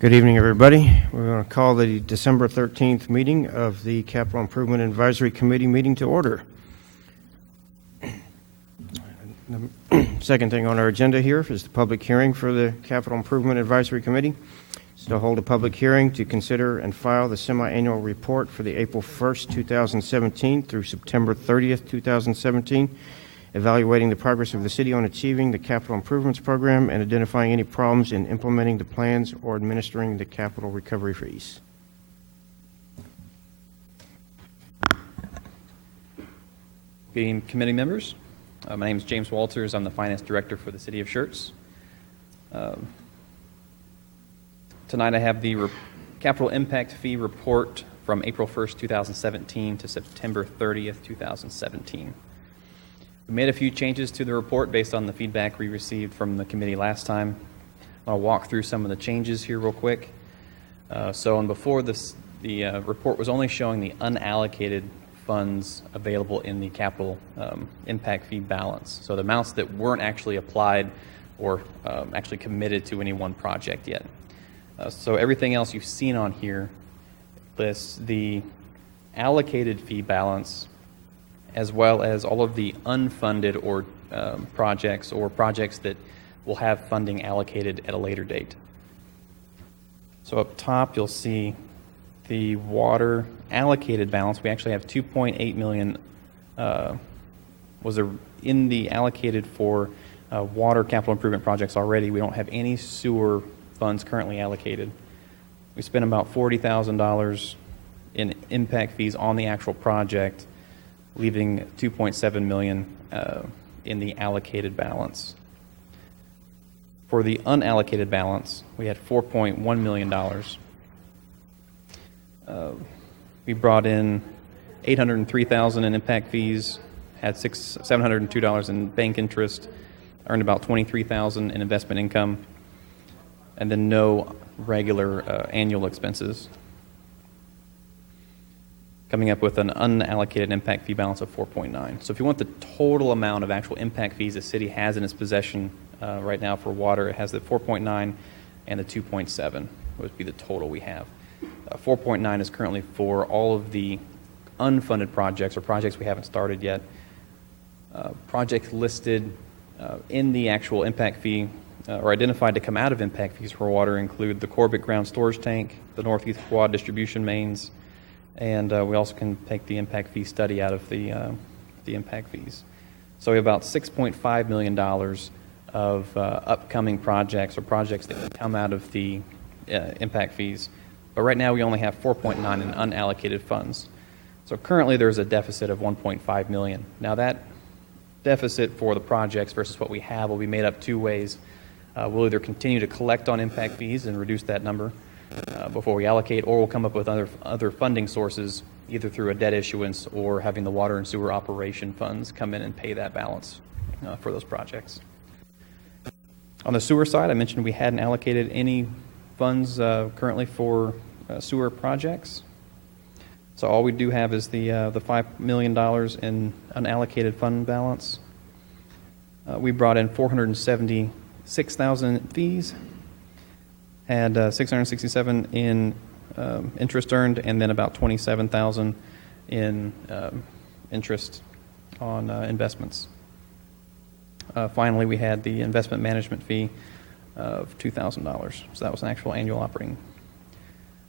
Good evening, everybody. We're going to call the December 13th meeting of the Capital Improvement Advisory Committee meeting to order. The second thing on our agenda here is the public hearing for the Capital Improvement Advisory Committee. It's to hold a public hearing to consider and file the semi-annual report for the April 1st, 2017 through September 30th, 2017, evaluating the progress of the city on achieving the capital improvements program and identifying any problems in implementing the plans or administering the capital recovery fees. Good evening, committee members. My name is James Walters. I'm the finance director for the city of Schertz. Tonight I have the capital impact fee report from April 1st, 2017 to September 30th, 2017. We made a few changes to the report based on the feedback we received from the committee last time. I'll walk through some of the changes here real quick. Before this, the report was only showing the unallocated funds available in the capital impact fee balance. So the amounts that weren't actually applied or actually committed to any one project yet. So everything else you've seen on here lists the allocated fee balance as well as all of the unfunded or projects that will have funding allocated at a later date. So up top you'll see the water allocated balance. We actually have $2.8 million in the allocated for water capital improvement projects already. We don't have any sewer funds currently allocated. We spent about $40,000 in impact fees on the actual project, leaving $2.7 million in the allocated balance. For the unallocated balance, we had $4.1 million. We brought in $803,000 in impact fees, had $702 in bank interest, earned about $23,000 in investment income, and then no regular annual expenses, coming up with an unallocated impact fee balance of 4.9. So if you want the total amount of actual impact fees the city has in its possession right now for water, it has the 4.9 and the 2.7 would be the total we have. 4.9 is currently for all of the unfunded projects or projects we haven't started yet. Projects listed in the actual impact fee or identified to come out of impact fees for water include the Corbett Ground Storage Tank, the Northeast Quad Distribution Mains, and we also can take the impact fee study out of the impact fees. So we have about $6.5 million of upcoming projects or projects that can come out of the impact fees. But right now we only have 4.9 in unallocated funds. So currently there's a deficit of 1.5 million. Now that deficit for the projects versus what we have will be made up two ways. We'll either continue to collect on impact fees and reduce that number before we allocate, or we'll come up with other funding sources, either through a debt issuance or having the water and sewer operation funds come in and pay that balance for those projects. On the sewer side, I mentioned we hadn't allocated any funds currently for sewer projects. So all we do have is the $5 million in unallocated fund balance. We brought in $476,000 in fees, had $667 in interest earned, and then about $27,000 in interest on investments. Finally, we had the investment management fee of $2,000. So that was an actual annual operating.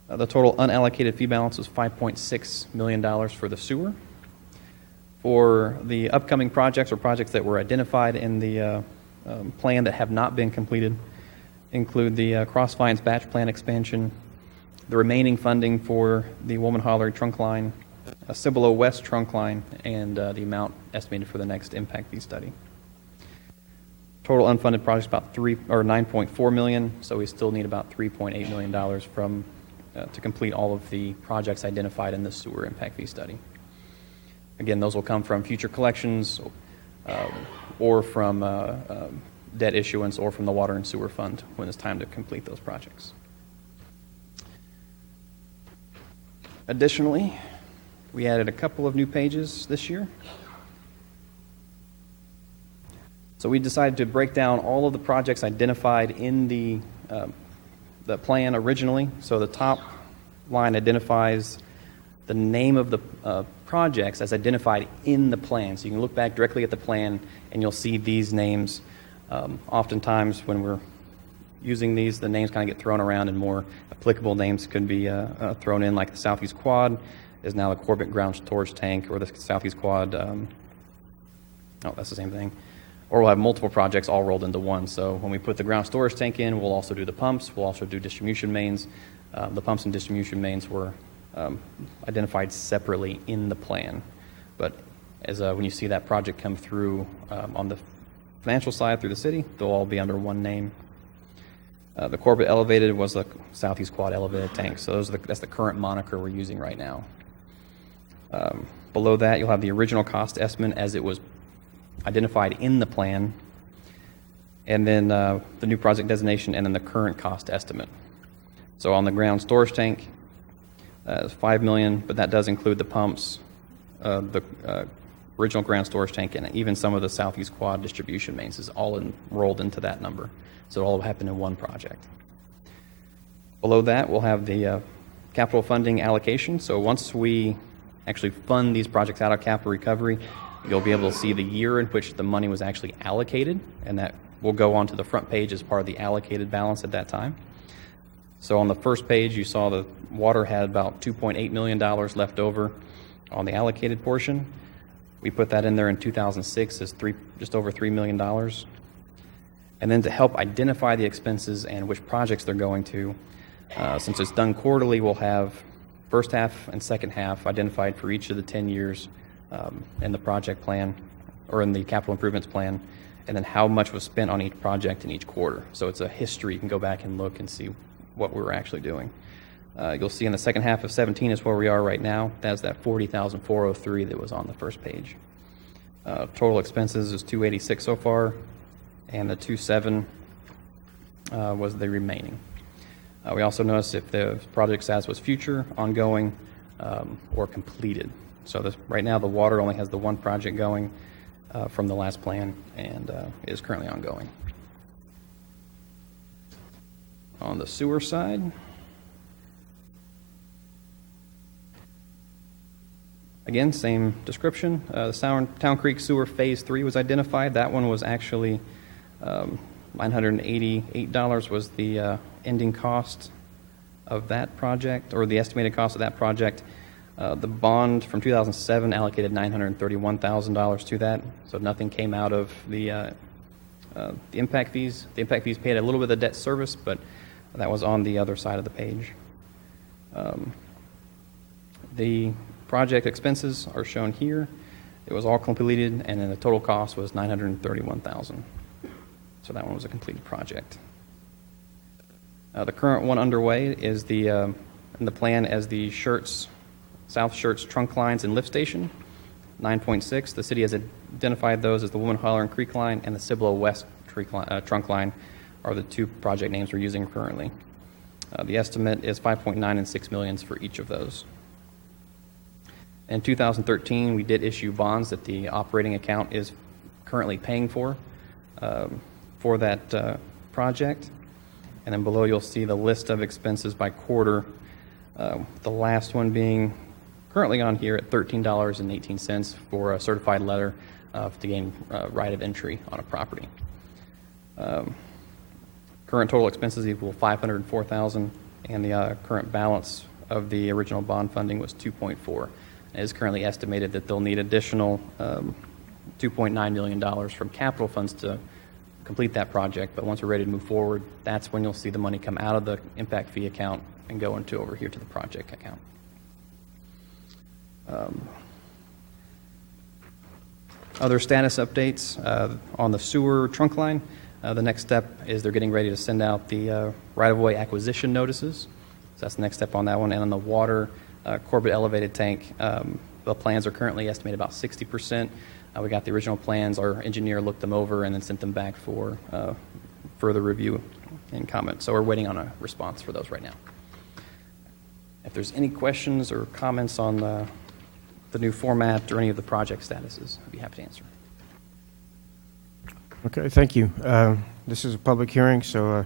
The total unallocated fee balance was $5.6 million for the sewer. For the upcoming projects or projects that were identified in the plan that have not been completed, include the Crossvines batch plant expansion, the remaining funding for the Woman-Hollery trunk line, a Cibolo West trunk line, and the amount estimated for the next impact fee study. Total unfunded projects about $9.4 million, so we still need about $3.8 million from to complete all of the projects identified in the sewer impact fee study. Again, those will come from future collections or from debt issuance or from the water and sewer fund when it's time to complete those projects. Additionally, we added a couple of new pages this year. So we decided to break down all of the projects identified in the the plan originally. So the top line identifies the name of the projects as identified in the plan. So you can look back directly at the plan and you'll see these names. Oftentimes when we're using these, the names kind of get thrown around and more applicable names could be thrown in, like the Southeast Quad is now the Corbett Ground Storage Tank, or the Southeast Quad, that's the same thing. Or we'll have multiple projects all rolled into one. So when we put the ground storage tank in, we'll also do the pumps, we'll also do distribution mains. The pumps and distribution mains were identified separately in the plan. But as when you see that project come through on the financial side through the city, they'll all be under one name. The Corbett Elevated was the Southeast Quad Elevated Tank. So that's the current moniker we're using right now. Below that, you'll have the original cost estimate as it was identified in the plan, and then the new project designation, and then the current cost estimate. So on the ground storage tank, it's $5 million, but that does include the pumps, the original ground storage tank, and even some of the Southeast Quad distribution mains is all rolled into that number. So it all happened in one project. Below that, we'll have the capital funding allocation. So once we actually fund these projects out of capital recovery, you'll be able to see the year in which the money was actually allocated, and that will go onto the front page as part of the allocated balance at that time. So on the first page, you saw the water had about $2.8 million left over on the allocated portion. We put that in there in 2006 as just over $3 million. And then to help identify the expenses and which projects they're going to, since it's done quarterly, we'll have first half and second half identified for each of the 10 years in the project plan or in the capital improvements plan, and then how much was spent on each project in each quarter. So it's a history. You can go back and look and see what we were actually doing. You'll see in the second half of 17 is where we are right now. That's that $40,403 that was on the first page. Total expenses is $286 so far, and the $27 was the remaining. We also noticed if the project status was future, ongoing, or completed. So right now the water only has the one project going from the last plan and is currently ongoing. On the sewer side, again, same description. The Town Creek Sewer Phase 3 was identified. That one was actually $988 was the ending cost of that project, or the estimated cost of that project. The bond from 2007 allocated $931,000 to that, so nothing came out of the impact fees. The impact fees paid a little bit of debt service, but that was on the other side of the page. The project expenses are shown here. It was all completed, and then the total cost was $931,000. So that one was a completed project. The current one underway is in the plan as the Schertz, South Schertz trunk lines and lift station, 9.6. The city has identified those as the Woman Holler and Creek line and the Cibolo West trunk line are the two project names we're using currently. The estimate is 5.9 and 6 million for each of those. In 2013, we did issue bonds that the operating account is currently paying for that project. And then below you'll see the list of expenses by quarter, the last one being currently on here at $13.18 for a certified letter to gain right of entry on a property. Current total expenses equal $504,000, and the current balance of the original bond funding was $2.4. It is currently estimated that they'll need additional $2.9 million from capital funds to complete that project, but once we're ready to move forward, that's when you'll see the money come out of the impact fee account and go into over here to the project account. Other status updates on the sewer trunk line. The next step is they're getting ready to send out the right-of-way acquisition notices. So that's the next step on that one. And on the water Corbett elevated tank, the plans are currently estimated about 60%. We got the original plans. Our engineer looked them over and then sent them back for further review and comment. So we're waiting on a response for those right now. If there's any questions or comments on the new format or any of the project statuses, I'd be happy to answer. Okay, thank you. This is a public hearing, so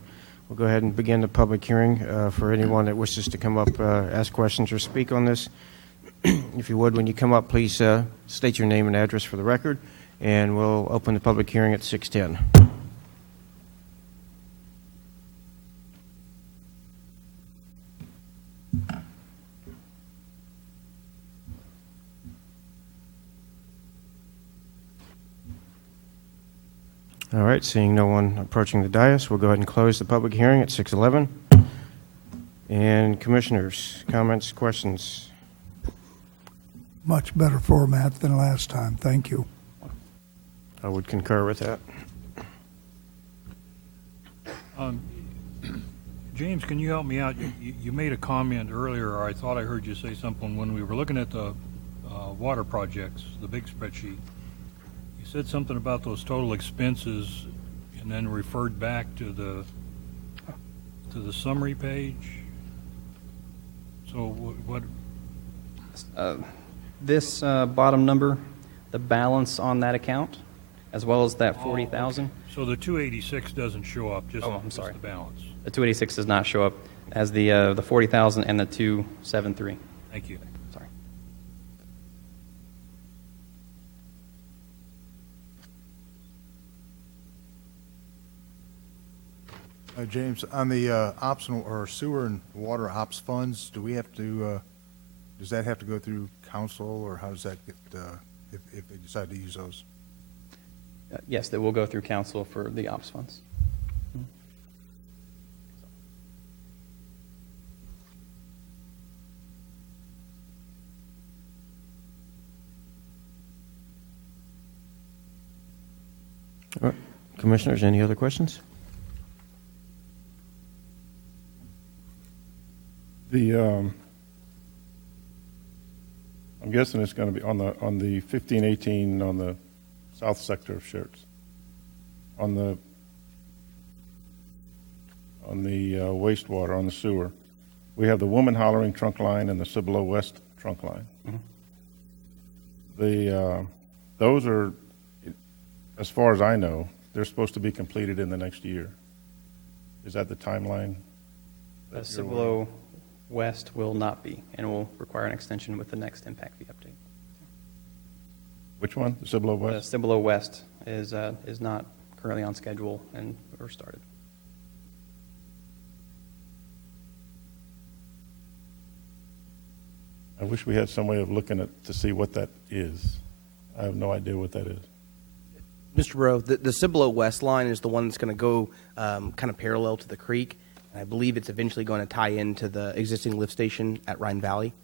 We'll go ahead and begin the public hearing for anyone that wishes to come up, ask questions, or speak on this. If you would, when you come up, please state your name and address for the record, and we'll open the public hearing at 6:10. All right, seeing no one approaching the dais, we'll go ahead and close the public hearing at 6:11. And commissioners, comments, questions? Much better format than last time. Thank you. I would concur with that. James, can you help me out? You made a comment earlier, or I thought I heard you say something when we were looking at the water projects, the big spreadsheet. You said something about those total expenses and then referred back to the summary page. So what This bottom number, the balance on that account, as well as that 40,000. so the 286 doesn't show up, just, Oh, I'm just sorry. the balance. The 286 does not show up as the 40,000 and the 273. Thank you. Sorry. James, on the optional or sewer and water ops funds, do we have to, does that have to go through council, or how does that get, if they decide to use those? Yes, that will go through council for the ops funds. All right. Commissioners, any other questions? I'm guessing it's going to be on the 1518 on the south sector of Schertz. On the wastewater, on the sewer, we have the Woman Hollering trunk line and the Cibolo West trunk line. Those are, as far as I know, they're supposed to be completed in the next year. Is that the timeline? The Cibolo West will not be, and will require an extension with the next impact fee update. Which one? The Cibolo The West? Cibolo West is not currently on schedule and or started. I wish we had some way of looking at to see what that is. I have no idea what that is. Mr. Rowe, the Cibolo West line is the one that's going to go kind of parallel to the creek. And I believe it's eventually going to tie into the existing lift station at Rhine Valley.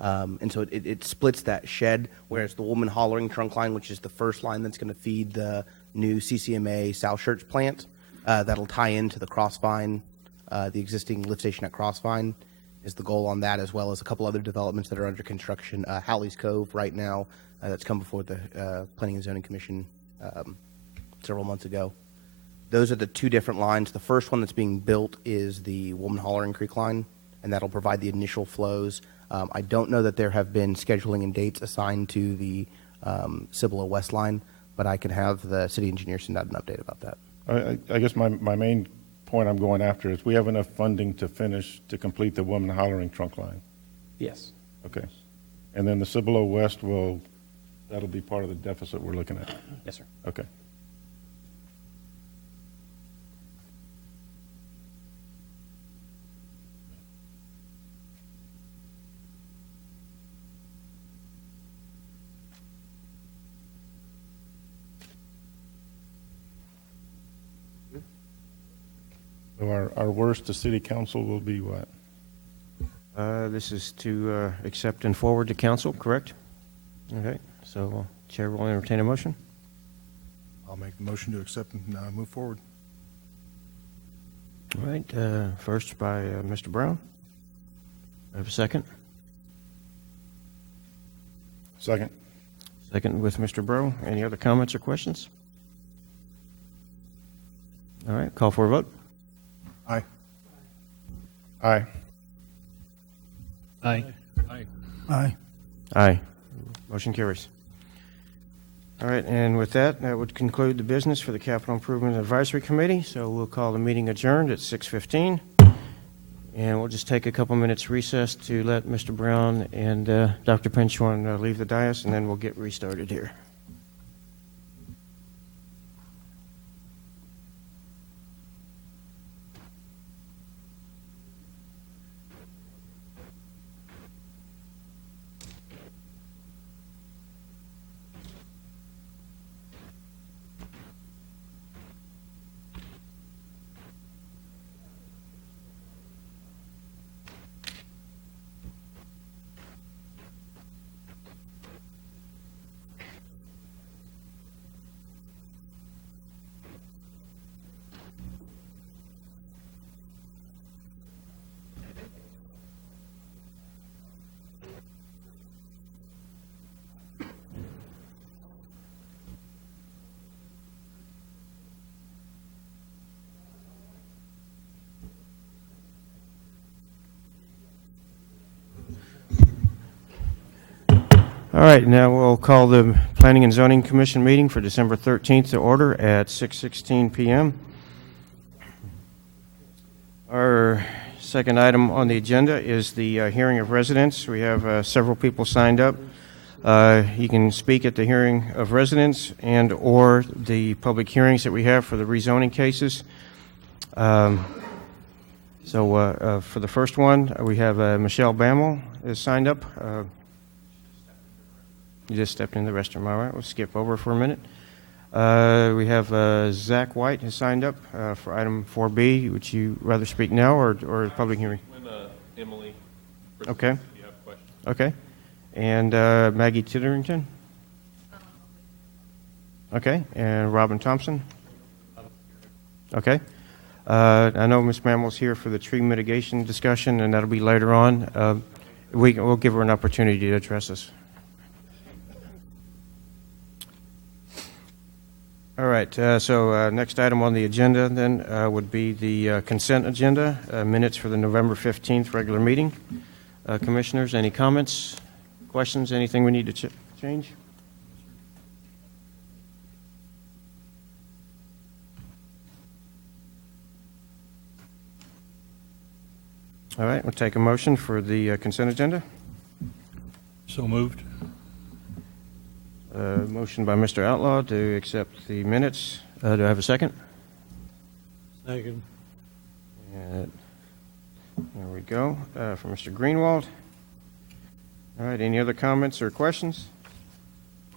And so it splits that shed, whereas the Woman Hollering trunk line, which is the first line that's going to feed the new CCMA South Schertz plant, that'll tie into the Crossvine, the existing lift station at Crossvine is the goal on that, as well as a couple other developments that are under construction. Howley's Cove right now, that's come before the Planning and Zoning Commission several months ago. Those are the two different lines. The first one that's being built is the Woman Hollering Creek line, and that'll provide the initial flows. I don't know that there have been scheduling and dates assigned to the Cibolo West line, but I can have the city engineer send out an update about that. I guess my main point I'm going after is we have enough funding to complete the Woman Hollering trunk line. Yes. Okay. And then the Cibolo West that'll be part of the deficit we're looking at. Yes, sir. Okay. So our worst to city council will be what? This is to accept and forward to council, correct? Okay, so Chair will entertain a motion. I'll make the motion to accept and move forward. All right, first by Mr. Brown. I have a second. Second. Second with Mr. Bro. Any other comments or questions? All right, call for a vote. Aye. Aye. Aye. Aye. Aye. Aye. Motion carries. All right, and with that, that would conclude the business for the Capital Improvement Advisory Committee. So we'll call the meeting adjourned at 6:15. And we'll just take a couple minutes recess to let Mr. Brown and Dr. Pinchorn leave the dais, and then we'll get restarted here. All right, now we'll call the Planning and Zoning Commission meeting for December 13th to order at 6:16 p.m. Our second item on the agenda is the hearing of residents. We have several people signed up. You can speak at the hearing of residents and or the public hearings that we have for the rezoning cases. For the first one, we have Michelle Bammel is signed up. You just stepped in the restroom. All right, we'll skip over for a minute. We have Zach White has signed up for item 4B. Would you rather speak now or public hearing? When Emily, Okay. if you have questions. Okay. And Maggie Titterington? Okay. And Robin Thompson? Okay. I know Ms. Mammel's here for the tree mitigation discussion, and that'll be later on. We'll give her an opportunity to address us. All right, so next item on the agenda then would be the consent agenda, minutes for the November 15th regular meeting. Commissioners, any comments, questions, anything we need to change? All right, we'll take a motion for the consent agenda. So moved. Motion by Mr. Outlaw to accept the minutes. Do I have a second? Second. And there we go, from Mr. Greenwald. All right, any other comments or questions?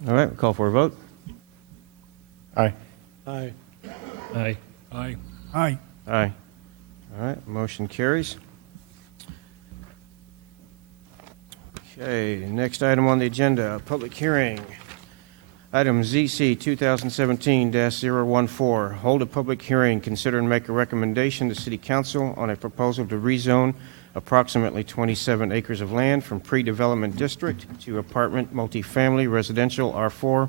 All right, we'll call for a vote. Aye. Aye. Aye. Aye. Aye. Aye. All right, motion carries. Okay, next item on the agenda, public hearing. Item ZC 2017-014, hold a public hearing, consider and make a recommendation to City Council on a proposal to rezone approximately 27 acres of land from pre-development district to apartment multifamily residential R4.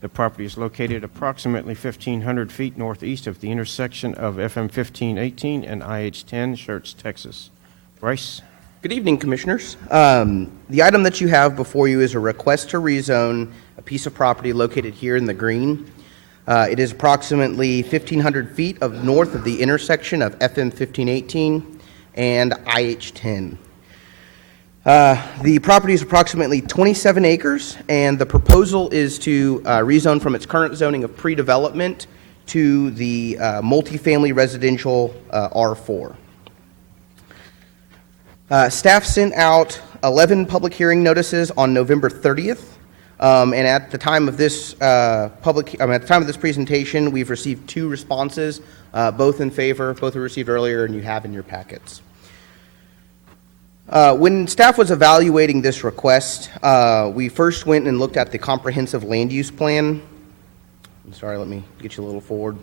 The property is located approximately 1,500 feet northeast of the intersection of FM 1518 and IH10, Schertz, Texas. Bryce? Good evening, Commissioners. The item that you have before you is a request to rezone a piece of property located here in the green. It is approximately 1,500 feet north of the intersection of FM 1518 and IH10. The property is approximately 27 acres, and the proposal is to rezone from its current zoning of pre-development to the multifamily residential R4. Staff sent out 11 public hearing notices on November 30th, and at the time of this presentation, we've received 2 responses, both in favor. Both were received earlier, and you have in your packets. When staff was evaluating this request, we first went and looked at the comprehensive land use plan. I'm sorry, let me get you a little forward.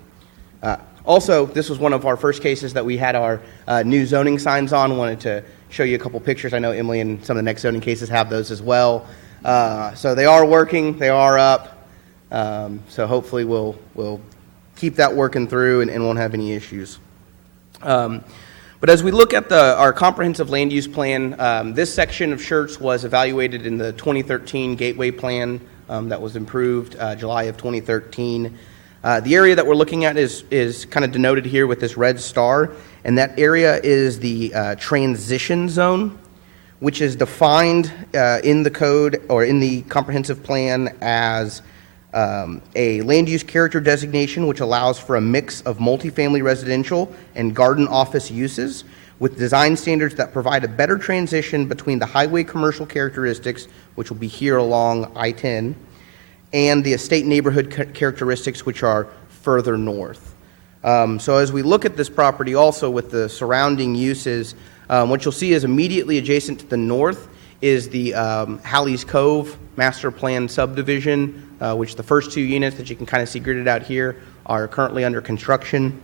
Also, this was one of our first cases that we had our new zoning signs on. Wanted to show you a couple pictures. I know Emily and some of the next zoning cases have those as well. So they are working, they are up. So hopefully we'll keep that working through and won't have any issues. But as we look at our comprehensive land use plan, this section of Schertz was evaluated in the 2013 Gateway Plan that was improved July of 2013. The area that we're looking at is kind of denoted here with this red star, and that area is the transition zone, which is defined in the code or in the comprehensive plan as a land use character designation which allows for a mix of multifamily residential and garden office uses with design standards that provide a better transition between the highway commercial characteristics, which will be here along I-10, and the estate neighborhood characteristics, which are further north. So as we look at this property also with the surrounding uses, what you'll see is immediately adjacent to the north is the Halley's Cove master plan subdivision, which the first 2 units that you can kind of see gridded out here are currently under construction.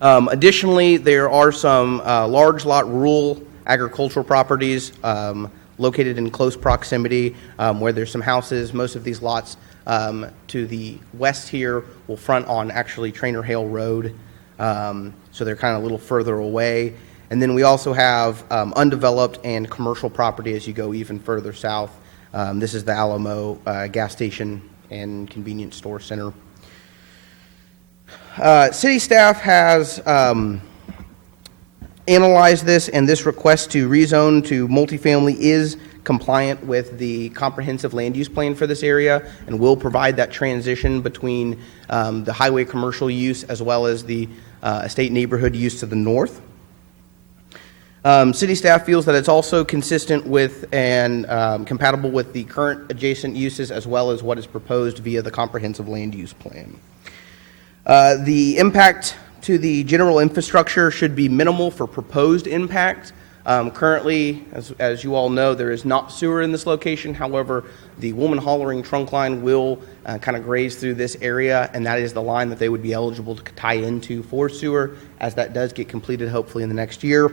Additionally, there are some large lot rural agricultural properties located in close proximity where there's some houses. Most of these lots to the west here will front on actually Trainer Hale Road, so they're kind of a little further away. And then we also have undeveloped and commercial property as you go even further south. This is the Alamo gas station and convenience store center. City staff has analyzed this, and this request to rezone to multifamily is compliant with the comprehensive land use plan for this area and will provide that transition between the highway commercial use as well as the estate neighborhood use to the north. City staff feels that it's also consistent with and compatible with the current adjacent uses as well as what is proposed via the comprehensive land use plan. The impact to the general infrastructure should be minimal for proposed impact. Currently, as you all know, there is not sewer in this location. However, the Woman Hollering trunk line will kind of graze through this area, and that is the line that they would be eligible to tie into for sewer as that does get completed hopefully in the next year.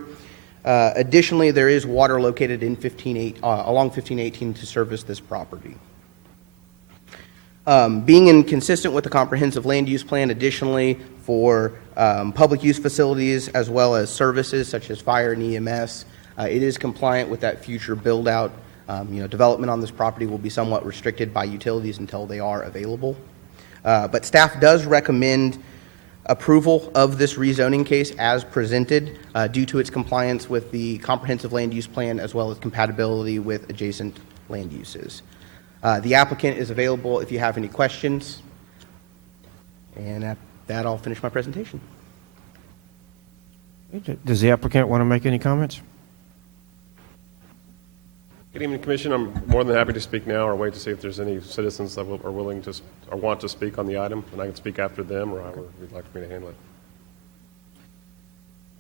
Additionally, there is water located in along 1518 to service this property. Being inconsistent with the comprehensive land use plan, additionally, for public use facilities as well as services such as fire and EMS, it is compliant with that future build out. Development on this property will be somewhat restricted by utilities until they are available. But staff does recommend approval of this rezoning case as presented due to its compliance with the comprehensive land use plan as well as compatibility with adjacent land uses. The applicant is available if you have any questions. And at that, I'll finish my presentation. Does the applicant want to make any comments? Good evening, Commission. I'm more than happy to speak now or wait to see if there's any citizens that are willing to or want to speak on the item, and I can speak after them or however you'd like for me to handle it.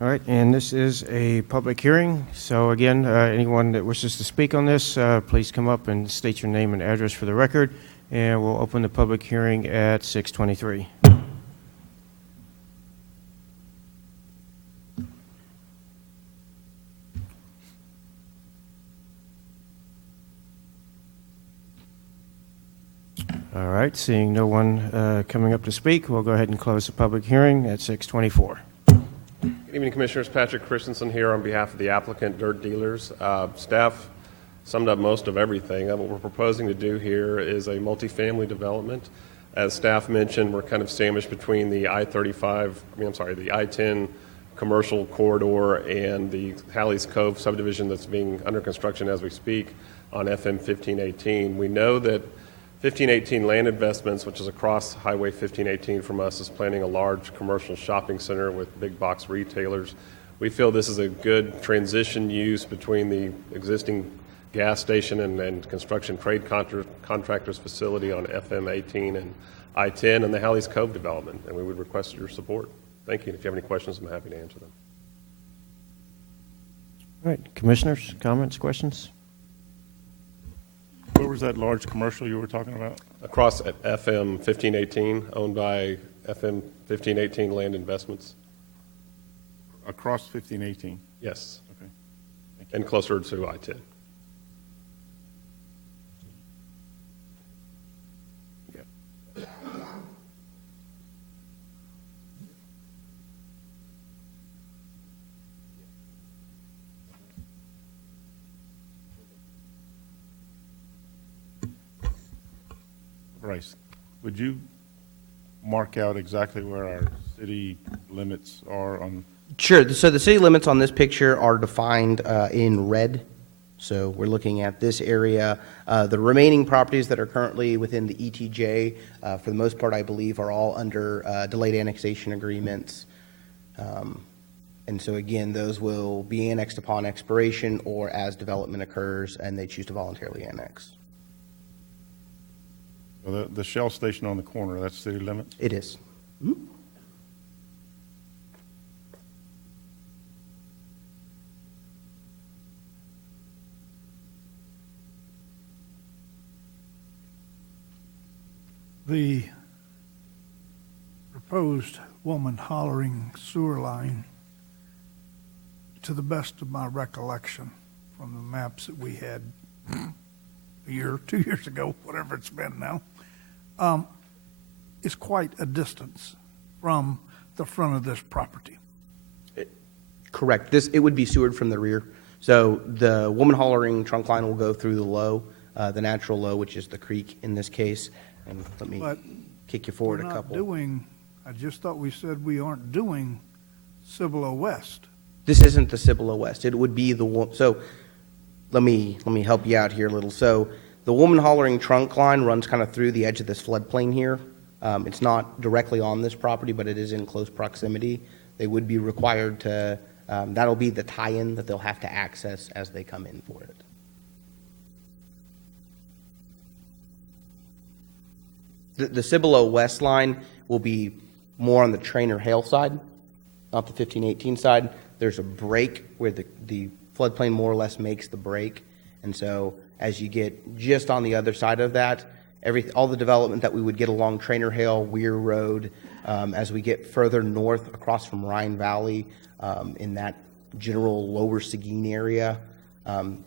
All right, and this is a public hearing. So again, anyone that wishes to speak on this, please come up and state your name and address for the record, and we'll open the public hearing at 6:23. All right, seeing no one coming up to speak, we'll go ahead and close the public hearing at 6:24. Good evening, Commissioners. Patrick Christensen here on behalf of the applicant, Dirt Dealers. Staff summed up most of everything. What we're proposing to do here is a multifamily development. As staff mentioned, we're kind of sandwiched between the the I-10 commercial corridor and the Halley's Cove subdivision that's being under construction as we speak on FM 1518. We know that 1518 Land Investments, which is across Highway 1518 from us, is planning a large commercial shopping center with big box retailers. We feel this is a good transition use between the existing gas station and construction trade contractors facility on FM 18 and I-10 and the Halley's Cove development, and we would request your support. Thank you. And if you have any questions, I'm happy to answer them. All right, commissioners, comments, questions? Where was that large commercial you were talking about? Across at FM 1518, owned by FM 1518 Land Investments. Across 1518. Yes. Okay. Thank you. And closer to I-10. Bryce, would you mark out exactly where our city limits are on? Sure. So the city limits on this picture are defined in red. So we're looking at this area. The remaining properties that are currently within the ETJ, for the most part, I believe, are all under delayed annexation agreements. And so again, those will be annexed upon expiration or as development occurs and they choose to voluntarily annex. Well, the Shell station on the corner, that's city limits? It is. The proposed woman hollering sewer line, to the best of my recollection from the maps that we had a year, 2 years ago, whatever it's been now, is quite a distance from the front of this property. Correct. It would be sewered from the rear. So the woman hollering trunk line will go through the low, the natural low, which is the creek in this case. And let me But kick you forward We're a not couple. doing, I just thought we said we aren't doing Cibolo West. This isn't the Cibolo West. It would be the one. So let me help you out here a little. So the woman hollering trunk line runs kind of through the edge of this floodplain here. It's not directly on this property, but it is in close proximity. They would be required to. That'll be the tie-in that they'll have to access as they come in for it. The Cibolo West line will be more on the Trainer Hale side, not the 1518 side. There's a break where the floodplain more or less makes the break. And so as you get just on the other side of that, all the development that we would get along Trainer Hale, Weir Road, as we get further north across from Rhine Valley, in that general lower Seguin area,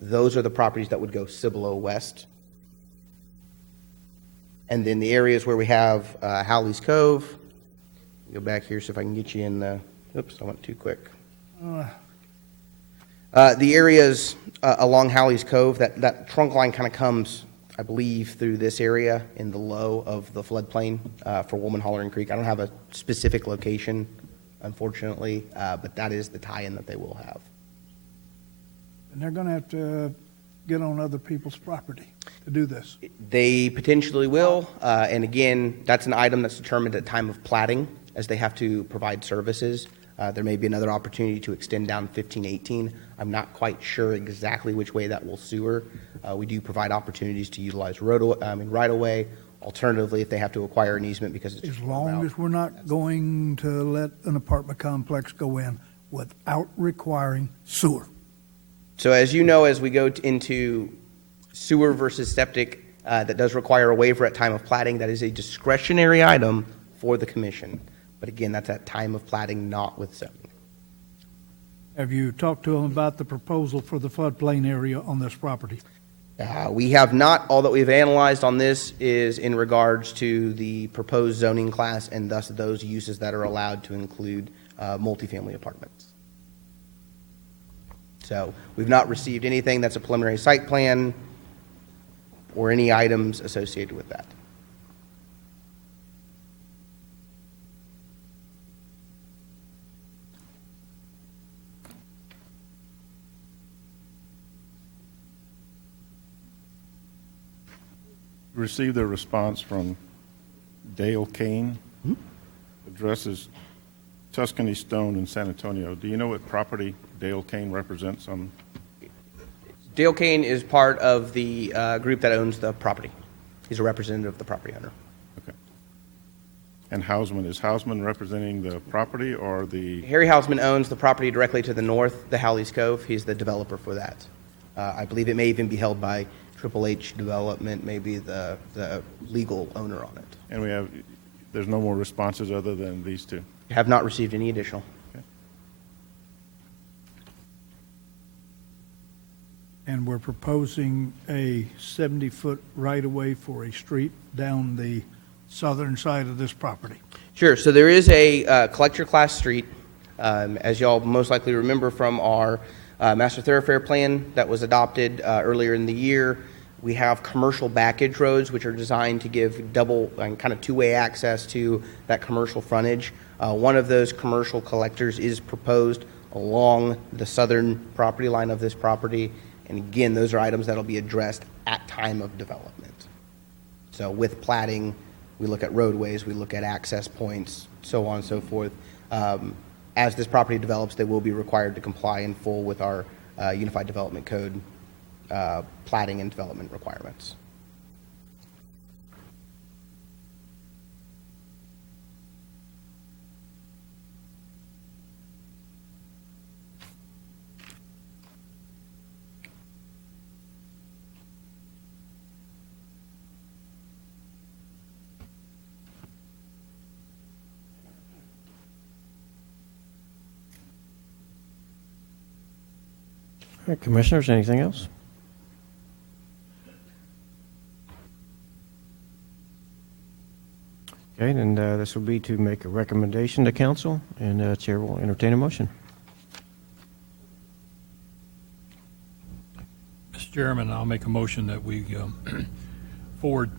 those are the properties that would go Cibolo West. And then the areas where we have Howley's Cove, go back here, see if I can get you in the, oops, I went too quick. The areas along Howley's Cove, that trunk line kind of comes, I believe, through this area in the low of the floodplain for Woman Hollering Creek. I don't have a specific location, unfortunately, but that is the tie-in that they will have. And they're going to have to get on other people's property to do this. They potentially will, and again, that's an item that's determined at time of plating as they have to provide services. There may be another opportunity to extend down 1518. I'm not quite sure exactly which way that will sewer. We do provide opportunities to utilize right-of-way. Alternatively, if they have to acquire an easement because it's As long as we're not going to let an apartment complex go in without requiring sewer. So as you know, as we go into sewer versus septic, that does require a waiver at time of plating. That is a discretionary item for the commission. But again, that's at time of plating, not with zoning. Have you talked to them about the proposal for the floodplain area on this property? We have not. All that we've analyzed on this is in regards to the proposed zoning class and thus those uses that are allowed to include multifamily apartments. So we've not received anything that's a preliminary site plan or any items associated with that. Received a response from Dale Kane. Addresses Tuscany Stone in San Antonio. Do you know what property Dale Kane represents on? Dale Kane is part of the group that owns the property. He's a representative of the property owner. Okay. And Hausman, is Hausman representing the property or the? Harry Hausman owns the property directly to the north, the Howley's Cove. He's the developer for that. I believe it may even be held by Triple H Development, maybe the legal owner on it. And there's no more responses other than these two? Have not received any additional. Okay. And we're proposing a 70-foot right-of-way for a street down the southern side of this property. Sure. So there is a collector class street, as y'all most likely remember from our master thoroughfare plan that was adopted earlier in the year. We have commercial backage roads, which are designed to give double and kind of two-way access to that commercial frontage. One of those commercial collectors is proposed along the southern property line of this property. And again, those are items that will be addressed at time of development. So with platting, we look at roadways, we look at access points, so on and so forth. As this property develops, they will be required to comply in full with our Unified Development Code platting and development requirements. All right, Commissioners, anything else? Okay, then this will be to make a recommendation to council, and Chair will entertain a motion. Mr. Chairman, I'll make a motion that we forward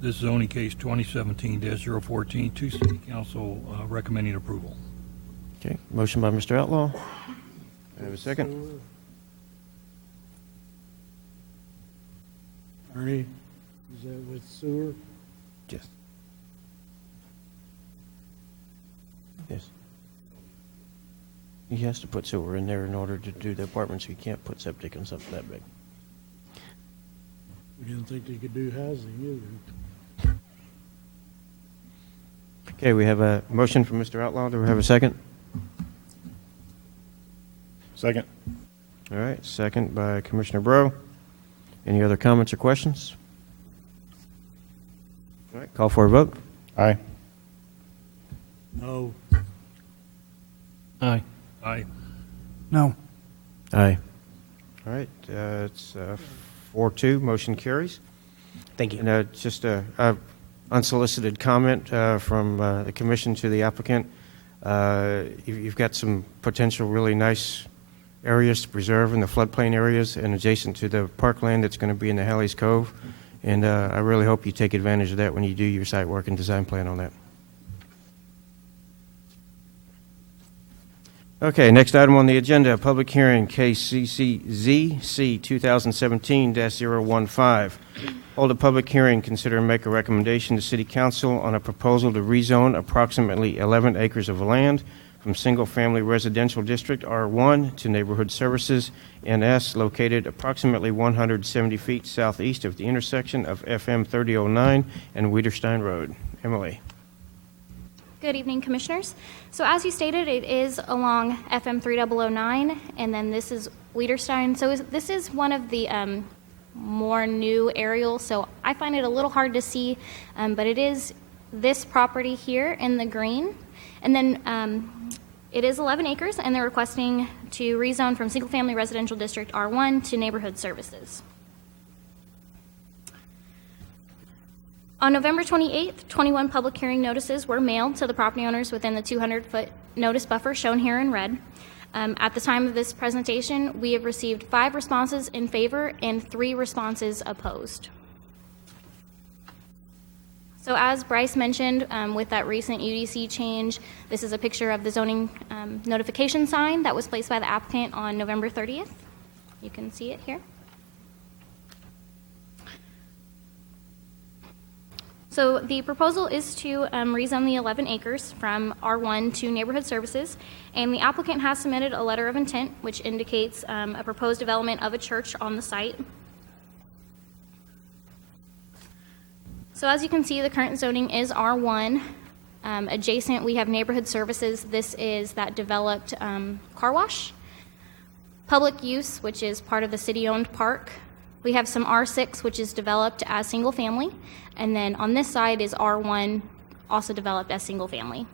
this zoning case 2017-014 to City Council recommending approval. Okay, motion by Mr. Outlaw. I have a second. Ernie, is that with sewer? Yes. Yes. He has to put sewer in there in order to do the apartments. He can't put septic on something that big. We didn't think they could do housing either. Okay, we have a motion from Mr. Outlaw. Do we have a second? Second. All right, second by Commissioner Bro. Any other comments or questions? All right, call for a vote. Aye. No. Aye. Aye. No. Aye. All right, it's 4-2, motion carries. Thank you. And just a unsolicited comment from the commission to the applicant. You've got some potential really nice areas to preserve in the floodplain areas and adjacent to the parkland that's going to be in the Halley's Cove. And I really hope you take advantage of that when you do your site work and design plan on that. Okay, next item on the agenda, public hearing, case CCZC 2017-015. Hold a public hearing, consider and make a recommendation to City Council on a proposal to rezone approximately 11 acres of land from single-family residential district R1 to neighborhood services NS, located approximately 170 feet southeast of the intersection of FM 3009 and Wiederstein Road. Emily. Good evening, Commissioners. So as you stated, it is along FM 3009, and then this is Wiederstein. So this is one of the more new aerials, so I find it a little hard to see, but it is this property here in the green. And then it is 11 acres, and they're requesting to rezone from single-family residential district R1 to neighborhood services. On November 28th, 21 public hearing notices were mailed to the property owners within the 200-foot notice buffer shown here in red. At the time of this presentation, we have received 5 responses in favor and 3 responses opposed. So as Bryce mentioned, with that recent UDC change, this is a picture of the zoning notification sign that was placed by the applicant on November 30th. You can see it here. So the proposal is to rezone the 11 acres from R1 to neighborhood services, and the applicant has submitted a letter of intent which indicates a proposed development of a church on the site. So as you can see, the current zoning is R1. Adjacent, we have neighborhood services. This is that developed car wash. Public use, which is part of the city-owned park. We have some R6, which is developed as single family. And then on this side is R1, also developed as single family.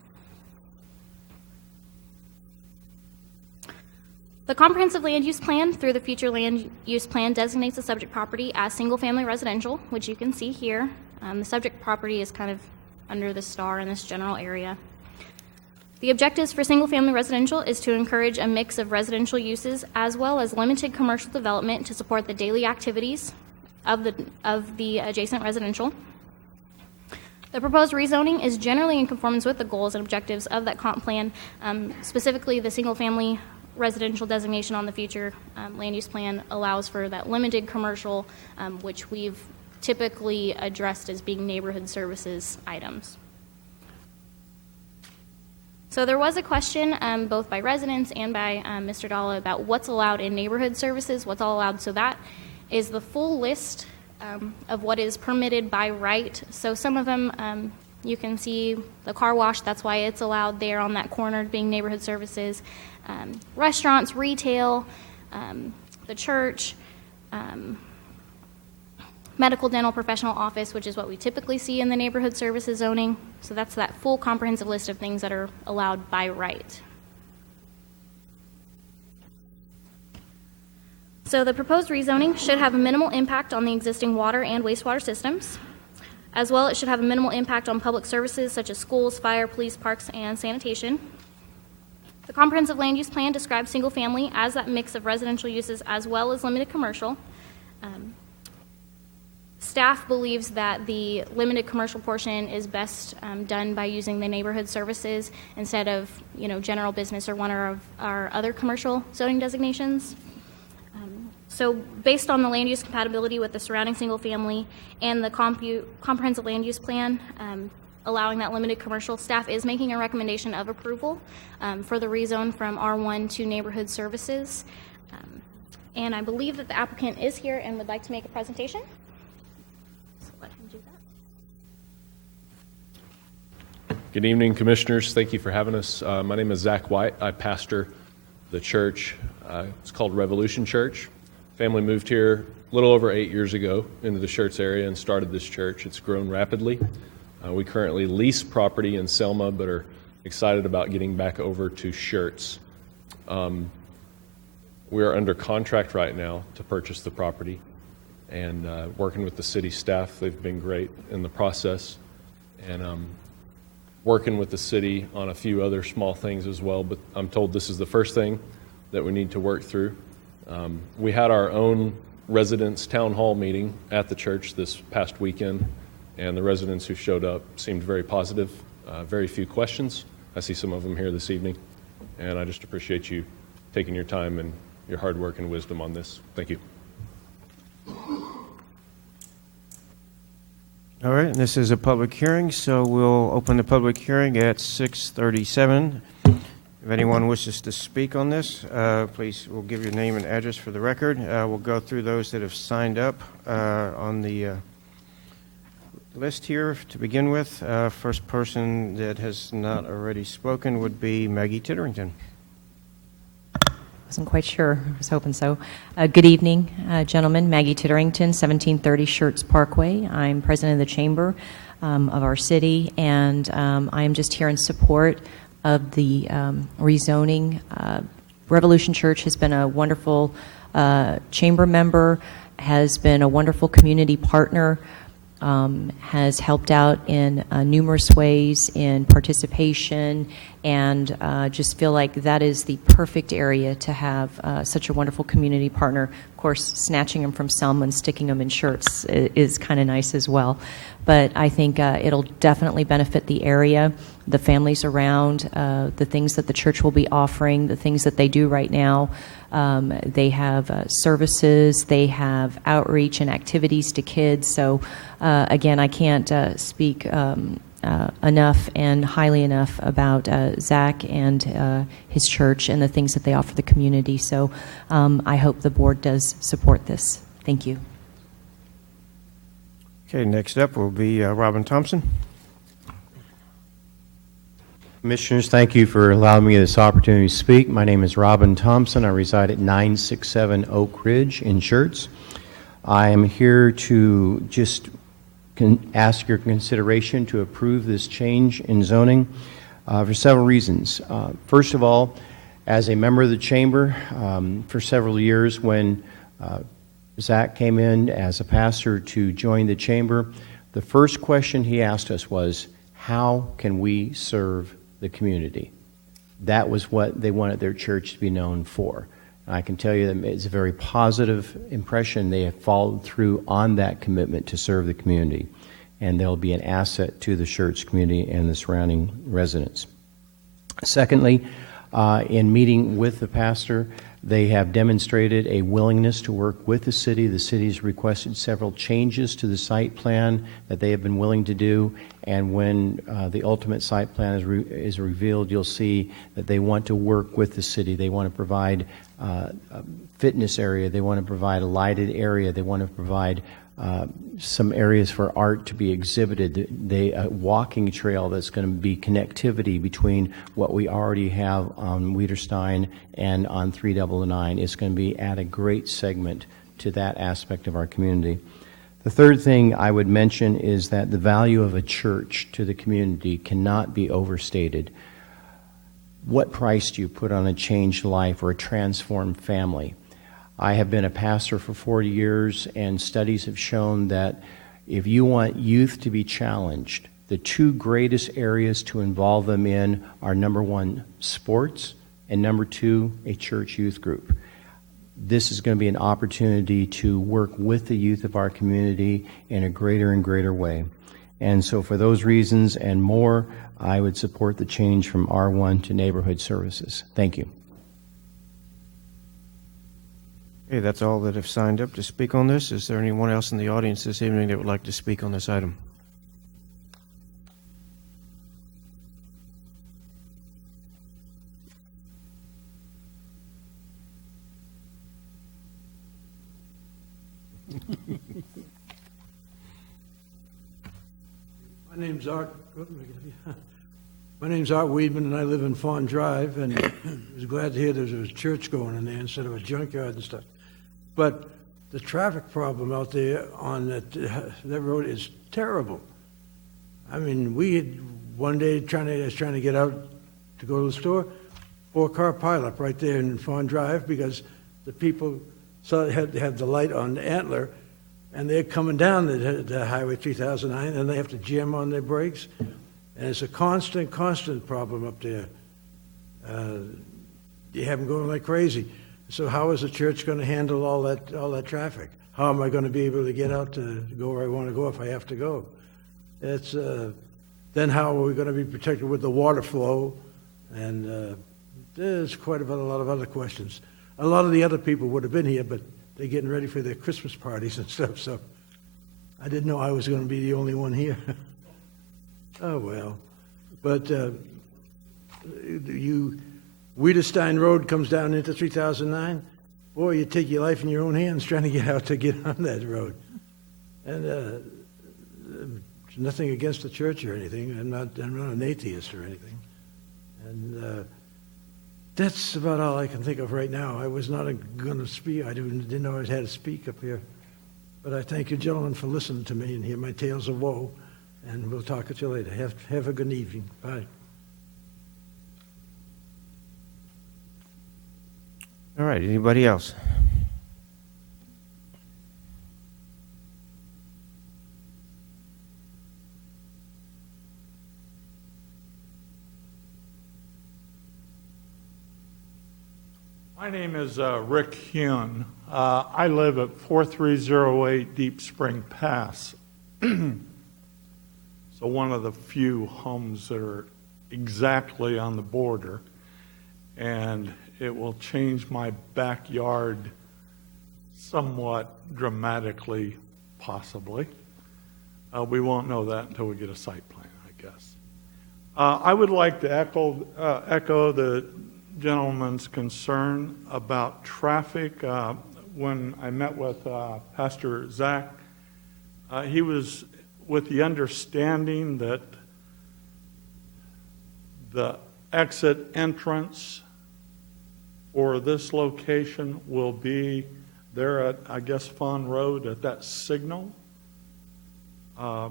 The comprehensive land use plan through the future land use plan designates the subject property as single family residential, which you can see here. The subject property is kind of under the star in this general area. The objectives for single family residential is to encourage a mix of residential uses as well as limited commercial development to support the daily activities of the adjacent residential. The proposed rezoning is generally in conformance with the goals and objectives of that comp plan, specifically the single-family residential designation on the future land use plan allows for that limited commercial, which we've typically addressed as being neighborhood services items. So there was a question both by residents and by Mr. Dalla about what's allowed in neighborhood services, what's all allowed. So that is the full list of what is permitted by right. So some of them, you can see the car wash, that's why it's allowed there on that corner being neighborhood services. Restaurants, retail, the church, medical, dental, professional office, which is what we typically see in the neighborhood services zoning. So that's that full comprehensive list of things that are allowed by right. So the proposed rezoning should have a minimal impact on the existing water and wastewater systems. As well, it should have a minimal impact on public services such as schools, fire, police, parks, and sanitation. The comprehensive land use plan describes single family as that mix of residential uses as well as limited commercial. Staff believes that the limited commercial portion is best done by using the neighborhood services instead of, general business or one of our other commercial zoning designations. So based on the land use compatibility with the surrounding single family and the comprehensive land use plan, allowing that limited commercial, staff is making a recommendation of approval for the rezone from R1 to neighborhood services. And I believe that the applicant is here and would like to make a presentation. So let him do that. Good evening, Commissioners. Thank you for having us. My name is Zach White. I pastor the church. It's called Revolution Church. Family moved here a little over 8 years ago into the Schertz area and started this church. It's grown rapidly. We currently lease property in Selma, but are excited about getting back over to Schertz. We are under contract right now to purchase the property and working with the city staff. They've been great in the process, and working with the city on a few other small things as well, but I'm told this is the first thing that we need to work through. We had our own residents' town hall meeting at the church this past weekend, and the residents who showed up seemed very positive, very few questions. I see some of them here this evening, and I just appreciate you taking your time and your hard work and wisdom on this. Thank you. All right, and this is a public hearing, so we'll open the public hearing at 6:37. If anyone wishes to speak on this, please, we'll give your name and address for the record. We'll go through those that have signed up on the list here to begin with. First person that has not already spoken would be Maggie Titterington. Wasn't quite sure. I was hoping so. Good evening, gentlemen. Maggie Titterington, 1730 Schertz Parkway. I'm president of the chamber of our city, and I am just here in support of the rezoning. Revolution Church has been a wonderful chamber member, has been a wonderful community partner, has helped out in numerous ways in participation, and just feel like that is the perfect area to have such a wonderful community partner. Of course, snatching them from Selma and sticking them in Schertz is kind of nice as well. But I think it'll definitely benefit the area, the families around, the things that the church will be offering, the things that they do right now. They have services, they have outreach and activities to kids. So again, I can't speak enough and highly enough about Zach and his church and the things that they offer the community. So I hope the board does support this. Thank you. Okay, next up will be Robin Thompson. Commissioners, thank you for allowing me this opportunity to speak. My name is Robin Thompson. I reside at 967 Oak Ridge in Schertz. I am here to just ask your consideration to approve this change in zoning for several reasons. First of all, as a member of the chamber for several years, when Zach came in as a pastor to join the chamber, the first question he asked us was, how can we serve the community? That was what they wanted their church to be known for. I can tell you that it's a very positive impression. They have followed through on that commitment to serve the community, and they'll be an asset to the Schertz community and the surrounding residents. Secondly, in meeting with the pastor, they have demonstrated a willingness to work with the city. The city's requested several changes to the site plan that they have been willing to do, and when the ultimate site plan is revealed, you'll see that they want to work with the city. They want to provide a fitness area. They want to provide a lighted area. They want to provide some areas for art to be exhibited. A walking trail that's going to be connectivity between what we already have on Wiederstein and on 399. It's going to be add a great segment to that aspect of our community. The third thing I would mention is that the value of a church to the community cannot be overstated. What price do you put on a changed life or a transformed family? I have been a pastor for 40 years, and studies have shown that if you want youth to be challenged, the two greatest areas to involve them in are, number one, sports, and number two, a church youth group. This is going to be an opportunity to work with the youth of our community in a greater and greater way. And so for those reasons and more, I would support the change from R1 to neighborhood services. Thank you. Okay, that's all that have signed up to speak on this. Is there anyone else in the audience this evening that would like to speak on this item? My name's Art. My name's Art Weedman, and I live in Fawn Drive. And I was glad to hear there was a church going in there instead of a junkyard and stuff. But the traffic problem out there on that road is terrible. I mean, we had one day I was trying to get out to go to the store, 4-car pileup right there in Fawn Drive because the people saw they had the light on the Antler, and they're coming down the Highway 3009, and they have to jam on their brakes. And it's a constant problem up there. You have them going like crazy. So how is the church going to handle all that traffic? How am I going to be able to get out to go where I want to go if I have to go? It's then how are we going to be protected with the water flow? And there's quite a lot of other questions. A lot of the other people would have been here, but they're getting ready for their Christmas parties and stuff. So I didn't know I was going to be the only one here. Oh well, but Wiederstein Road comes down into 3009. Boy, you take your life in your own hands trying to get out to get on that road. And nothing against the church or anything. I'm not an atheist or anything. And that's about all I can think of right now. I was not going to speak. I didn't know I had to speak up here. But I thank you, gentlemen, for listening to me and hear my tales of woe. And we'll talk to you later. Have a good evening. Bye. All right, anybody else? My name is Rick Hune. I live at 4308 Deep Spring Pass. So one of the few homes that are exactly on the border, and it will change my backyard somewhat dramatically, possibly. We won't know that until we get a site plan, I guess. I would like to echo the gentleman's concern about traffic. When I met with Pastor Zach, he was with the understanding that the exit entrance for this location will be there at, I guess, Fawn Road at that signal. I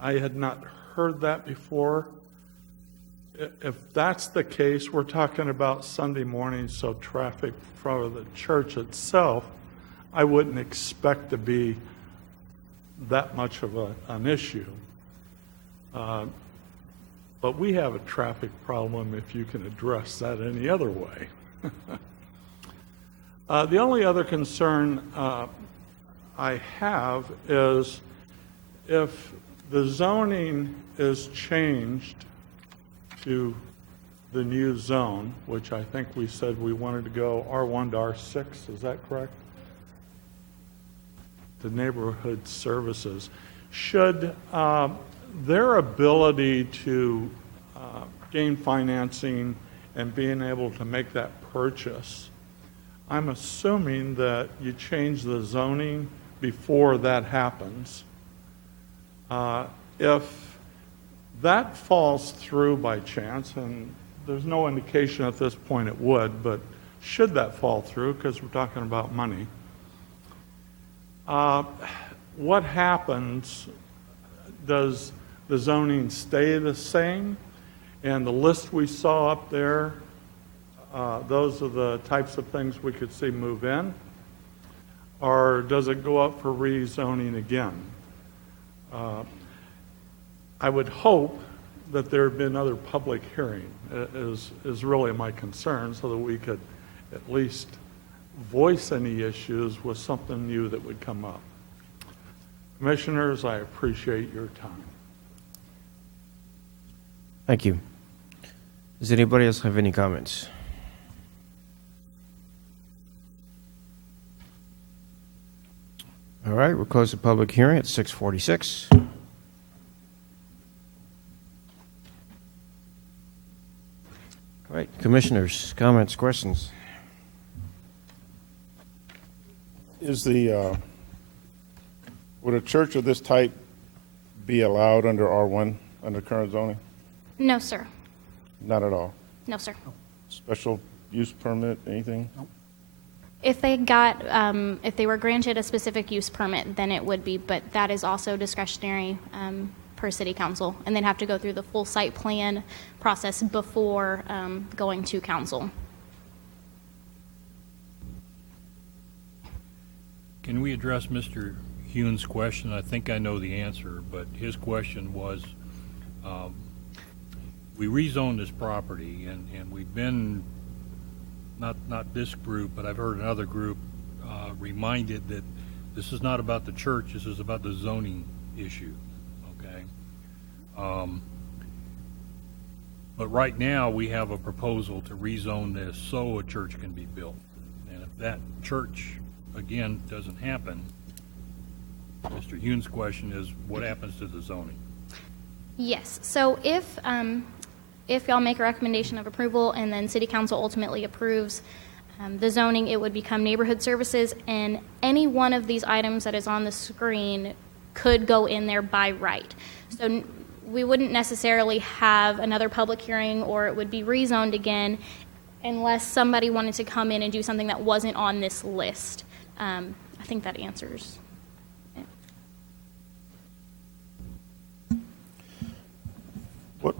had not heard that before. If that's the case, we're talking about Sunday morning, so traffic for the church itself, I wouldn't expect to be that much of an issue. but we have a traffic problem if you can address that any other way. The only other concern I have is if the zoning is changed to the new zone, which I think we said we wanted to go R1 to R6, is that correct? The neighborhood services. Should their ability to gain financing and being able to make that purchase, I'm assuming that you change the zoning before that happens. If that falls through by chance, and there's no indication at this point it would, but should that fall through, because we're talking about money, what happens? Does the zoning stay the same? And the list we saw up there, those are the types of things we could see move in? Or does it go up for rezoning again? I would hope that there had been other public hearing, is really my concern, so that we could at least voice any issues with something new that would come up. Commissioners, I appreciate your time. Thank you. Does anybody else have any comments? All right, we'll close the public hearing at 6:46. All right, commissioners, comments, questions? Is would a church of this type be allowed under R1, under current zoning? No, sir. Not at all? No, sir. Special use permit, anything? If they were granted a specific use permit, then it would be, but that is also discretionary per city council, and they'd have to go through the full site plan process before going to council. Can we address Mr. Hune's question? I think I know the answer, but his question was, we rezoned this property, and we've been, not this group, but I've heard another group reminded that this is not about the church, this is about the zoning issue, okay? But right now, we have a proposal to rezone this so a church can be built. And if that church, again, doesn't happen, Mr. Hune's question is, what happens to the zoning? Yes. So if y'all make a recommendation of approval and then city council ultimately approves the zoning, it would become neighborhood services, and any one of these items that is on the screen could go in there by right. So we wouldn't necessarily have another public hearing, or it would be rezoned again unless somebody wanted to come in and do something that wasn't on this list. I think that answers it.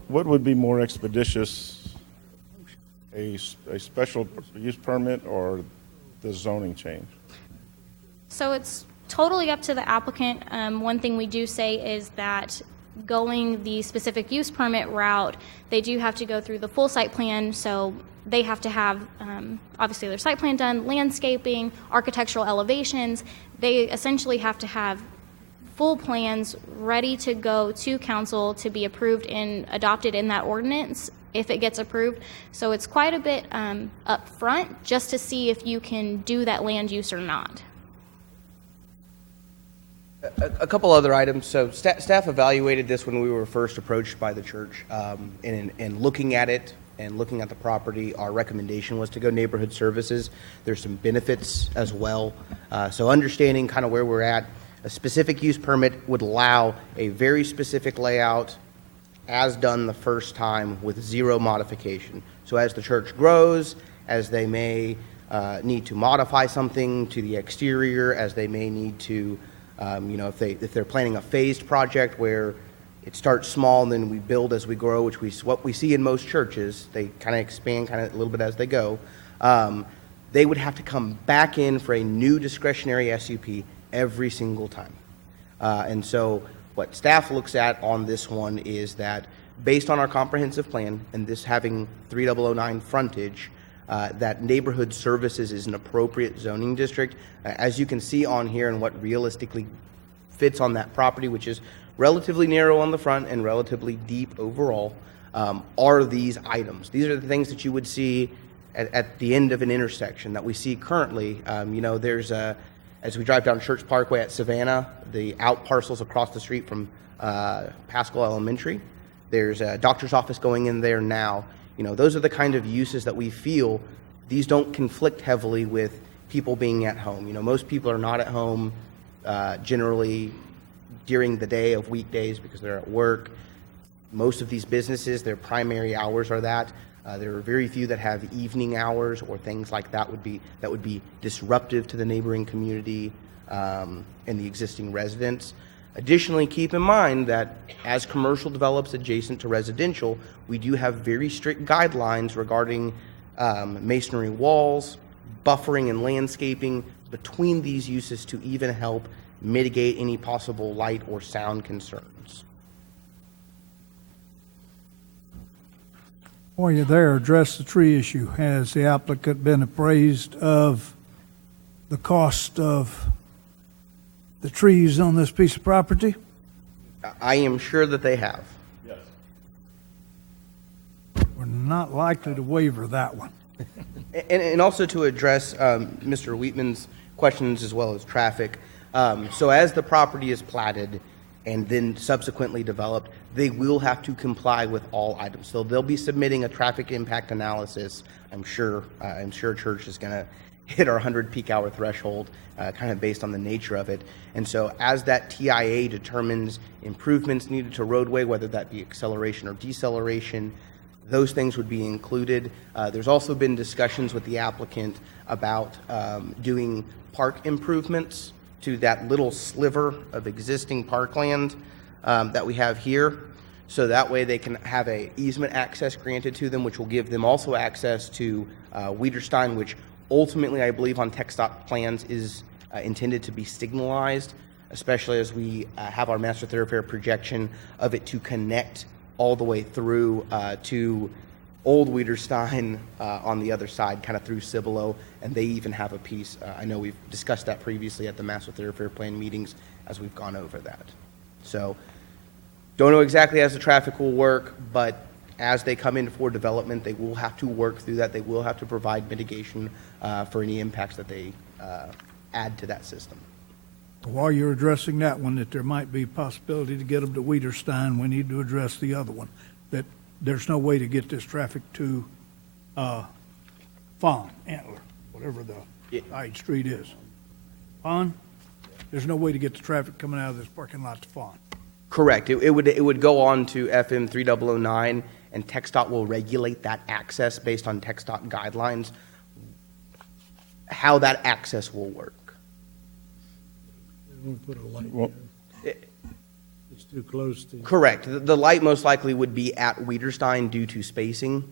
What would be more expeditious, a special use permit or the zoning change? So it's totally up to the applicant. One thing we do say is that going the specific use permit route, they do have to go through the full site plan, so they have to have, obviously, their site plan done, landscaping, architectural elevations. They essentially have to have full plans ready to go to council to be approved and adopted in that ordinance if it gets approved. So it's quite a bit up front just to see if you can do that land use or not. A couple other items. So staff evaluated this when we were first approached by the church. And looking at it and looking at the property, our recommendation was to go neighborhood services. There's some benefits as well. So understanding kind of where we're at, a specific use permit would allow a very specific layout as done the first time with zero modification. So as the church grows, as they may need to modify something to the exterior, as they may need to if they're planning a phased project where it starts small and then we build as we grow, which what we see in most churches, they kind of expand kind of a little bit as they go, they would have to come back in for a new discretionary SUP every single time. And so what staff looks at on this one is that based on our comprehensive plan and this having 3009 frontage, that neighborhood services is an appropriate zoning district. As you can see on here and what realistically fits on that property, which is relatively narrow on the front and relatively deep overall, are these items. These are the things that you would see at the end of an intersection that we see currently. There's as we drive down Schertz Parkway at Savannah, the out parcels across the street from Pascal Elementary. There's a doctor's office going in there now. Those are the kind of uses that we feel these don't conflict heavily with people being at home. Most people are not at home generally during the day of weekdays because they're at work. Most of these businesses, their primary hours are that. There are very few that have evening hours or things like that would be disruptive to the neighboring community and the existing residents. Additionally, keep in mind that as commercial develops adjacent to residential, we do have very strict guidelines regarding masonry walls, buffering and landscaping between these uses to even help mitigate any possible light or sound concerns. While you're there, address the tree issue. Has the applicant been appraised of the cost of the trees on this piece of property? I am sure that they have. Yes. We're not likely to waiver that one. And also to address Mr. Wheatman's questions as well as traffic. So as the property is platted and then subsequently developed, they will have to comply with all items. So they'll be submitting a traffic impact analysis. I'm sure Church is going to hit our 100 peak hour threshold, kind of based on the nature of it. And so as that TIA determines improvements needed to roadway, whether that be acceleration or deceleration, those things would be included. There's also been discussions with the applicant about doing park improvements to that little sliver of existing parkland that we have here. So that way they can have a easement access granted to them, which will give them also access to Wiederstein, which ultimately I believe on TxDOT plans is intended to be signalized, especially as we have our master thoroughfare projection of it to connect all the way through to Old Wiederstein on the other side, kind of through Cibolo, and they even have a piece. I know we've discussed that previously at the master thoroughfare plan meetings as we've gone over that. So don't know exactly as the traffic will work, but as they come in for development, they will have to work through that. They will have to provide mitigation for any impacts that they add to that system. While you're addressing that one, that there might be possibility to get them to Wiederstein, we need to address the other one, that there's no way to get this traffic to Fawn, Antler, whatever the side street is. Fawn, there's no way to get the traffic coming out of this parking lot to Fawn. Correct. It would go on to FM 3009, and TxDOT will regulate that access based on TxDOT guidelines, how that access will work. They won't put a light Well- there. It's too close to. Correct. The light most likely would be at Wiederstein due to spacing.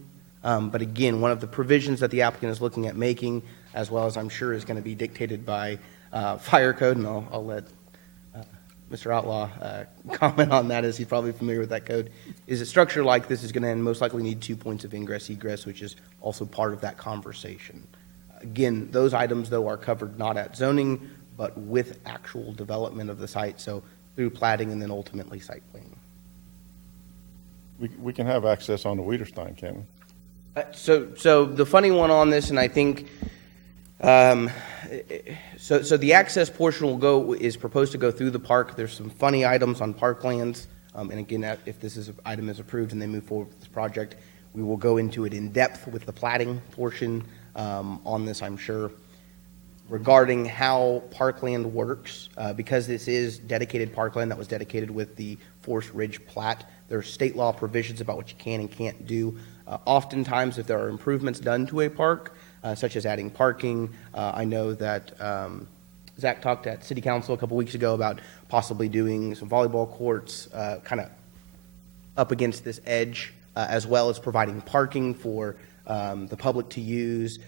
But again, one of the provisions that the applicant is looking at making, as well as I'm sure is going to be dictated by fire code, and I'll let Mr. Outlaw comment on that, as he's probably familiar with that code, is a structure like this is going to most likely need 2 points of ingress egress, which is also part of that conversation. Again, those items, though, are covered not at zoning, but with actual development of the site, so through platting and then ultimately site planning. We can have access on the Wiederstein, can't we? So the funny one on this, and I think, so the access portion is proposed to go through the park. There's some funny items on parklands, and again, if this item is approved and they move forward with this project, we will go into it in depth with the platting portion on this, I'm sure. Regarding how parkland works, because this is dedicated parkland that was dedicated with the Forest Ridge plat, there are state law provisions about what you can and can't do. Oftentimes, if there are improvements done to a park, such as adding parking, I know that Zach talked at City Council a couple weeks ago about possibly doing some volleyball courts kind of up against this edge, as well as providing parking for the public to use.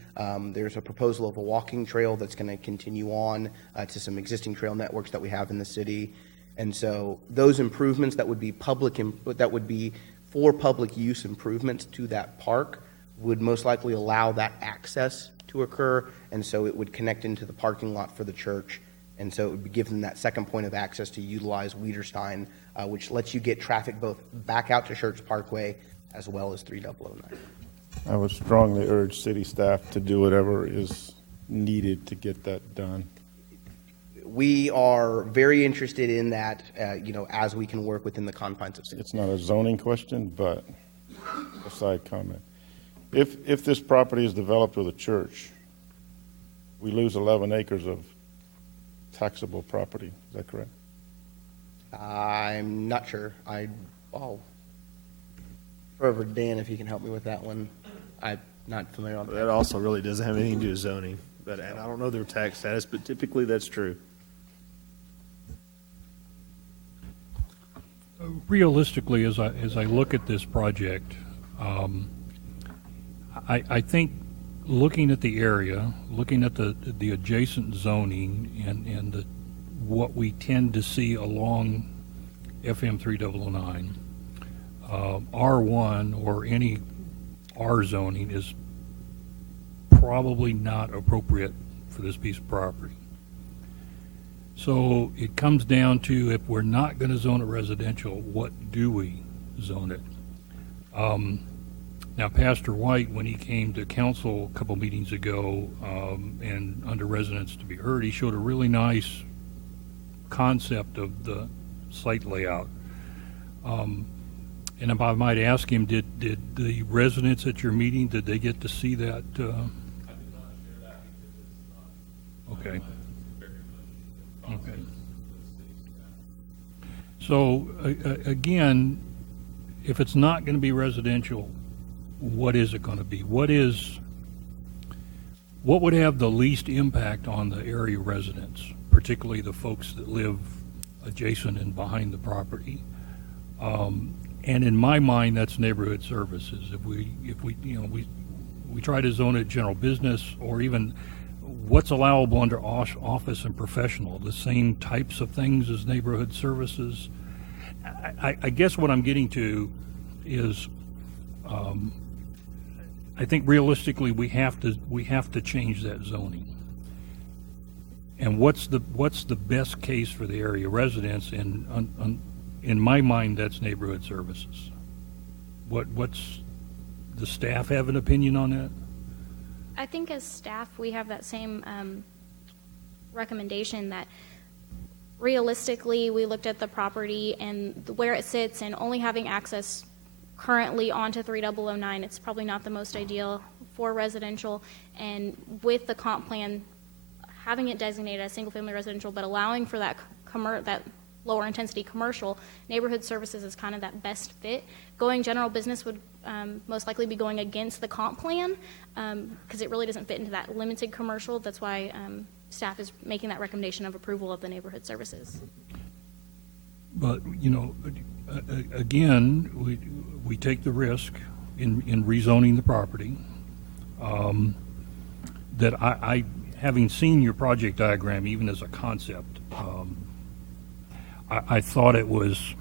There's a proposal of a walking trail that's going to continue on to some existing trail networks that we have in the city. And so those improvements that would be public, that would be for public use improvements to that park would most likely allow that access to occur, and so it would connect into the parking lot for the church, and so it would give them that second point of access to utilize Wiederstein, which lets you get traffic both back out to Schertz Parkway as well as 3009. I would strongly urge city staff to do whatever is needed to get that done. We are very interested in that, as we can work within the confines of city. It's not a zoning question, but a side comment. If this property is developed with a church, we lose 11 acres of taxable property. Is that correct? I'm not sure. I'll throw over to Dan if you can help me with that one. I'm not familiar on that. That also really doesn't have anything to do with zoning, and I don't know their tax status, but typically that's true. Realistically, as I look at this project, I think looking at the area, looking at the adjacent zoning and what we tend to see along FM 3009, R1 or any R zoning is probably not appropriate for this piece of property. So it comes down to, if we're not going to zone it residential, what do we zone it? Now, Pastor White, when he came to council a couple meetings ago, and under residents to be heard, he showed a really nice concept of the site layout. And if I might ask him, did the residents at your meeting, did they get to see that? I did not share that because it's not. Okay. Okay. So, again, if it's not going to be residential, what is it going to be? What would have the least impact on the area residents, particularly the folks that live adjacent and behind the property? And in my mind, that's neighborhood services. If we try to zone it general business, or even what's allowable under office and professional, the same types of things as neighborhood services. I guess what I'm getting to is, I think realistically we have to change that zoning. And what's the best case for the area residents? And in my mind, that's neighborhood services. What's the staff have an opinion on that? I think as staff, we have that same recommendation that realistically, we looked at the property and where it sits and only having access currently onto 3009, it's probably not the most ideal for residential. And with the comp plan, having it designated as single-family residential, but allowing for that lower intensity commercial, neighborhood services is kind of that best fit. Going general business would most likely be going against the comp plan because it really doesn't fit into that limited commercial. That's why staff is making that recommendation of approval of the neighborhood services. But, again, we take the risk in rezoning the property that I, having seen your project diagram, even as a concept, I thought it was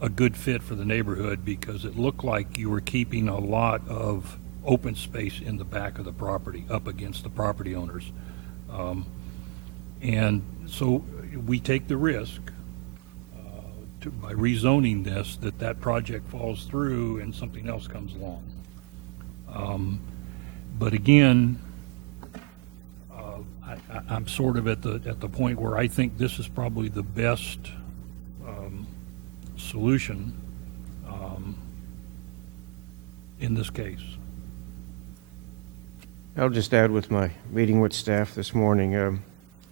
a good fit for the neighborhood because it looked like you were keeping a lot of open space in the back of the property up against the property owners. And so we take the risk by rezoning this that project falls through and something else comes along. But again, I'm sort of at the point where I think this is probably the best solution in this case. I'll just add, with my meeting with staff this morning,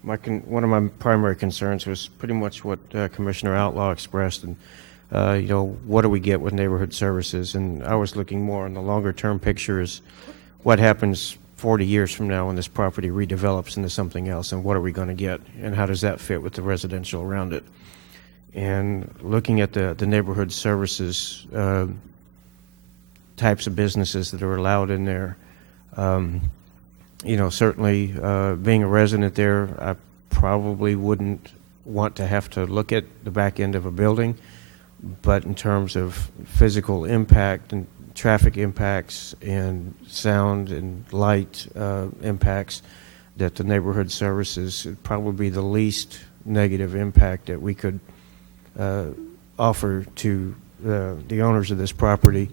one of my primary concerns was pretty much what Commissioner Outlaw expressed, and what do we get with neighborhood services? And I was looking more on the longer-term picture is what happens 40 years from now when this property redevelops into something else, and what are we going to get, and how does that fit with the residential around it? And looking at the neighborhood services types of businesses that are allowed in there, certainly being a resident there, I probably wouldn't want to have to look at the back end of a building, but in terms of physical impact and traffic impacts and sound and light impacts, that the neighborhood services would probably be the least negative impact that we could offer to the owners of this property,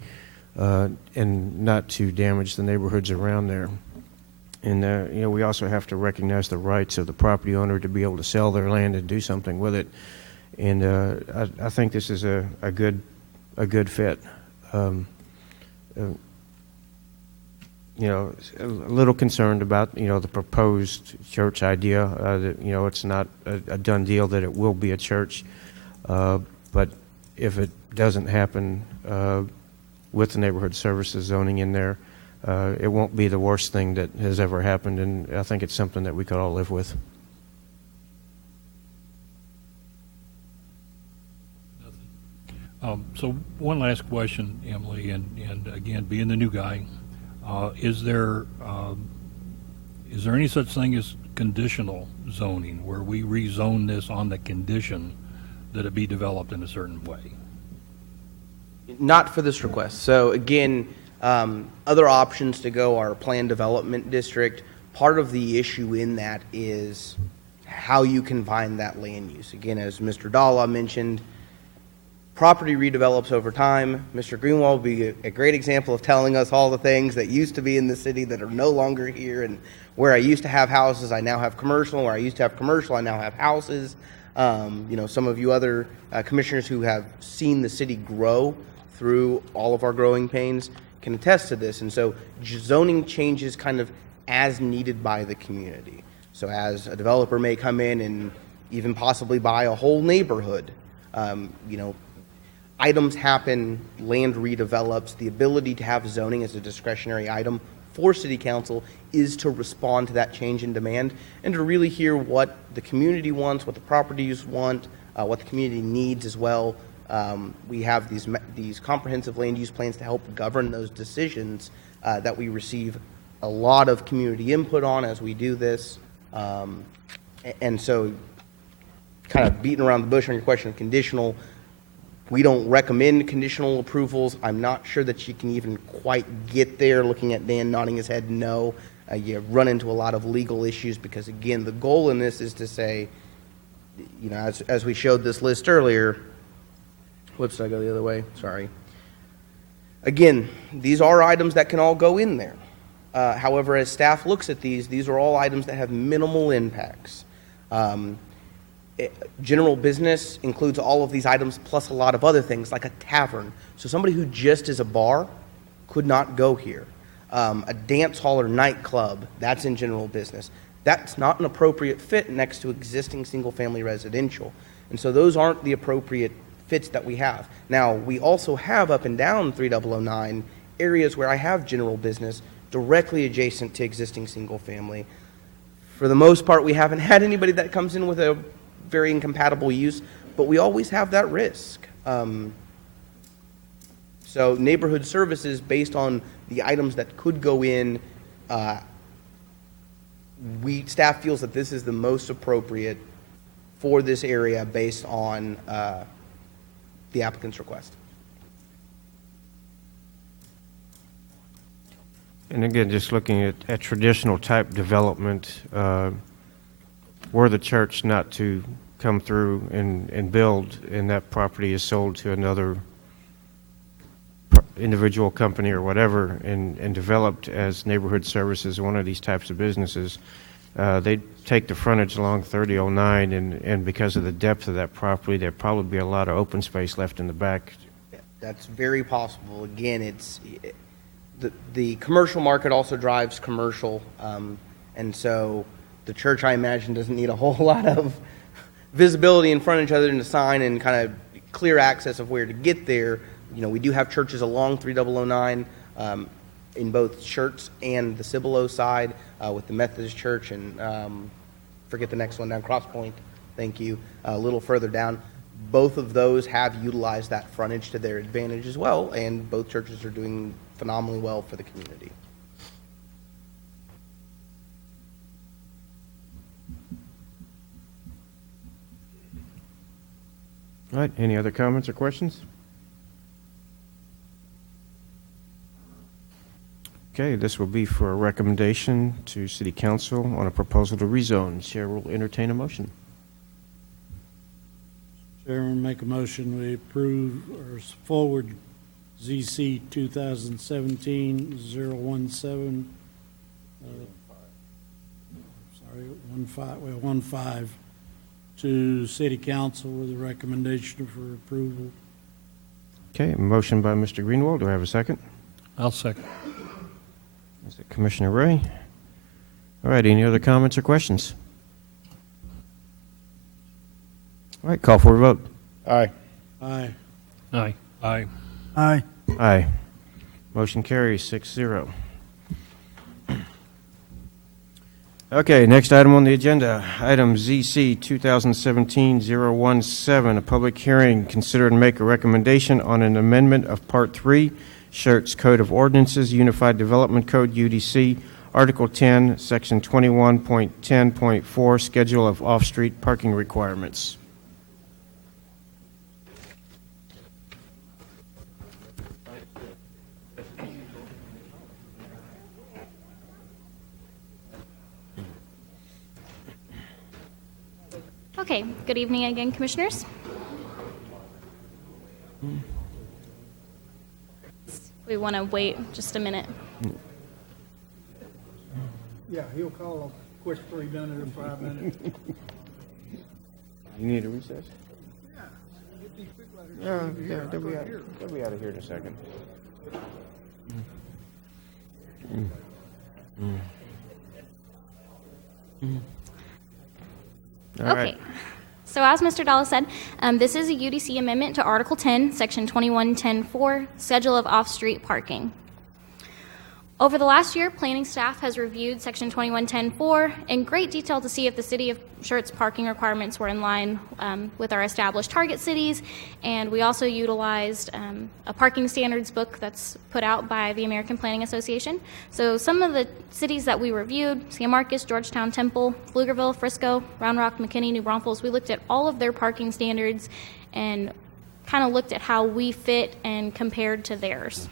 and not to damage the neighborhoods around there. And we also have to recognize the rights of the property owner to be able to sell their land and do something with it. And I think this is a good fit. A little concerned about the proposed church idea. That it's not a done deal that it will be a church, but if it doesn't happen with the neighborhood services zoning in there, it won't be the worst thing that has ever happened, and I think it's something that we could all live with. So one last question, Emily, and again, being the new guy, is there any such thing as conditional zoning where we rezone this on the condition that it be developed in a certain way? Not for this request. So again, other options to go are planned development district. Part of the issue in that is how you combine that land use. Again, as Mr. Dalla mentioned, property redevelops over time. Mr. Greenwald will be a great example of telling us all the things that used to be in the city that are no longer here, and where I used to have houses, I now have commercial. Where I used to have commercial, I now have houses. Some of you other commissioners who have seen the city grow through all of our growing pains can attest to this. And so zoning changes kind of as needed by the community. So as a developer may come in and even possibly buy a whole neighborhood, items happen, land redevelops. The ability to have zoning as a discretionary item for City Council is to respond to that change in demand and to really hear what the community wants, what the properties want, what the community needs as well. We have these comprehensive land use plans to help govern those decisions that we receive a lot of community input on as we do this. And so kind of beating around the bush on your question of conditional, we don't recommend conditional approvals. I'm not sure that you can even quite get there, looking at Dan nodding his head no. You run into a lot of legal issues because, again, the goal in this is to say, as we showed this list earlier, whoops, did I go the other way? Sorry. Again, these are items that can all go in there. However, as staff looks at these are all items that have minimal impacts. General business includes all of these items plus a lot of other things like a tavern. So somebody who just is a bar could not go here. A dance hall or nightclub, that's in general business. That's not an appropriate fit next to existing single-family residential. And so those aren't the appropriate fits that we have. Now, we also have up and down 3009 areas where I have general business directly adjacent to existing single-family. For the most part, we haven't had anybody that comes in with a very incompatible use, but we always have that risk. So neighborhood services, based on the items that could go in, staff feels that this is the most appropriate for this area based on the applicant's request. And again, just looking at traditional type development, were the church not to come through and build, and that property is sold to another individual company or whatever, and developed as neighborhood services, one of these types of businesses, they'd take the frontage along 3009, and because of the depth of that property, there'd probably be a lot of open space left in the back. That's very possible. Again, the commercial market also drives commercial, and so the church, I imagine, doesn't need a whole lot of visibility in frontage other than a sign and kind of clear access of where to get there. We do have churches along 3009 in both Schertz and the Cibolo side with the Methodist Church and forget the next one down, Cross Point. Thank you. A little further down. Both of those have utilized that frontage to their advantage as well, and both churches are doing phenomenally well for the community. All right, any other comments or questions? Okay, this will be for a recommendation to City Council on a proposal to rezone. Chair will entertain a motion. Chairman, make a motion, we approve or forward ZC 2017-017, sorry, 15 to City Council with a recommendation for approval. Okay, a motion by Mr. Greenwald. Do I have a second? I'll second. Is it Commissioner Ray? All right, any other comments or questions? All right, call for a vote. Aye. Aye. Aye. Aye. Aye. Aye. Motion carries 6-0. Okay, next item on the agenda, item ZC 2017-017, a public hearing, consider and make a recommendation on an amendment of Part 3, Schertz Code of Ordinances, Unified Development Code, UDC, Article 10, Section 21.10.4, Schedule of Off-Street Parking Requirements. Okay, good evening again, Commissioners. We want to wait just a minute. Yeah, he'll call a quick 3 minute or 5 minutes. You need a recess? Yeah, they'll be out of here in a second. All Okay. right. So as Mr. Dalla said, this is a UDC amendment to Article 10, Section 2110.4, Schedule of Off-Street Parking. Over the last year, planning staff has reviewed Section 2110.4 in great detail to see if the City of Schertz parking requirements were in line with our established target cities, and we also utilized a parking standards book that's put out by the American Planning Association. So some of the cities that we reviewed, San Marcos, Georgetown, Temple, Pflugerville, Frisco, Round Rock, McKinney, New Braunfels, we looked at all of their parking standards and kind of looked at how we fit and compared to theirs,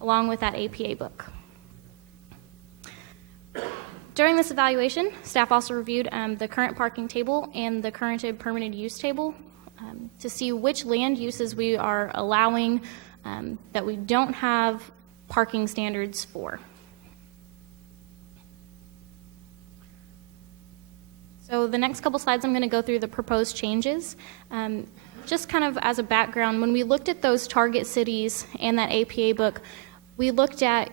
along with that APA book. During this evaluation, staff also reviewed the current parking table and the current permitted use table to see which land uses we are allowing that we don't have parking standards for. So the next couple slides, I'm going to go through the proposed changes. Just kind of as a background, when we looked at those target cities and that APA book, we looked at,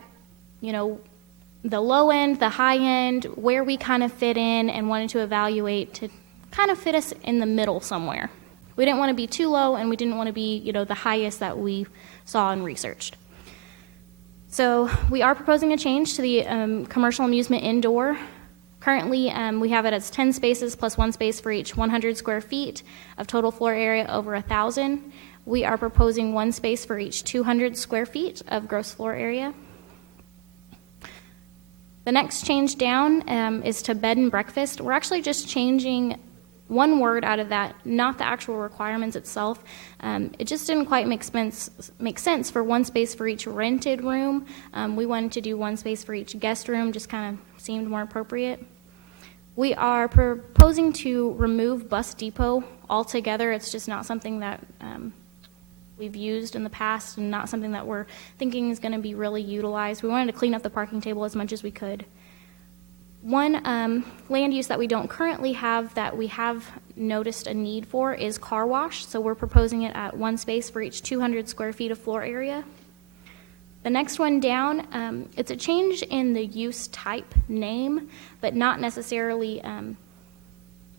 the low end, the high end, where we kind of fit in, and wanted to evaluate to kind of fit us in the middle somewhere. We didn't want to be too low, and we didn't want to be, the highest that we saw and researched. So we are proposing a change to the commercial amusement indoor. Currently, we have it as 10 spaces plus 1 space for each 100 square feet of total floor area over 1,000. We are proposing 1 space for each 200 square feet of gross floor area. The next change down is to bed and breakfast. We're actually just changing one word out of that, not the actual requirements itself. It just didn't quite make sense for 1 space for each rented room. We wanted to do 1 space for each guest room, just kind of seemed more appropriate. We are proposing to remove bus depot altogether. It's just not something that we've used in the past and not something that we're thinking is going to be really utilized. We wanted to clean up the parking table as much as we could. One land use that we don't currently have that we have noticed a need for is car wash. So we're proposing it at 1 space for each 200 square feet of floor area. The next one down, it's a change in the use type name, but not necessarily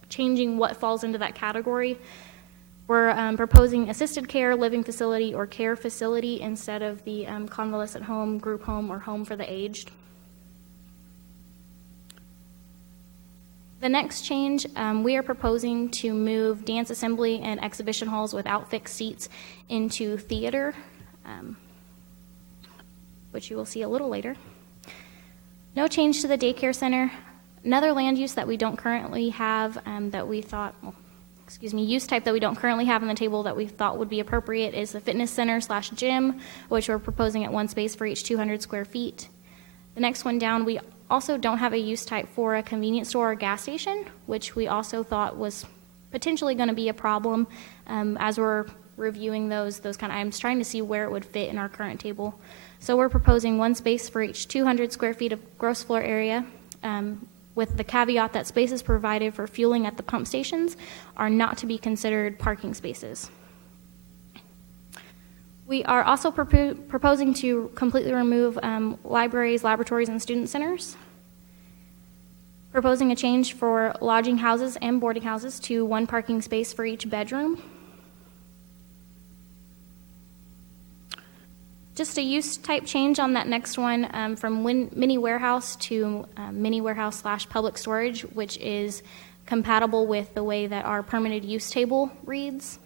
changing what falls into that category. We're proposing assisted care, living facility, or care facility instead of the convalescent home, group home, or home for the aged. The next change, we are proposing to move dance assembly and exhibition halls without fixed seats into theater, which you will see a little later. No change to the daycare center. Another land use that we don't currently have that we thought, use type that we don't currently have on the table that we thought would be appropriate is the fitness center / gym, which we're proposing at one space for each 200 square feet. The next one down, we also don't have a use type for a convenience store or gas station, which we also thought was potentially going to be a problem as we're reviewing those kind of items, trying to see where it would fit in our current table. So we're proposing one space for each 200 square feet of gross floor area, with the caveat that spaces provided for fueling at the pump stations are not to be considered parking spaces. We are also proposing to completely remove libraries, laboratories, and student centers. Proposing a change for lodging houses and boarding houses to one parking space for each bedroom. Just a use type change on that next one from mini warehouse to mini warehouse / public storage, which is compatible with the way that our permitted use table reads.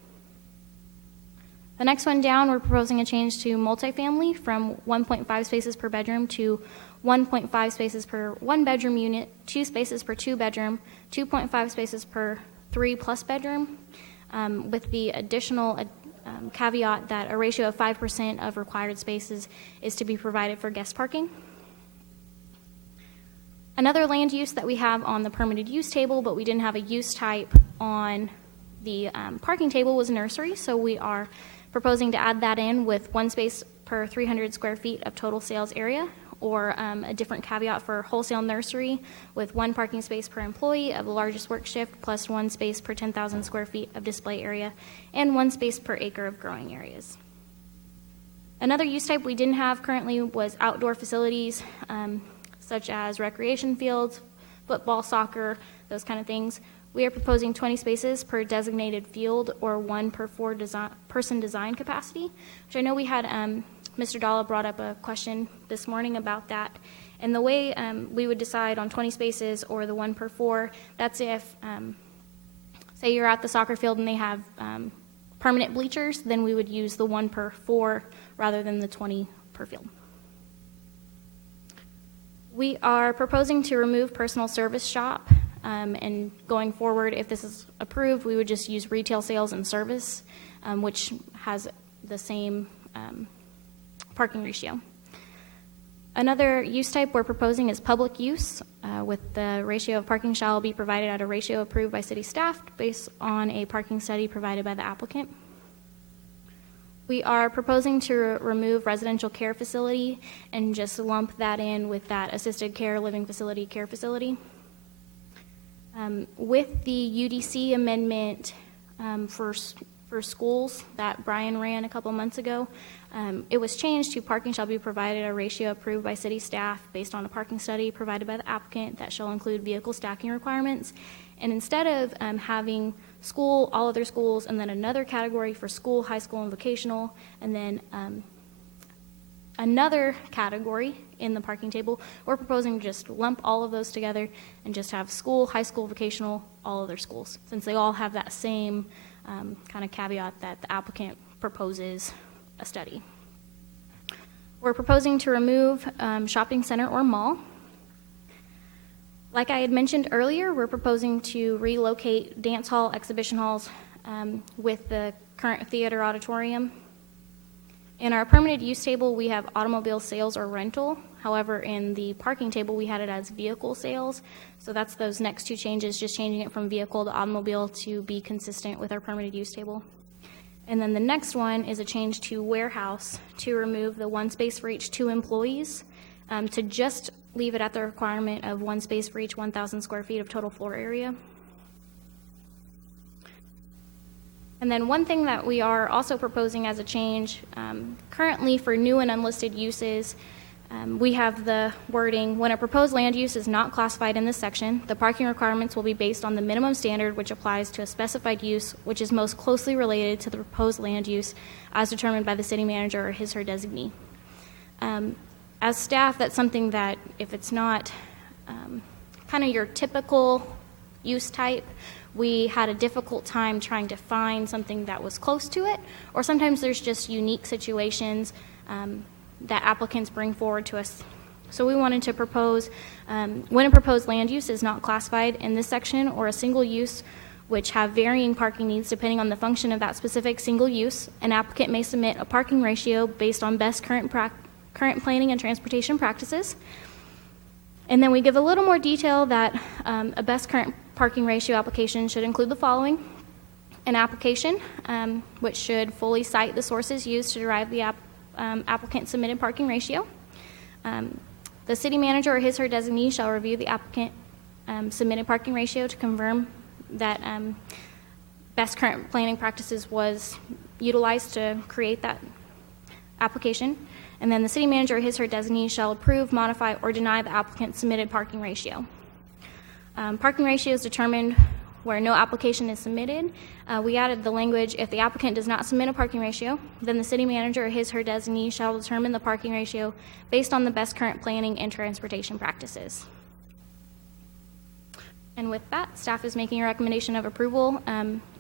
The next one down, we're proposing a change to multifamily from 1.5 spaces per bedroom to 1.5 spaces per one bedroom unit, 2 spaces per 2 bedroom, 2.5 spaces per 3+ bedroom, with the additional caveat that a ratio of 5% of required spaces is to be provided for guest parking. Another land use that we have on the permitted use table, but we didn't have a use type on the parking table, was nursery, so we are proposing to add that in with one space per 300 square feet of total sales area, or a different caveat for wholesale nursery with one parking space per employee of the largest work shift, plus one space per 10,000 square feet of display area, and one space per acre of growing areas. Another use type we didn't have currently was outdoor facilities, such as recreation fields, football, soccer, those kind of things. We are proposing 20 spaces per designated field, or 1 per 4 person design capacity, which I know we had Mr. Dalla brought up a question this morning about that. And the way we would decide on 20 spaces or the 1 per 4, that's if, say you're at the soccer field and they have permanent bleachers, then we would use the 1 per 4 rather than the 20 per field. We are proposing to remove personal service shop, and going forward, if this is approved, we would just use retail sales and service, which has the same parking ratio. Another use type we're proposing is public use, with the ratio of parking shall be provided at a ratio approved by city staff based on a parking study provided by the applicant. We are proposing to remove residential care facility and just lump that in with that assisted care living facility care facility. With the UDC amendment for schools that Brian ran a couple months ago, it was changed to parking shall be provided at a ratio approved by city staff based on a parking study provided by the applicant that shall include vehicle stacking requirements. And instead of having school, all other schools, and then another category for school, high school, and vocational, and then another category in the parking table, we're proposing to just lump all of those together and just have school, high school, vocational, all other schools, since they all have that same kind of caveat that the applicant proposes a study. We're proposing to remove shopping center or mall. Like I had mentioned earlier, we're proposing to relocate dance hall, exhibition halls with the current theater auditorium. In our permitted use table, we have automobile sales or rental. However, in the parking table, we had it as vehicle sales. So that's those next two changes, just changing it from vehicle to automobile to be consistent with our permitted use table. And then the next one is a change to warehouse to remove the one space for each 2 employees, to just leave it at the requirement of 1 space for each 1,000 square feet of total floor area. And then one thing that we are also proposing as a change, currently for new and unlisted uses, we have the wording, when a proposed land use is not classified in this section, the parking requirements will be based on the minimum standard which applies to a specified use which is most closely related to the proposed land use as determined by the city manager or his or her designee. As staff, that's something that if it's not kind of your typical use type, we had a difficult time trying to find something that was close to it, or sometimes there's just unique situations that applicants bring forward to us. So we wanted to propose, when a proposed land use is not classified in this section or a single use which have varying parking needs depending on the function of that specific single use. An applicant may submit a parking ratio based on best current planning and transportation practices. And then we give a little more detail that a best current parking ratio application should include the following. An application, which should fully cite the sources used to derive the applicant submitted parking ratio. The city manager or his or her designee shall review the applicant submitted parking ratio to confirm that best current planning practices was utilized to create that application. And then the city manager or his or her designee shall approve, modify, or deny the applicant's submitted parking ratio. Parking ratio is determined where no application is submitted. We added the language, if the applicant does not submit a parking ratio, then the city manager or his or her designee shall determine the parking ratio based on the best current planning and transportation practices. And with that, staff is making a recommendation of approval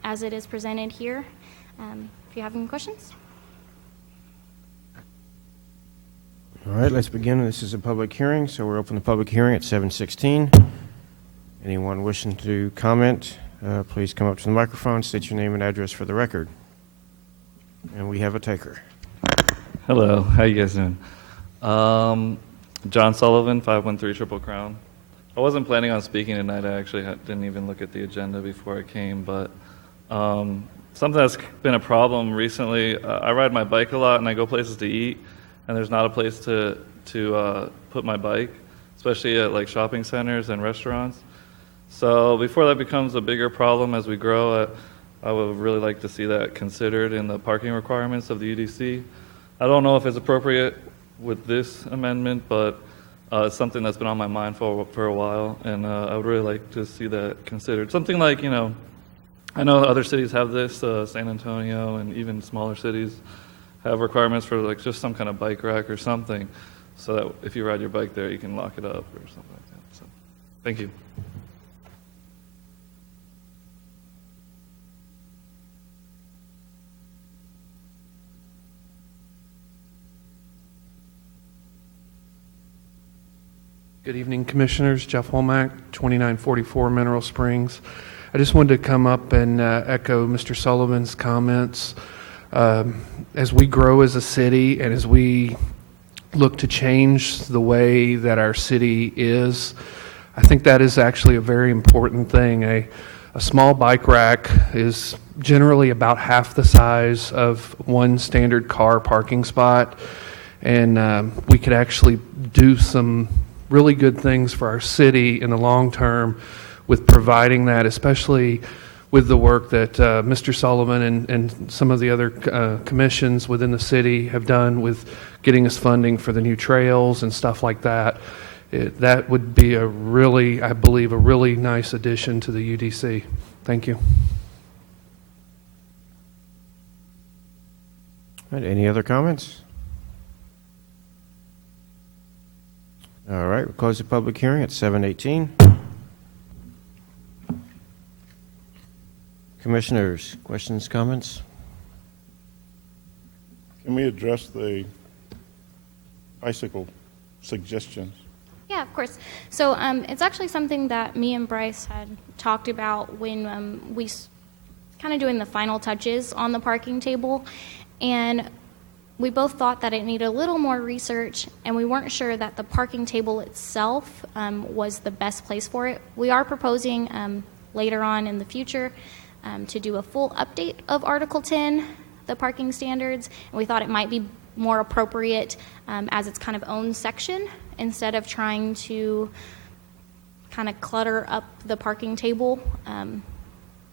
as it is presented here. If you have any questions. All right, let's begin. This is a public hearing, so we're open the public hearing at 7:16. Anyone wishing to comment, please come up to the microphone, state your name and address for the record. And we have a taker. Hello, how you guys doing? John Sullivan, 513 Triple Crown. I wasn't planning on speaking tonight. I actually didn't even look at the agenda before I came, but something that's been a problem recently, I ride my bike a lot and I go places to eat, and there's not a place to put my bike, especially at like shopping centers and restaurants. So before that becomes a bigger problem as we grow, I would really like to see that considered in the parking requirements of the UDC. I don't know if it's appropriate with this amendment, but it's something that's been on my mind for a while, and I would really like to see that considered. Something like, I know other cities have this, San Antonio and even smaller cities have requirements for like just some kind of bike rack or something, so that if you ride your bike there, you can lock it up or something like that. So, thank you. Good evening, Commissioners. Jeff Womack, 2944 Mineral Springs. I just wanted to come up and echo Mr. Sullivan's comments. As we grow as a city and as we look to change the way that our city is, I think that is actually a very important thing. A small bike rack is generally about half the size of one standard car parking spot, and we could actually do some really good things for our city in the long term with providing that, especially with the work that Mr. Sullivan and some of the other commissions within the city have done with getting us funding for the new trails and stuff like that. That would be I believe, a really nice addition to the UDC. Thank you. All right, any other comments? All right, we'll close the public hearing at 7:18. Commissioners, questions, comments? Can we address the bicycle suggestions? Yeah, of course. So it's actually something that me and Bryce had talked about when we kind of doing the final touches on the parking table, and we both thought that it needed a little more research, and we weren't sure that the parking table itself was the best place for it. We are proposing later on in the future to do a full update of Article 10, the parking standards, and we thought it might be more appropriate as its kind of own section instead of trying to kind of clutter up the parking table.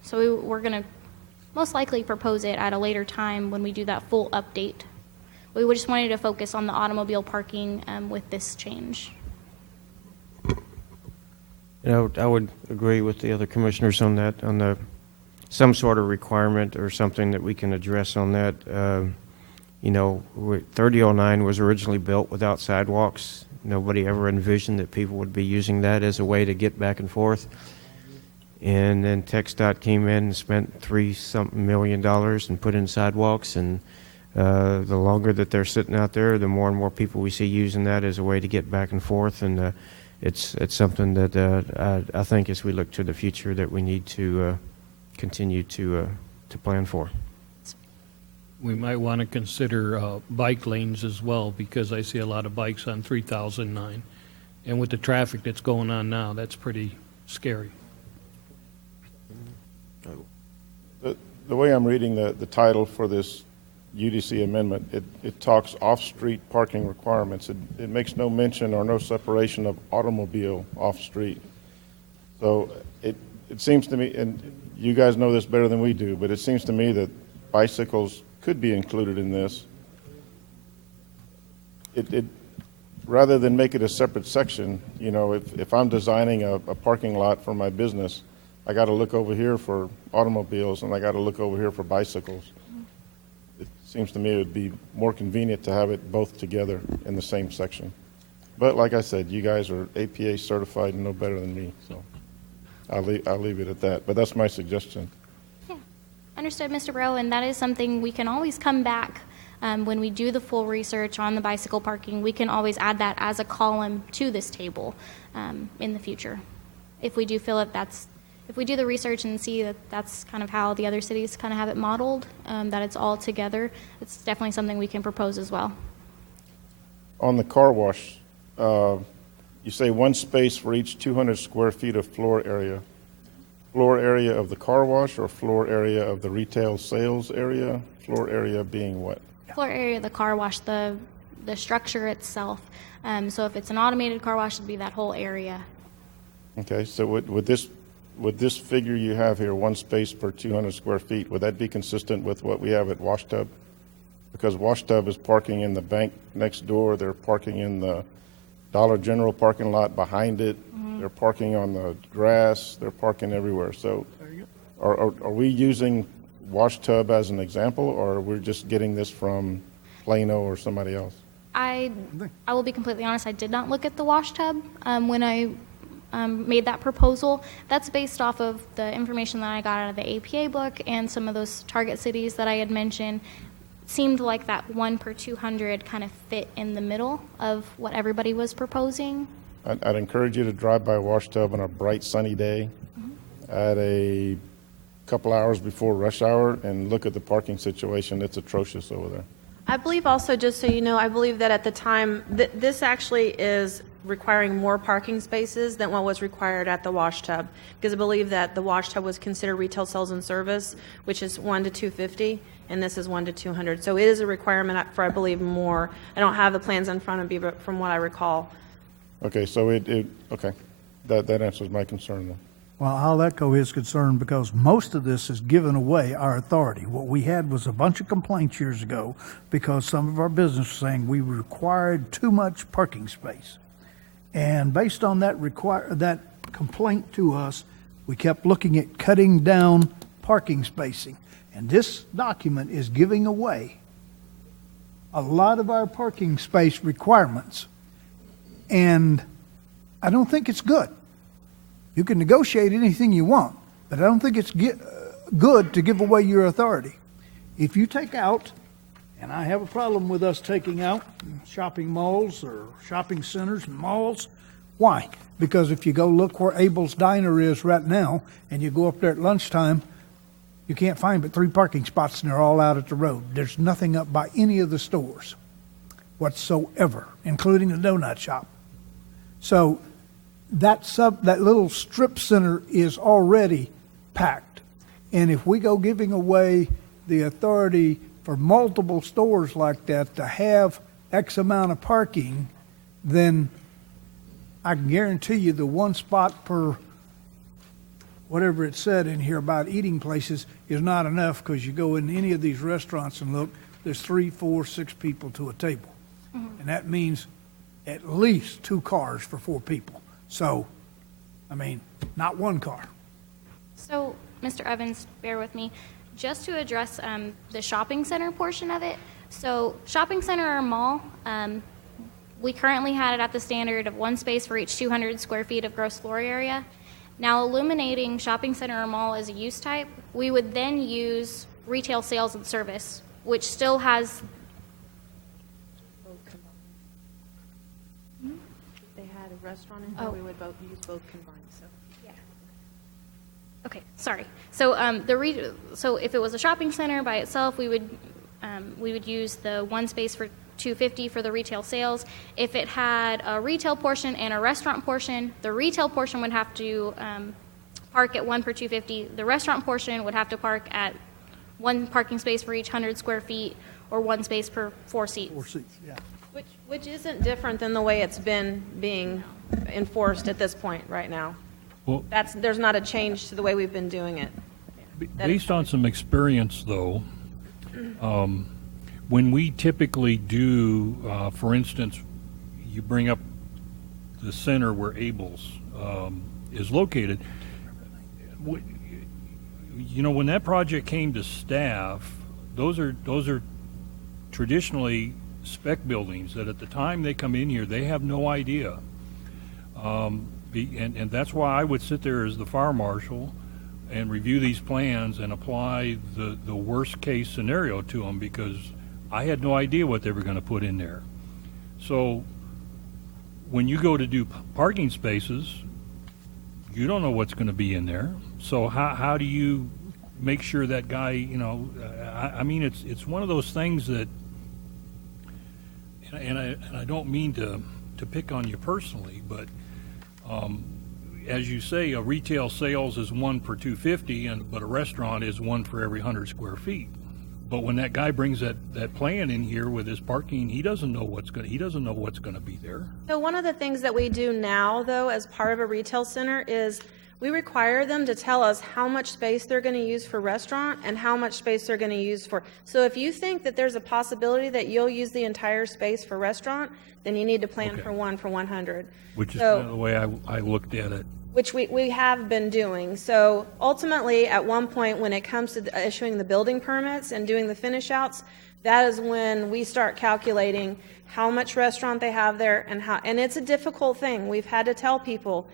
So we're going to most likely propose it at a later time when we do that full update. We just wanted to focus on the automobile parking with this change. I would agree with the other commissioners on that, on some sort of requirement or something that we can address on that. 3009 was originally built without sidewalks. Nobody ever envisioned that people would be using that as a way to get back and forth. And then TxDOT came in and spent $3-something million and put in sidewalks, and the longer that they're sitting out there, the more and more people we see using that as a way to get back and forth, and it's something that I think as we look to the future that we need to continue to plan for. We might want to consider bike lanes as well, because I see a lot of bikes on 3009. And with the traffic that's going on now, that's pretty scary. The way I'm reading the title for this UDC amendment, it talks off-street parking requirements. It makes no mention or no separation of automobile off-street. So it seems to me, and you guys know this better than we do, but it seems to me that bicycles could be included in this. Rather than make it a separate section, you know, if I'm designing a parking lot for my business, I got to look over here for automobiles and I got to look over here for bicycles. It seems to me it would be more convenient to have it both together in the same section. But like I said, you guys are APA certified and know better than me, so I'll leave it at that. But that's my suggestion. Yeah, understood, Mr. Bro, and that is something we can always come back when we do the full research on the bicycle parking. We can always add that as a column to this table in the future. If we do feel that if we do the research and see that that's kind of how the other cities kind of have it modeled, that it's all together, it's definitely something we can propose as well. On the car wash, you say one space for each 200 square feet of floor area. Floor area of the car wash or floor area of the retail sales area? Floor area being what? Floor area of the car wash, the structure itself. So if it's an automated car wash, it'd be that whole area. Okay, so would this figure you have here, one space per 200 square feet, would that be consistent with what we have at Wash Tub? Because Wash Tub is parking in the bank next door, they're parking in the Dollar General parking lot behind it, they're parking on the grass, they're parking everywhere. So are we using Wash Tub as an example, or we're just getting this from Plano or somebody else? I will be completely honest, I did not look at the wash tub when I made that proposal. That's based off of the information that I got out of the APA book and some of those target cities that I had mentioned. It seemed like that 1 per 200 kind of fit in the middle of what everybody was proposing. I'd encourage you to drive by Wash Tub on a bright sunny day at a couple hours before rush hour and look at the parking situation. It's atrocious over there. I believe also, just so you know, I believe that at the time, this actually is requiring more parking spaces than what was required at the wash tub, because I believe that the wash tub was considered retail sales and service, which is 1 to 250, and this is 1 to 200. So it is a requirement for, I believe, more. I don't have the plans in front of me, but from what I recall. Okay, so okay, that answers my concern then. Well, I'll echo his concern, because most of this is giving away our authority. What we had was a bunch of complaints years ago because some of our business was saying we required too much parking space. And based on that complaint to us, we kept looking at cutting down parking spacing. And this document is giving away a lot of our parking space requirements. And I don't think it's good. You can negotiate anything you want, but I don't think it's good to give away your authority. If you take out, and I have a problem with us taking out shopping malls or shopping centers and malls. Why? Because if you go look where Abel's Diner is right now, and you go up there at lunchtime, you can't find but 3 parking spots, and they're all out at the road. There's nothing up by any of the stores whatsoever, including the donut shop. So that little strip center is already packed. And if we go giving away the authority for multiple stores like that to have X amount of parking, then I can guarantee you the 1 spot per whatever it said in here about eating places is not enough, because you go in any of these restaurants and look, there's 3, 4, 6 people to a table. And that means at least 2 cars for 4 people. So, I mean, not 1 car. So, Mr. Evans, bear with me. Just to address the shopping center portion of it. So, shopping center or mall, we currently had it at the standard of 1 space for each 200 square feet of gross floor area. Now, eliminating shopping center or mall as a use type, we would then use retail sales and service, which still has. If they had a restaurant in here, we would use both combined, so. Yeah. Okay, sorry. So so if it was a shopping center by itself, we would use the one space for $250 for the retail sales. If it had a retail portion and a restaurant portion, the retail portion would have to park at 1 per $250. The restaurant portion would have to park at 1 parking space for each 100 square feet, or 1 space per 4 seats. 4 seats, yeah. Which isn't different than the way it's been being enforced at this point right now. Well, There's not a change to the way we've been doing it. based on some experience, though, when we typically do, for instance, you bring up the center where Abel's is located. When that project came to staff, those are traditionally spec buildings that at the time they come in here, they have no idea. And that's why I would sit there as the fire marshal and review these plans and apply the worst case scenario to them, because I had no idea what they were going to put in there. So when you go to do parking spaces, you don't know what's going to be in there. So how do you make sure that guy, I mean, it's one of those things that, and I don't mean to pick on you personally, but as you say, a retail sales is 1 per 250, but a restaurant is 1 for every 100 square feet. But when that guy brings that plan in here with his parking, he doesn't know what's going to be there. So one of the things that we do now, though, as part of a retail center is we require them to tell us how much space they're going to use for restaurant and how much space they're going to use for. So if you think that there's a possibility that you'll use the entire space for restaurant, then you need to plan for 1 for 100. Which is kind of the way I looked at it. Which we have been doing. So ultimately, at one point, when it comes to issuing the building permits and doing the finish outs, that is when we start calculating how much restaurant they have there and it's a difficult thing. We've had to tell people,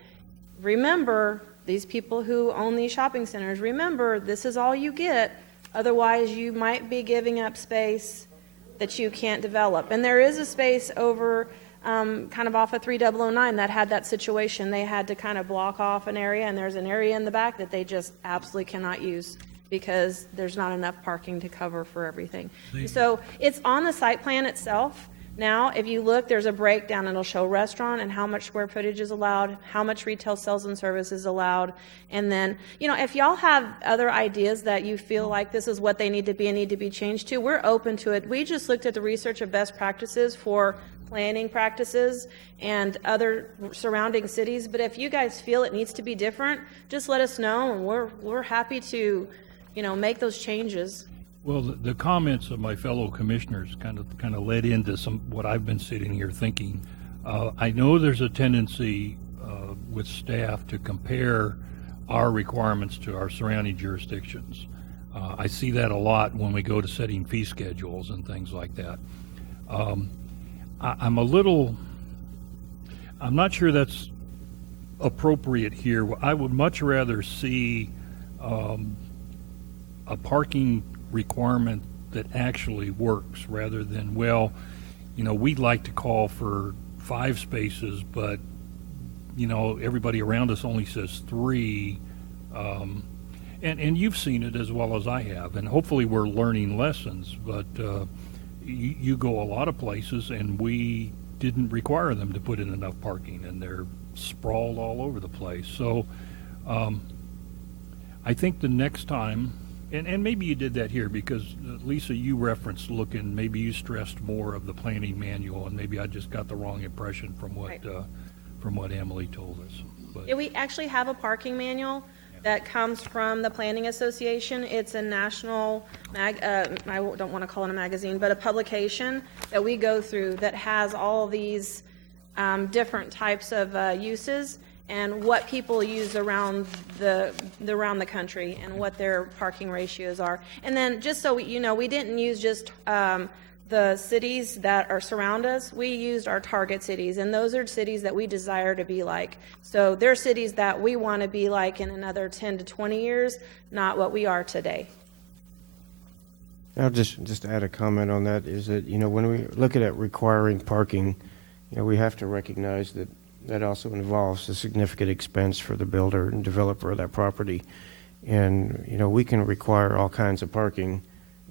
remember, these people who own these shopping centers, remember, this is all you get. Otherwise, you might be giving up space that you can't develop. And there is a space over kind of off of 3009 that had that situation. They had to kind of block off an area, and there's an area in the back that they just absolutely cannot use because there's not enough parking to cover for everything. So it's on the site plan itself. Now, if you look, there's a breakdown. It'll show restaurant and how much square footage is allowed, how much retail sales and service is allowed. And then, if y'all have other ideas that you feel like this is what they need to be and need to be changed to, we're open to it. We just looked at the research of best practices for planning practices and other surrounding cities. But if you guys feel it needs to be different, just let us know, and we're happy to, make those changes. Well, the comments of my fellow commissioners kind of led into what I've been sitting here thinking. I know there's a tendency with staff to compare our requirements to our surrounding jurisdictions. I see that a lot when we go to setting fee schedules and things like that. I'm not sure that's appropriate here. I would much rather see a parking requirement that actually works rather than, we'd like to call for 5 spaces, but, everybody around us only says 3. And you've seen it as well as I have, and hopefully we're learning lessons, but you go a lot of places and we didn't require them to put in enough parking, and they're sprawled all over the place. So I think the next time, and maybe you did that here because, Lisa, you referenced maybe you stressed more of the planning manual, and maybe I just got the wrong impression from what Emily told us. But Yeah, we actually have a parking manual that comes from the Planning Association. It's a national, I don't want to call it a magazine, but a publication that we go through that has all these different types of uses and what people use around the country and what their parking ratios are. And then just so we didn't use just the cities that are surround us. We used our target cities, and those are cities that we desire to be like. So they're cities that we want to be like in another 10 to 20 years, not what we are today. I'll just add a comment on that, is that, when we look at requiring parking, we have to recognize that also involves a significant expense for the builder and developer of that property. And, we can require all kinds of parking,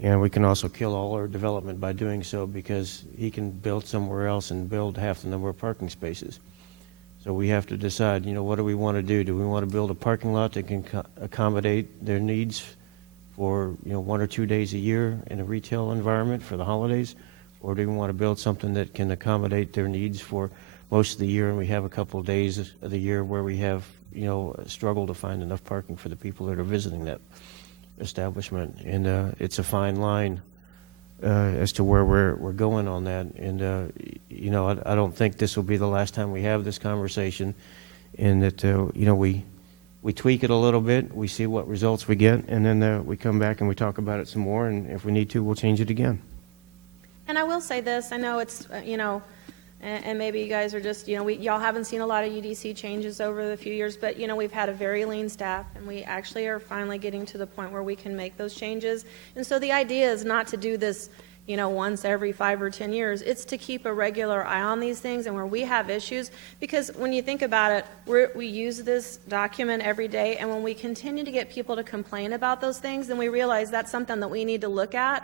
and we can also kill all our development by doing so, because he can build somewhere else and build half the number of parking spaces. So we have to decide, what do we want to do? Do we want to build a parking lot that can accommodate their needs for, 1 or 2 days a year in a retail environment for the holidays? Or do we want to build something that can accommodate their needs for most of the year, and we have a couple of days of the year where we have, a struggle to find enough parking for the people that are visiting that establishment? And it's a fine line as to where we're going on that. And, I don't think this will be the last time we have this conversation, and that, we tweak it a little bit, we see what results we get, and then we come back and we talk about it some more, and if we need to, we'll change it again. And I will say this, I know it's, and maybe you guys are just, y'all haven't seen a lot of UDC changes over the few years, but, we've had a very lean staff, and we actually are finally getting to the point where we can make those changes. And so the idea is not to do this, once every 5 or 10 years. It's to keep a regular eye on these things, and where we have issues, because when you think about it, we use this document every day, and when we continue to get people to complain about those things, then we realize that's something that we need to look at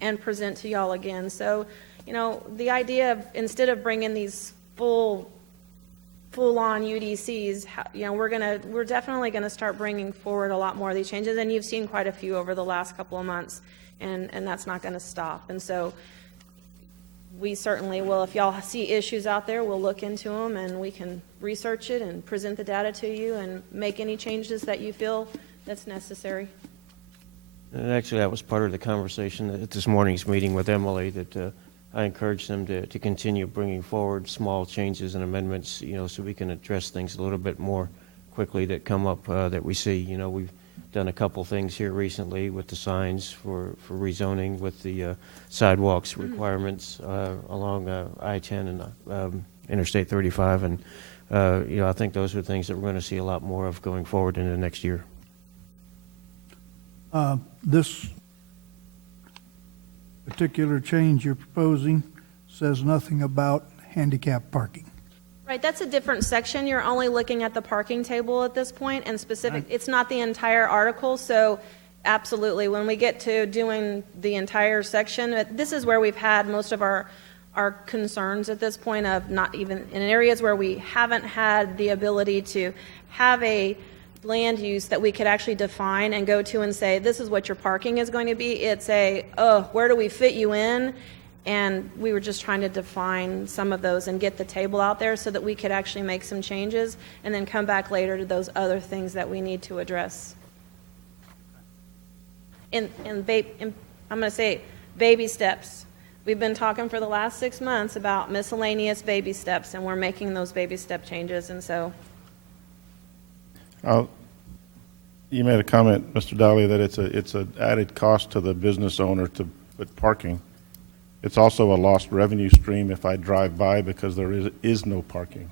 and present to y'all again. So, the idea of, instead of bringing these full-on UDCs, we're definitely gonna start bringing forward a lot more of these changes, and you've seen quite a few over the last couple of months, and that's not gonna stop. And so we certainly will, if y'all see issues out there, we'll look into them, and we can research it and present the data to you and make any changes that you feel that's necessary. And actually, that was part of the conversation at this morning's meeting with Emily, that I encouraged them to continue bringing forward small changes and amendments, so we can address things a little bit more quickly that come up that we see. We've done a couple things here recently with the signs for rezoning, with the sidewalks requirements along I-10 and Interstate 35. And, I think those are things that we're going to see a lot more of going forward into next year. This particular change you're proposing says nothing about handicap parking. Right, that's a different section. You're only looking at the parking table at this point, and specific, it's not the entire article, so absolutely, when we get to doing the entire section, this is where we've had most of our concerns at this point, of not even in areas where we haven't had the ability to have a land use that we could actually define and go to and say, this is what your parking is going to be. It's where do we fit you in? And we were just trying to define some of those and get the table out there so that we could actually make some changes and then come back later to those other things that we need to address. I'm going to say baby steps. We've been talking for the last 6 months about miscellaneous baby steps, and we're making those baby step changes, and so. You made a comment, Mr. Daly, that it's an added cost to the business owner to put parking. It's also a lost revenue stream if I drive by, because there is no parking.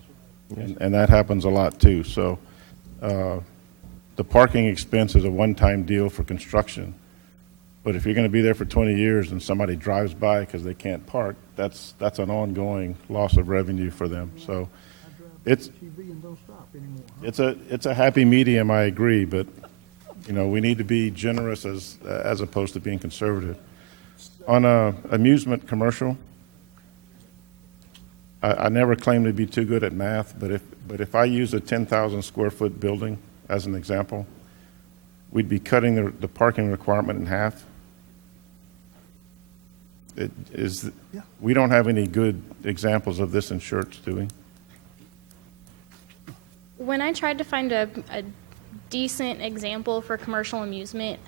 And that happens a lot too. So the parking expense is a one-time deal for construction. But if you're going to be there for 20 years and somebody drives by because they can't park, that's an ongoing loss of revenue for them. So it's a happy medium, I agree, but we need to be generous as opposed to being conservative. On amusement commercial, I never claimed to be too good at math, but if I use a 10,000 square foot building as an example, we'd be cutting the parking requirement in half. We don't have any good examples of this in Schertz, do we? When I tried to find a decent example for commercial amusement,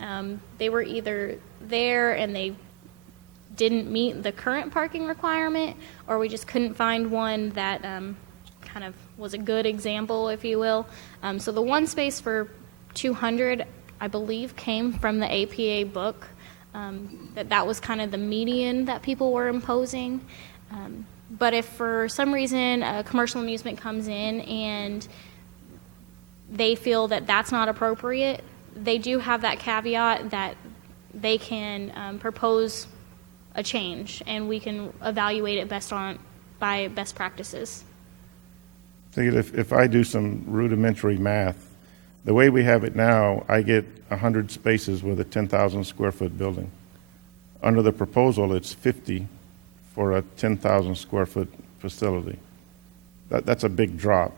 they were either there and they didn't meet the current parking requirement, or we just couldn't find one that kind of was a good example, if you will. So the one space for 200, I believe, came from the APA book, that was kind of the median that people were imposing. But if for some reason a commercial amusement comes in and they feel that that's not appropriate, they do have that caveat that they can propose a change, and we can evaluate it by best practices. If I do some rudimentary math, The way we have it now, I get 100 spaces with a 10,000 square foot building. Under the proposal, it's 50 for a 10,000 square foot facility. That's a big drop.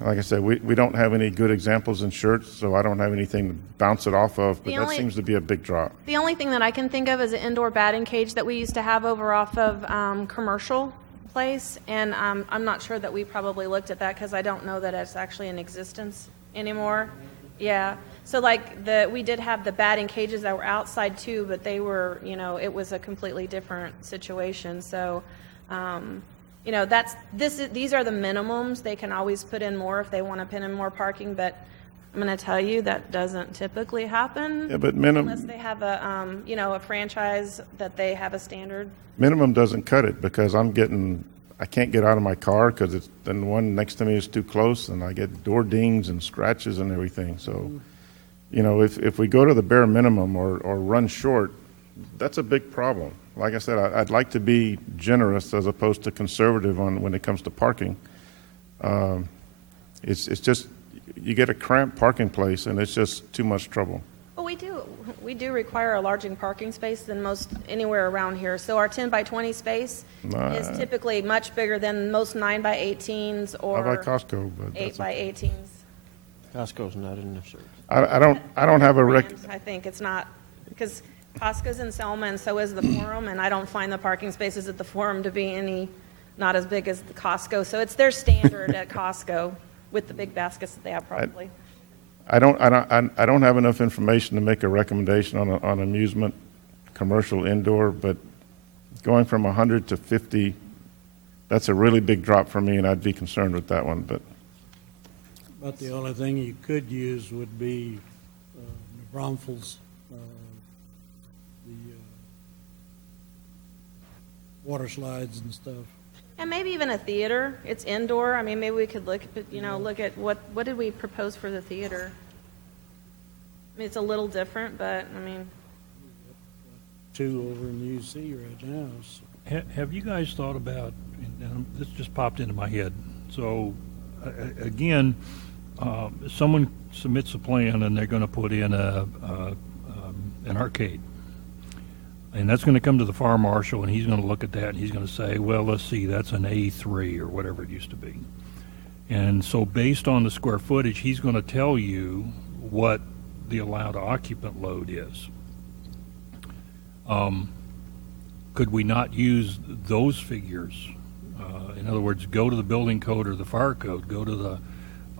Like I said, we don't have any good examples in Schertz, so I don't have anything to bounce it off of, but The that only- seems to be a big drop. The only thing that I can think of is an indoor batting cage that we used to have over off of Commercial Place, and I'm not sure that we probably looked at that because I don't know that it's actually in existence anymore. Yeah, so like we did have the batting cages that were outside too, but they were, it was a completely different situation. So, these are the minimums. They can always put in more if they want to put in more parking, but I'm going to tell you that doesn't typically happen. Yeah, but unless they have a franchise that they have a standard. Minimum doesn't cut it because I can't get out of my car because then the one next to me is too close and I get door dings and scratches and everything. So, if we go to the bare minimum or run short, that's a big problem. Like I said, I'd like to be generous as opposed to conservative when it comes to parking. It's just, you get a cramped parking place and it's just too much trouble. Well, we do require a larger parking space than most anywhere around here. So our 10 by 20 space is typically much bigger than most 9 by 18s or I like Costco, but 8 by 18s. Costco's not in there, sir. I don't have a rec. I think it's not, because Costco's in Selma and so is the Forum, and I don't find the parking spaces at the Forum to be not as big as the Costco. So it's their standard at Costco with the big baskets that they have probably. I don't have enough information to make a recommendation on amusement, commercial indoor, but going from 100 to 50, that's a really big drop for me, and I'd be concerned with that one. But the only thing you could use would be New Braunfels, the water slides and stuff. And maybe even a theater. It's indoor. I mean, maybe we could look at what did we propose for the theater? I mean, it's a little different, but I mean. 2 over in UC right now. So. Have you guys thought about, and this just popped into my head, so again, someone submits a plan and they're going to put in an arcade. And that's going to come to the fire marshal, and he's going to look at that, and he's going to say, well, let's see, that's an A3 or whatever it used to be. And so based on the square footage, he's going to tell you what the allowed occupant load is. Could we not use those figures? In other words, go to the building code or the fire code, go to the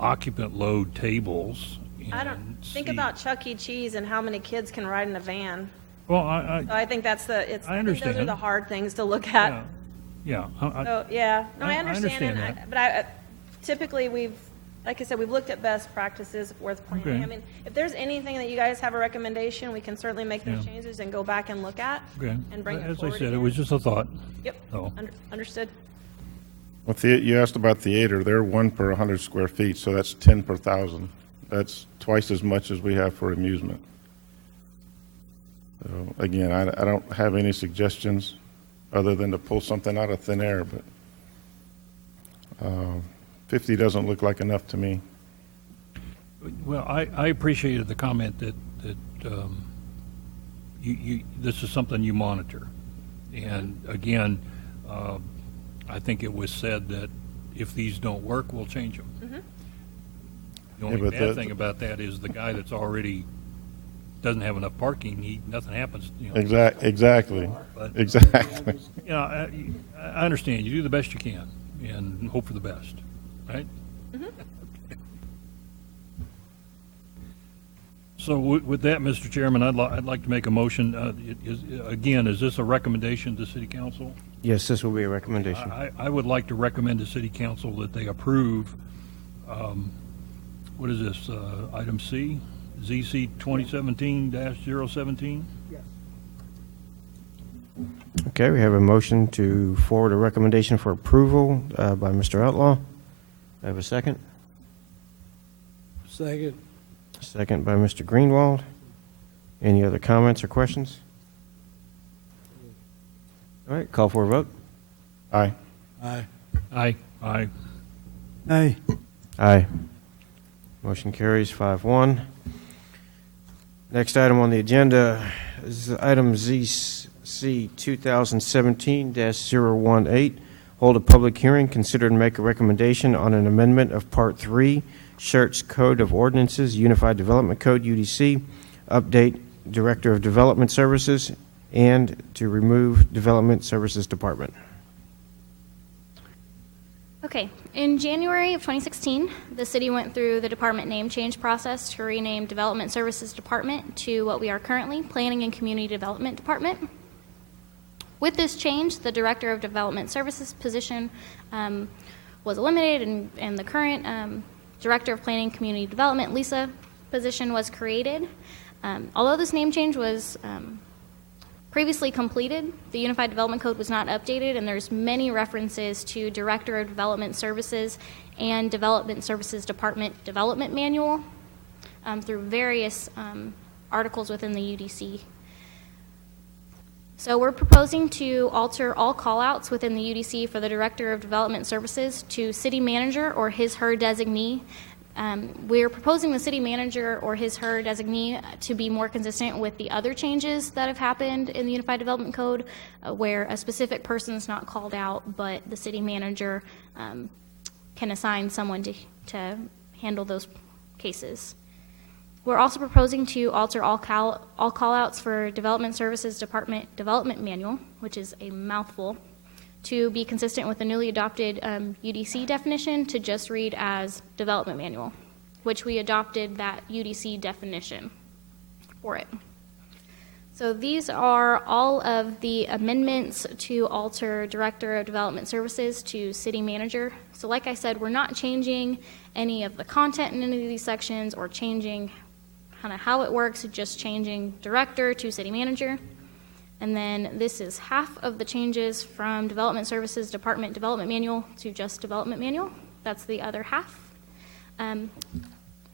occupant load tables. I don't think about Chuck E. Cheese and how many kids can ride in a van. Well, So I think I understand. think those are the hard things to look at. Yeah. I understand. that. But typically like I said, we've looked at best practices worth planning. Okay. I mean, if there's anything that you guys have a recommendation, we can certainly make those Yeah. changes and go back and look at Okay. and bring it As I forward said, it again. was just a thought. Yep, So. Understood. Well, you asked about theater. They're 1 per 100 square feet, so that's 10 per 1,000. That's twice as much as we have for amusement. So again, I don't have any suggestions other than to pull something out of thin air, but 50 doesn't look like enough to me. Well, I appreciated the comment that this is something you monitor. And again, I think it was said that if these don't work, we'll change them. Mm-hmm. The only but bad thing about that is the guy that's already doesn't have enough parking, nothing happens. Exactly. But, Exactly. I understand. You do the best you can and hope for the best, right? Mm-hmm. So with that, Mr. Chairman, I'd like to make a motion. Is this a recommendation to City Council? Yes, this will be a recommendation. I would like to recommend to City Council that they approve, what is this, item C, ZC 2017-017? Okay, we have a motion to forward a recommendation for approval by Mr. Outlaw. I have a second. Second. Second by Mr. Greenwald. Any other comments or questions? All right, call for a vote. Aye. Aye. Aye. Aye. Aye. Aye. Motion carries 5-1. Next item on the agenda is item ZC 2017-018. Hold a public hearing, consider and make a recommendation on an amendment of Part 3, Schertz Code of Ordinances, Unified Development Code, UDC, update Director of Development Services, and to remove Development Services Department. Okay, in January of 2016, the city went through the department name change process to rename Development Services Department to what we are currently, Planning and Community Development Department. With this change, the Director of Development Services position was eliminated, and the current Director of Planning and Community Development, Lisa, position was created. Although this name change was previously completed, the Unified Development Code was not updated, and there's many references to Director of Development Services and Development Services Department Development Manual through various articles within the UDC. So we're proposing to alter all callouts within the UDC for the Director of Development Services to City Manager or his/her designee. We're proposing the city manager or his/her designee to be more consistent with the other changes that have happened in the Unified Development Code, where a specific person is not called out, but the city manager can assign someone to handle those cases. We're also proposing to alter all callouts for Development Services Department Development Manual, which is a mouthful, to be consistent with the newly adopted UDC definition to just read as Development Manual, which we adopted that UDC definition for it. So these are all of the amendments to alter Director of Development Services to City Manager. So like I said, we're not changing any of the content in any of these sections or changing kind of how it works, just changing Director to City Manager. And then this is half of the changes from Development Services Department Development Manual to just Development Manual. That's the other half.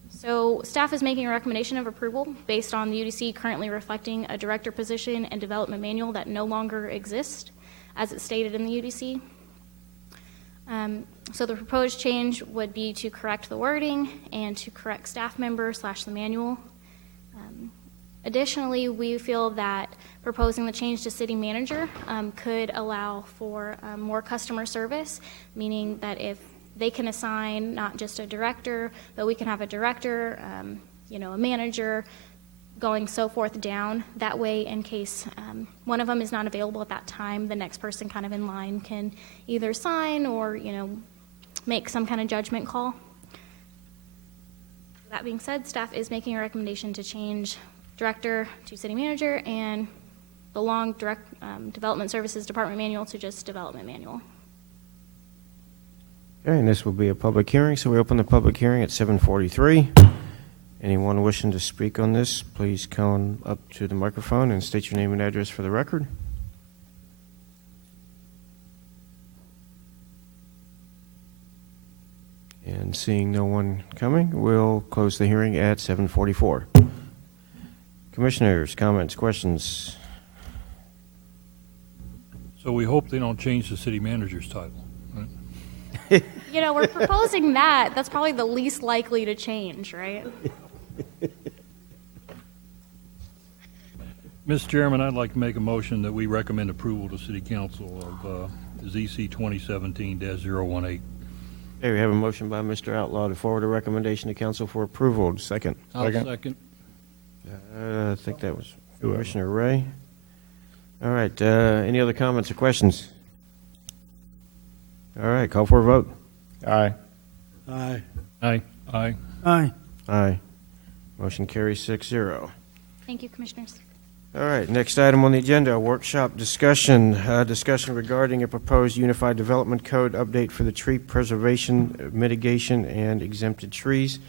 So staff is making a recommendation of approval based on the UDC currently reflecting a director position and development manual that no longer exist as it's stated in the UDC. So the proposed change would be to correct the wording and to correct staff member / the manual. Additionally, we feel that proposing the change to city manager could allow for more customer service, meaning that if they can assign not just a director, but we can have a director, a manager, going so forth down. That way, in case one of them is not available at that time, the next person kind of in line can either sign or, make some kind of judgment call. That being said, staff is making a recommendation to change director to city manager and the long Development Services Department Manual to just Development Manual. Okay, and this will be a public hearing, so we open the public hearing at 7:43. Anyone wishing to speak on this, please come up to the microphone and state your name and address for the record. And seeing no one coming, we'll close the hearing at 7:44. Commissioners, comments, questions? So we hope they don't change the city manager's title, right? We're proposing that. That's probably the least likely to change, right? Mr. Chairman, I'd like to make a motion that we recommend approval to City Council of ZC 2017-018. Okay, we have a motion by Mr. Outlaw to forward a recommendation to council for approval. Second. I'll second. I think that was Commissioner Ray. All right, any other comments or questions? All right, call for a vote. Aye. Aye. Aye. Aye. Aye. Aye. Motion carries 6-0. Thank you, Commissioners. All right, next item on the agenda, workshop discussion. Discussion regarding a proposed Unified Development Code update for the tree preservation, mitigation, and exempted trees.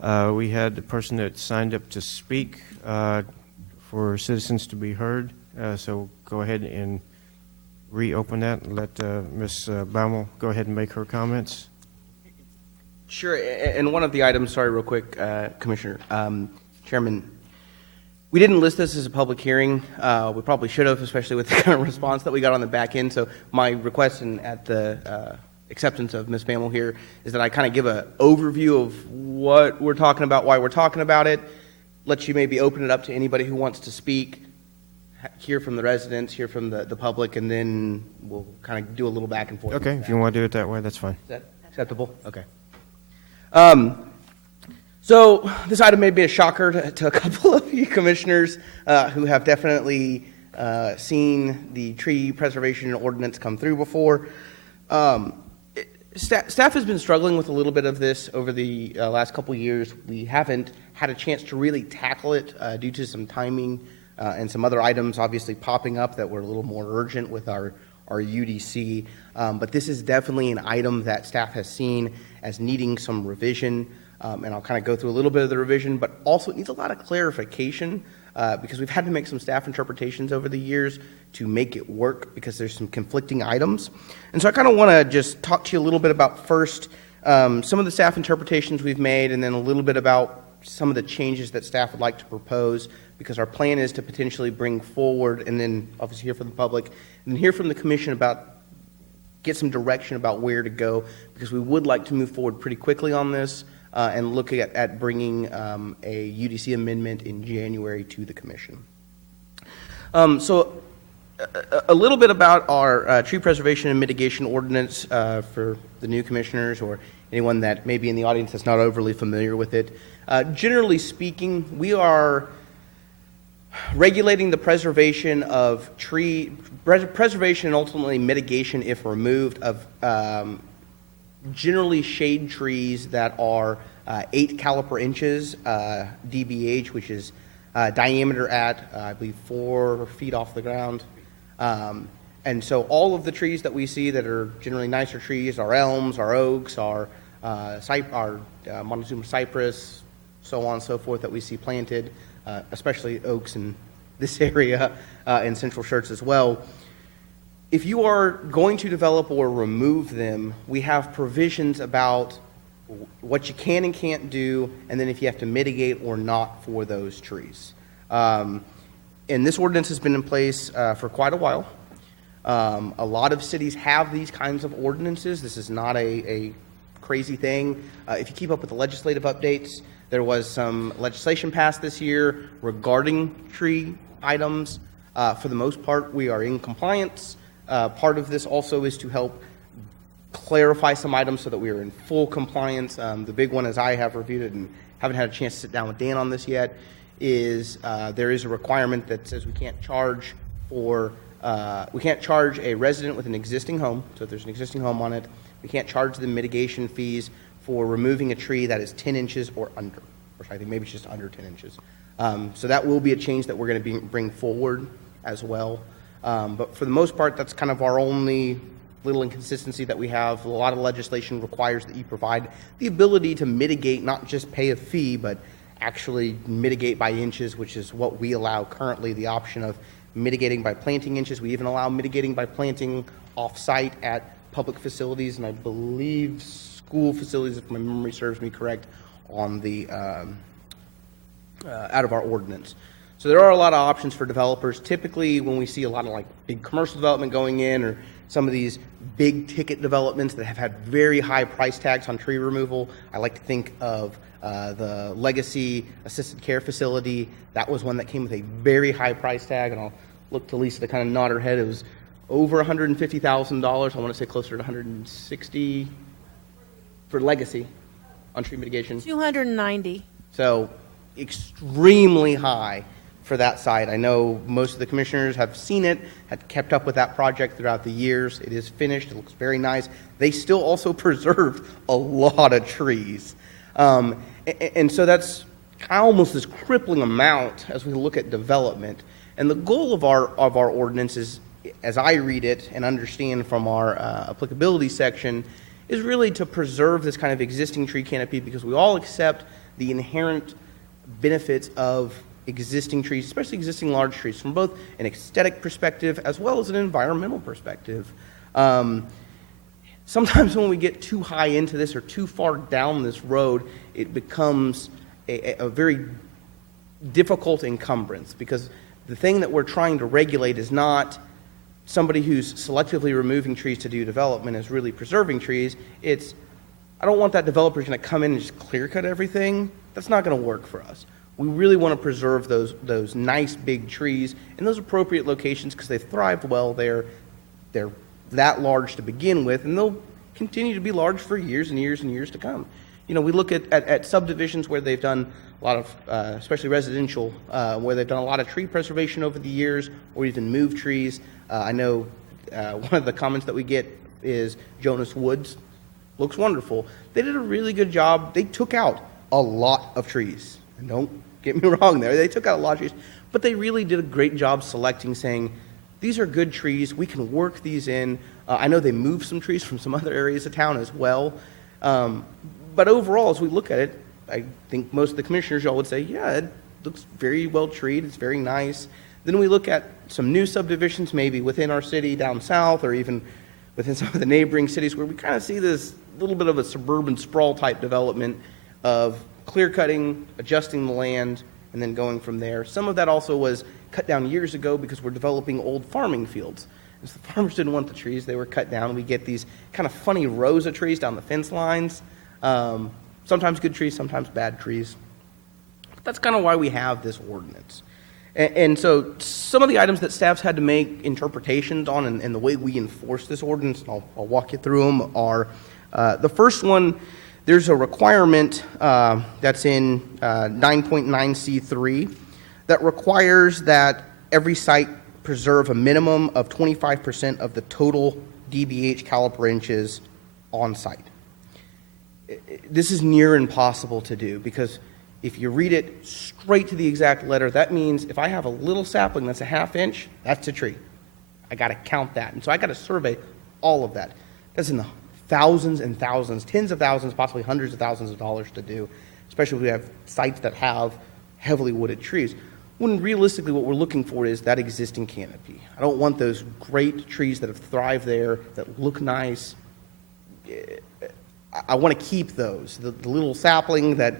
We had the person that signed up to speak for citizens to be heard. So go ahead and reopen that and let Ms. Baumel go ahead and make her comments. Sure, and one of the items, sorry, real quick, Commissioner, Chairman, we didn't list this as a public hearing. We probably should have, especially with the kind of response that we got on the back end. So my request at the acceptance of Ms. Bamel here, is that I kind of give an overview of what we're talking about, why we're talking about it, let you maybe open it up to anybody who wants to speak, hear from the residents, hear from the public, and then we'll kind of do a little back and forth. Okay, if you want to do it that way, that's fine. Is that acceptable? Okay. So this item may be a shocker to a couple of you commissioners who have definitely seen the tree preservation ordinance come through before. Staff has been struggling with a little bit of this over the last couple of years. We haven't had a chance to really tackle it due to some timing and some other items obviously popping up that were a little more urgent with our UDC. But this is definitely an item that staff has seen as needing some revision. And I'll kind of go through a little bit of the revision, but also it needs a lot of clarification because we've had to make some staff interpretations over the years to make it work because there's some conflicting items. And so I kind of want to just talk to you a little bit about first some of the staff interpretations we've made, and then a little bit about some of the changes that staff would like to propose, because our plan is to potentially bring forward and then obviously hear from the public and hear from the commission about, get some direction about where to go, because we would like to move forward pretty quickly on this and look at bringing a UDC amendment in January to the commission. So a little bit about our tree preservation and mitigation ordinance for the new commissioners or anyone that may be in the audience that's not overly familiar with it. Generally speaking, we are regulating the preservation of preservation and ultimately mitigation, if removed, of generally shade trees that are 8 caliper inches DBH, which is diameter at, I believe, 4 feet off the ground. And so all of the trees that we see that are generally nicer trees, our elms, our oaks, our Montezuma cypress, so on and so forth, that we see planted, especially oaks in this area in Central Schertz as well. If you are going to develop or remove them, we have provisions about what you can and can't do, and then if you have to mitigate or not for those trees. And this ordinance has been in place for quite a while. A lot of cities have these kinds of ordinances. This is not a crazy thing. If you keep up with the legislative updates, there was some legislation passed this year regarding tree items. For the most part, we are in compliance. Part of this also is to help clarify some items so that we are in full compliance. The big one, as I have reviewed it and haven't had a chance to sit down with Dan on this yet, is there is a requirement that says we can't charge a resident with an existing home. So if there's an existing home on it, we can't charge them mitigation fees for removing a tree that is 10 inches or under, or I think maybe it's just under 10 inches. So that will be a change that we're going to bring forward as well. But for the most part, that's kind of our only little inconsistency that we have. A lot of legislation requires that you provide the ability to mitigate, not just pay a fee, but actually mitigate by inches, which is what we allow currently, the option of mitigating by planting inches. We even allow mitigating by planting off-site at public facilities, and I believe school facilities, if my memory serves me correct, on the out of our ordinance. So there are a lot of options for developers. Typically, when we see a lot of like big commercial development going in, or some of these big ticket developments that have had very high price tags on tree removal, I like to think of the Legacy Assisted Care Facility. That was one that came with a very high price tag, and I'll look to Lisa to kind of nod her head. It was over $150,000. I want to say closer to $160 for Legacy on tree mitigation. 290. So extremely high for that site. I know most of the commissioners have seen it, had kept up with that project throughout the years. It is finished. It looks very nice. They still also preserved a lot of trees. And so that's almost this crippling amount as we look at development. And the goal of our ordinance is, as I read it and understand from our applicability section, is really to preserve this kind of existing tree canopy, because we all accept the inherent benefits of existing trees, especially existing large trees, from both an aesthetic perspective as well as an environmental perspective. Sometimes when we get too high into this or too far down this road, it becomes a very difficult encumbrance, because the thing that we're trying to regulate is not somebody who's selectively removing trees to do development is really preserving trees. I don't want that developer going to come in and just clear cut everything. That's not going to work for us. We really want to preserve those nice big trees in those appropriate locations because they thrive well there. They're that large to begin with, and they'll continue to be large for years and years and years to come. You know, we look at subdivisions where they've done a lot of, especially residential, where they've done a lot of tree preservation over the years or even moved trees. I know one of the comments that we get is Jonas Woods looks wonderful. They did a really good job. They took out a lot of trees. And don't get me wrong there. They took out a lot of trees. But they really did a great job selecting, saying, these are good trees. We can work these in. I know they moved some trees from some other areas of town as well. But overall, as we look at it, I think most of the commissioners, y'all would say, yeah, it looks very well treated. It's very nice. Then we look at some new subdivisions, maybe within our city down south or even within some of the neighboring cities where we kind of see this little bit of a suburban sprawl type development of clear cutting, adjusting the land, and then going from there. Some of that also was cut down years ago because we're developing old farming fields. And so the farmers didn't want the trees. They were cut down. We get these kind of funny rows of trees down the fence lines. Sometimes good trees, sometimes bad trees. That's kind of why we have this ordinance. And so some of the items that staff's had to make interpretations on and the way we enforce this ordinance, and I'll walk you through them, are the first one, there's a requirement that's in 9.9C3 that requires that every site preserve a minimum of 25% of the total DBH caliper inches on site. This is near impossible to do because if you read it straight to the exact letter, that means if I have a little sapling that's a ½ inch, that's a tree. I got to count that. And so I got to survey all of that. That's in the thousands and thousands, tens of thousands, possibly hundreds of thousands of dollars to do, especially if we have sites that have heavily wooded trees. When realistically what we're looking for is that existing canopy. I don't want those great trees that have thrived there, that look nice. I want to keep those. The little sapling that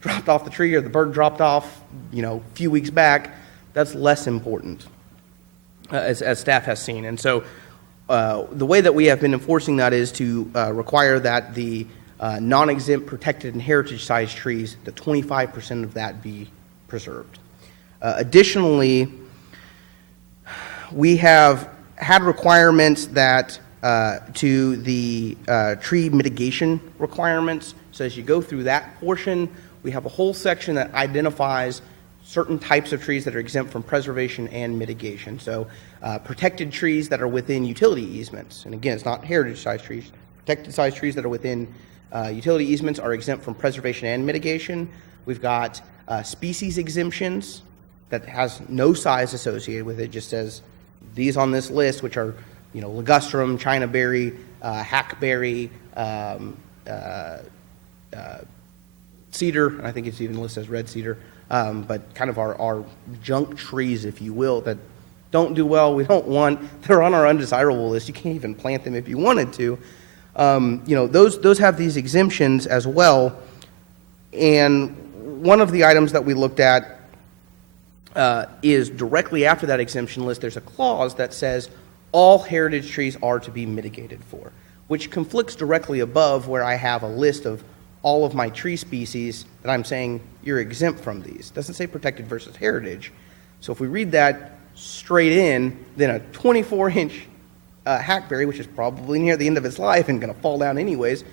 dropped off the tree or the bird dropped off, a few weeks back, that's less important, as staff has seen. And so the way that we have been enforcing that is to require that the non-exempt protected and heritage size trees, that 25% of that be preserved. Additionally, we have had requirements that to the tree mitigation requirements. So as you go through that portion, we have a whole section that identifies certain types of trees that are exempt from preservation and mitigation. So protected trees that are within utility easements, and again, it's not heritage size trees, protected size trees that are within utility easements are exempt from preservation and mitigation. We've got species exemptions that has no size associated with it, just says these on this list, which are ligustrum, chinaberry, hackberry, cedar, and I think it's even listed as red cedar, but kind of our junk trees, if you will, that don't do well, we don't want, they're on our undesirable list. You can't even plant them if you wanted to. Those have these exemptions as well. And one of the items that we looked at is directly after that exemption list, there's a clause that says all heritage trees are to be mitigated for, which conflicts directly above where I have a list of all of my tree species that I'm saying you're exempt from these. It doesn't say protected versus heritage. So if we read that straight in, then a 24-inch hackberry, which is probably near the end of its life and going to fall down anyways,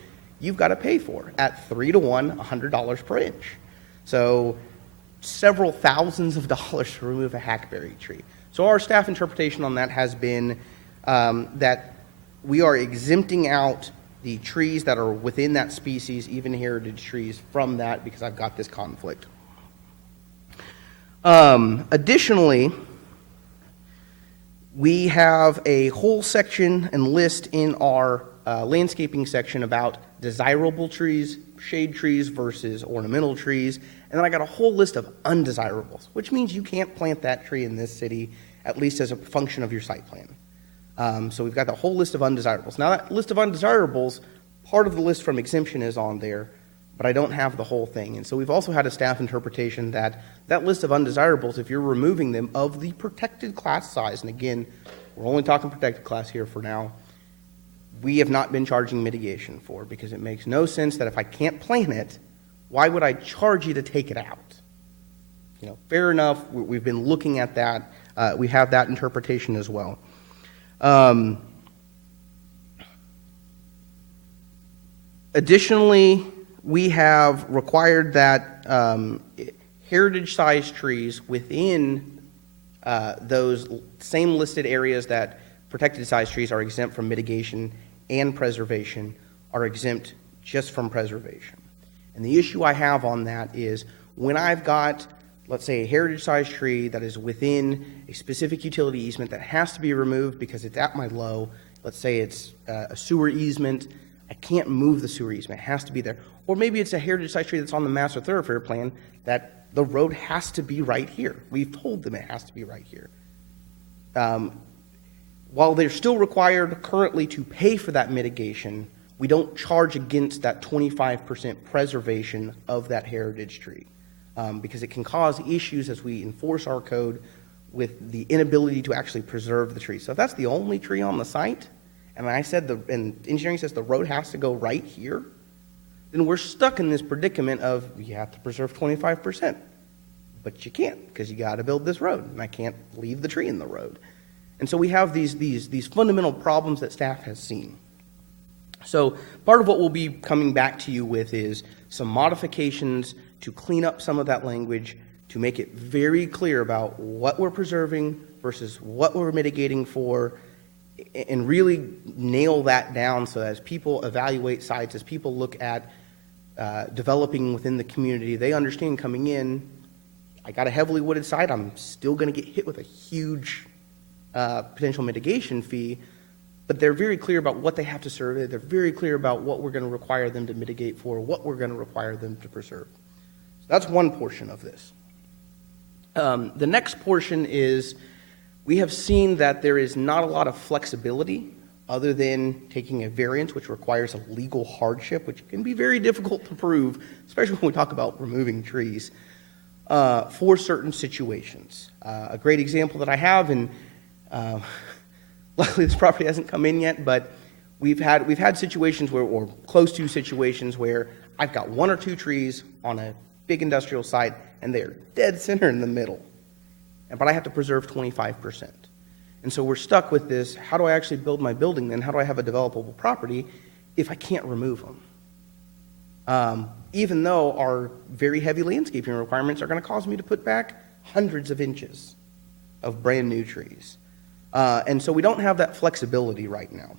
you've got to pay for at 3-to-1, $100 per inch. So several thousands of dollars to remove a hackberry tree. So our staff interpretation on that has been that we are exempting out the trees that are within that species, even heritage trees, from that because I've got this conflict. Additionally, we have a whole section and list in our landscaping section about desirable trees, shade trees versus ornamental trees. And then I got a whole list of undesirables, which means you can't plant that tree in this city, at least as a function of your site plan. So we've got the whole list of undesirables. Now that list of undesirables, part of the list from exemption is on there, but I don't have the whole thing. And so we've also had a staff interpretation that that list of undesirables, if you're removing them of the protected class size, and again, we're only talking protected class here for now, we have not been charging mitigation for, because it makes no sense that if I can't plan it, why would I charge you to take it out? You know, fair enough. We've been looking at that. We have that interpretation as well. Additionally, we have required that heritage-sized trees within those same listed areas that protected-sized trees are exempt from mitigation and preservation are exempt just from preservation. And the issue I have on that is when I've got, let's say, a heritage-sized tree that is within a specific utility easement that has to be removed because it's at my low, let's say it's a sewer easement, I can't move the sewer easement, it has to be there. Or maybe it's a heritage-sized tree that's on the master thoroughfare plan that the road has to be right here. We've told them it has to be right here. While they're still required currently to pay for that mitigation, we don't charge against that 25% preservation of that heritage tree, because it can cause issues as we enforce our code with the inability to actually preserve the tree. So if that's the only tree on the site, and and engineering says the road has to go right here, then we're stuck in this predicament of you have to preserve 25%. But you can't, because you got to build this road, and I can't leave the tree in the road. And so we have these fundamental problems that staff has seen. So part of what we'll be coming back to you with is some modifications to clean up some of that language, to make it very clear about what we're preserving versus what we're mitigating for, and really nail that down so as people evaluate sites, as people look at developing within the community, they understand coming in, I got a heavily wooded site, I'm still going to get hit with a huge potential mitigation fee, but they're very clear about what they have to survey. They're very clear about what we're going to require them to mitigate for, what we're going to require them to preserve. So that's one portion of this. The next portion is we have seen that there is not a lot of flexibility other than taking a variance, which requires a legal hardship, which can be very difficult to prove, especially when we talk about removing trees, for certain situations. A great example that I have, and luckily this property hasn't come in yet, but we've had situations where, or close to situations where I've got one or two trees on a big industrial site, and they're dead center in the middle, but I have to preserve 25%. And so we're stuck with this, how do I actually build my building then? How do I have a developable property if I can't remove them? Even though our very heavy landscaping requirements are going to cause me to put back hundreds of inches of brand new trees. And so we don't have that flexibility right now.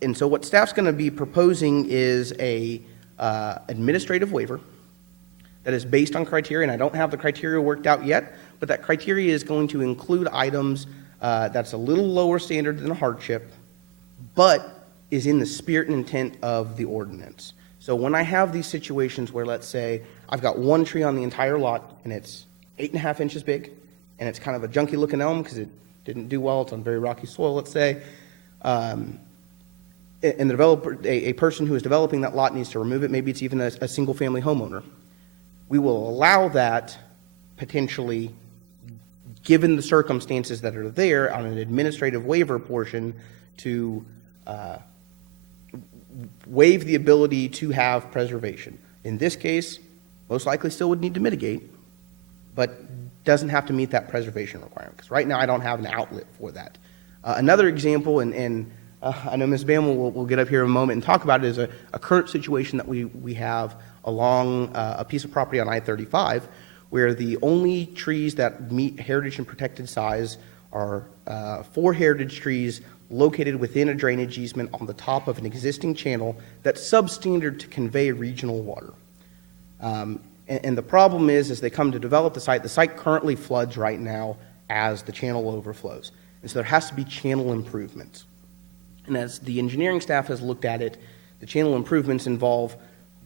And so what staff's going to be proposing is a administrative waiver that is based on criteria, and I don't have the criteria worked out yet, but that criteria is going to include items that's a little lower standard than a hardship, but is in the spirit and intent of the ordinance. So when I have these situations where, let's say, I've got one tree on the entire lot, and it's 8.5 inches big, and it's kind of a junky looking elm because it didn't do well, it's on very rocky soil, let's say, and the developer, a person who is developing that lot needs to remove it, maybe it's even a single family homeowner. We will allow that potentially, given the circumstances that are there, on an administrative waiver portion to waive the ability to have preservation. In this case, most likely still would need to mitigate, but doesn't have to meet that preservation requirement, because right now I don't have an outlet for that. Another example, and I know Ms. Bamel will get up here in a moment and talk about it, is a current situation that we have along a piece of property on I-35, where the only trees that meet heritage and protected size are 4 heritage trees located within a drainage easement on the top of an existing channel that's substandard to convey regional water. And the problem is, as they come to develop the site currently floods right now as the channel overflows. And so there has to be channel improvements. And as the engineering staff has looked at it, the channel improvements involve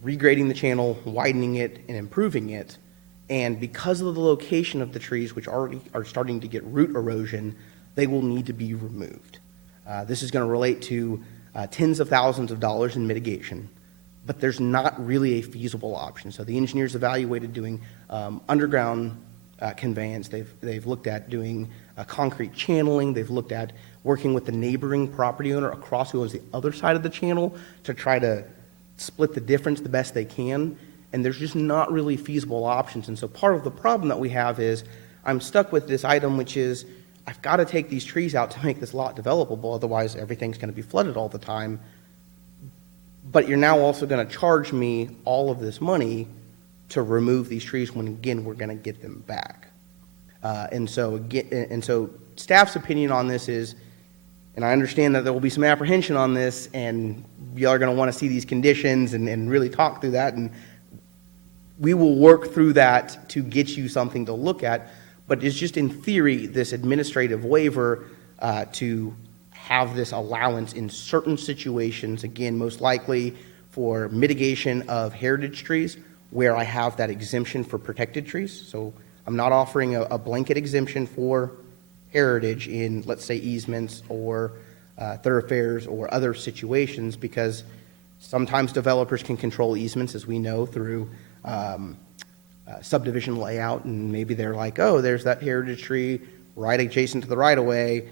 regrading the channel, widening it, and improving it. And because of the location of the trees, which already are starting to get root erosion, they will need to be removed. This is going to relate to tens of thousands of dollars in mitigation, but there's not really a feasible option. So the engineers evaluated doing underground conveyance. They've looked at doing concrete channeling. They've looked at working with the neighboring property owner across who owns the other side of the channel to try to split the difference the best they can. And there's just not really feasible options. And so part of the problem that we have is I'm stuck with this item, which is I've got to take these trees out to make this lot developable, otherwise everything's going to be flooded all the time. But you're now also going to charge me all of this money to remove these trees when, again, we're going to get them back. And so staff's opinion on this is, and I understand that there will be some apprehension on this, and y'all are going to want to see these conditions and really talk through that, and we will work through that to get you something to look at. But it's just in theory this administrative waiver to have this allowance in certain situations, again, most likely for mitigation of heritage trees, where I have that exemption for protected trees. So I'm not offering a blanket exemption for heritage in, let's say, easements or thoroughfares or other situations, because sometimes developers can control easements, as we know, through subdivision layout, and maybe they're like, oh, there's that heritage tree right adjacent to the right-of-way.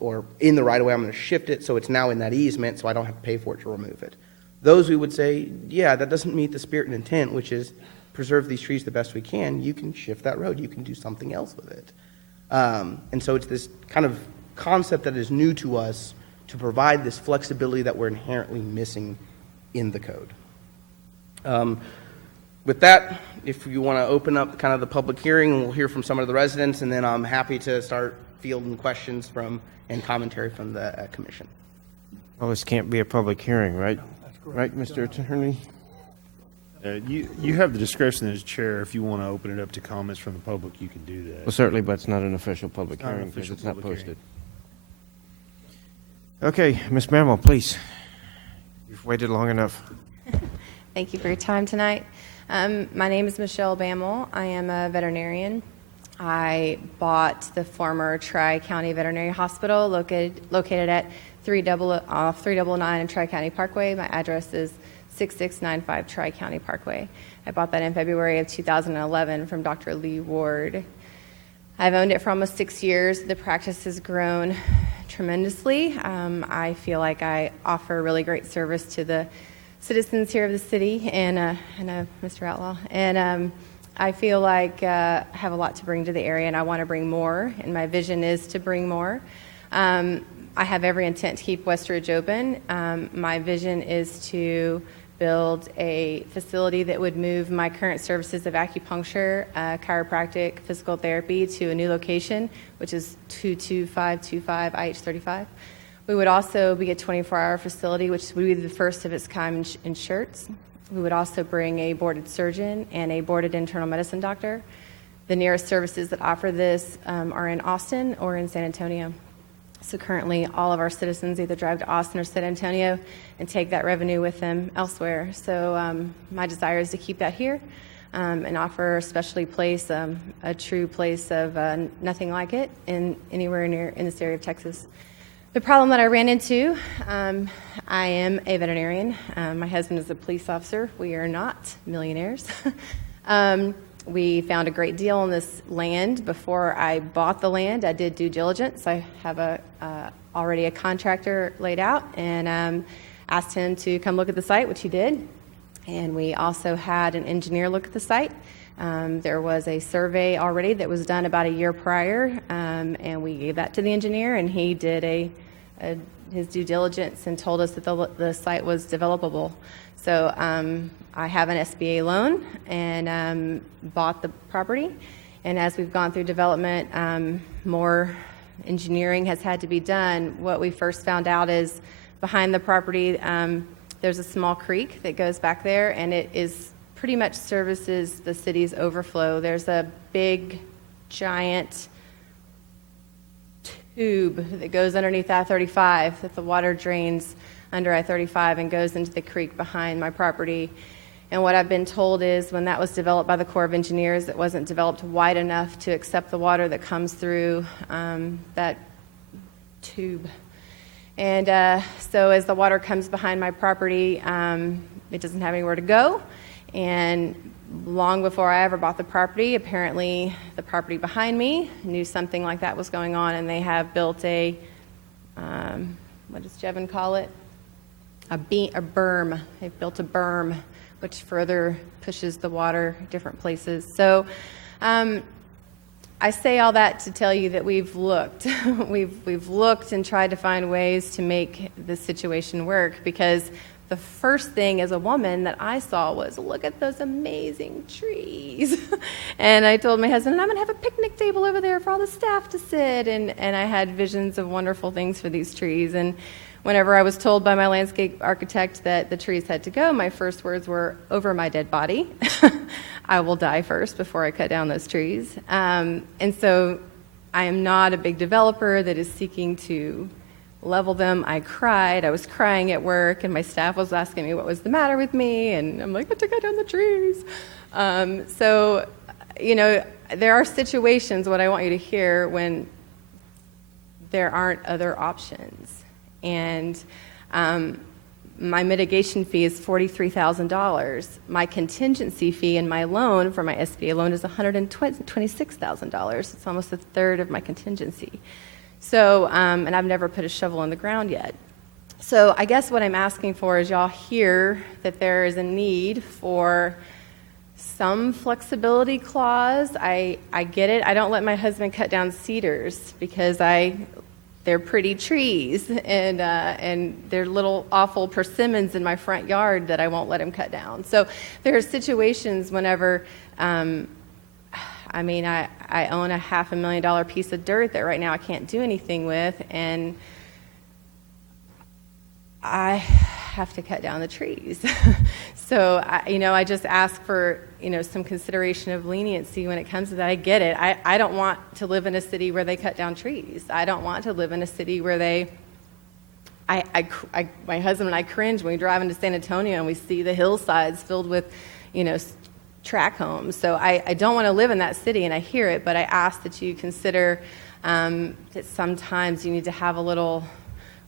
Or in the right-of-way, I'm going to shift it so it's now in that easement, so I don't have to pay for it to remove it. Those we would say, yeah, that doesn't meet the spirit and intent, which is preserve these trees the best we can. You can shift that road. You can do something else with it. And so it's this kind of concept that is new to us to provide this flexibility that we're inherently missing in the code. With that, if you want to open up kind of the public hearing, we'll hear from some of the residents, and then I'm happy to start fielding questions and commentary from the commission. Well, this can't be a public hearing, right? Right, Mr. Attorney? You have the discretion as chair. If you want to open it up to comments from the public, you can do that. Well, certainly, but it's not an official public Not an hearing because official it's not public posted. Okay, Ms. Mammal, please. You've waited long enough. Thank you for your time tonight. My name is Michelle Bammel. I am a veterinarian. I bought the former Tri-County Veterinary Hospital located at 399 and Tri-County Parkway. My address is 6695 Tri-County Parkway. I bought that in February of 2011 from Dr. Lee Ward. I've owned it for almost 6 years. The practice has grown tremendously. I feel like I offer really great service to the citizens here of the city and Mr. Outlaw. And I feel like I have a lot to bring to the area, and I want to bring more, and my vision is to bring more. I have every intent to keep West Ridge open. My vision is to build a facility that would move my current services of acupuncture, chiropractic, physical therapy to a new location, which is 22525 IH35. We would also be a 24-hour facility, which would be the first of its kind in Schertz. We would also bring a boarded surgeon and a boarded internal medicine doctor. The nearest services that offer this are in Austin or in San Antonio. So currently, all of our citizens either drive to Austin or San Antonio and take that revenue with them elsewhere. So my desire is to keep that here and offer a specialty place, a true place of nothing like it anywhere near in this area of Texas. The problem that I ran into, I am a veterinarian. My husband is a police officer. We are not millionaires. We found a great deal on this land before I bought the land. I did due diligence. I have already a contractor laid out and asked him to come look at the site, which he did. And we also had an engineer look at the site. There was a survey already that was done about a year prior, and we gave that to the engineer, and he did his due diligence and told us that the site was developable. So I have an SBA loan and bought the property. And as we've gone through development, more engineering has had to be done. What we first found out is behind the property, there's a small creek that goes back there, and it is pretty much services the city's overflow. There's a big, giant tube that goes underneath I-35 that the water drains under I-35 and goes into the creek behind my property. And what I've been told is when that was developed by the Corps of Engineers, it wasn't developed wide enough to accept the water that comes through that tube. And so as the water comes behind my property, it doesn't have anywhere to go. And long before I ever bought the property, apparently the property behind me knew something like that was going on, and they have built a, what does Jevin call it? A berm. They've built a berm, which further pushes the water different places. So I say all that to tell you that we've looked. we've looked and tried to find ways to make this situation work, because the first thing as a woman that I saw was, look at those amazing trees. And I told my husband, I'm going to have a picnic table over there for all the staff to sit. And I had visions of wonderful things for these trees. And whenever I was told by my landscape architect that the trees had to go, my first words were, over my dead body. I will die first before I cut down those trees. And so I am not a big developer that is seeking to level them. I cried. I was crying at work, and my staff was asking me what was the matter with me, and I'm like, I had to cut down the trees. So, you know, there are situations, what I want you to hear, when there aren't other options. And my mitigation fee is $43,000. My contingency fee in my loan for my SBA loan is $126,000. It's almost a third of my contingency. So, and I've never put a shovel in the ground yet. So I guess what I'm asking for is y'all hear that there is a need for some flexibility clause. I get it. I don't let my husband cut down cedars because they're pretty trees, and they're little awful persimmons in my front yard that I won't let him cut down. So there are situations whenever, I mean, I own a $500,000 piece of dirt that right now I can't do anything with, and I have to cut down the trees. So, I just ask for, some consideration of leniency when it comes to that. I get it. I don't want to live in a city where they cut down trees. I don't want to live in a city where my husband and I cringe when we drive into San Antonio and we see the hillsides filled with, tract homes. So I don't want to live in that city, and I hear it, but I ask that you consider that sometimes you need to have a little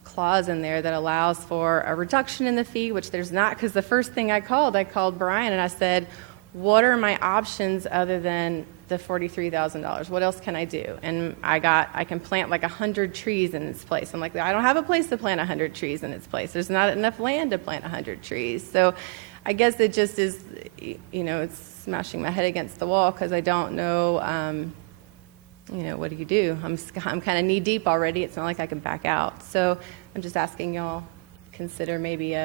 clause in there that allows for a reduction in the fee, which there's not, because the first thing I called Brian and I said, what are my options other than the $43,000? What else can I do? And I can plant like 100 trees in its place. I'm like, I don't have a place to plant 100 trees in its place. There's not enough land to plant 100 trees. So I guess it just is, it's smashing my head against the wall because I don't know, what do you do? I'm kind of knee deep already. It's not like I can back out. So I'm just asking y'all consider maybe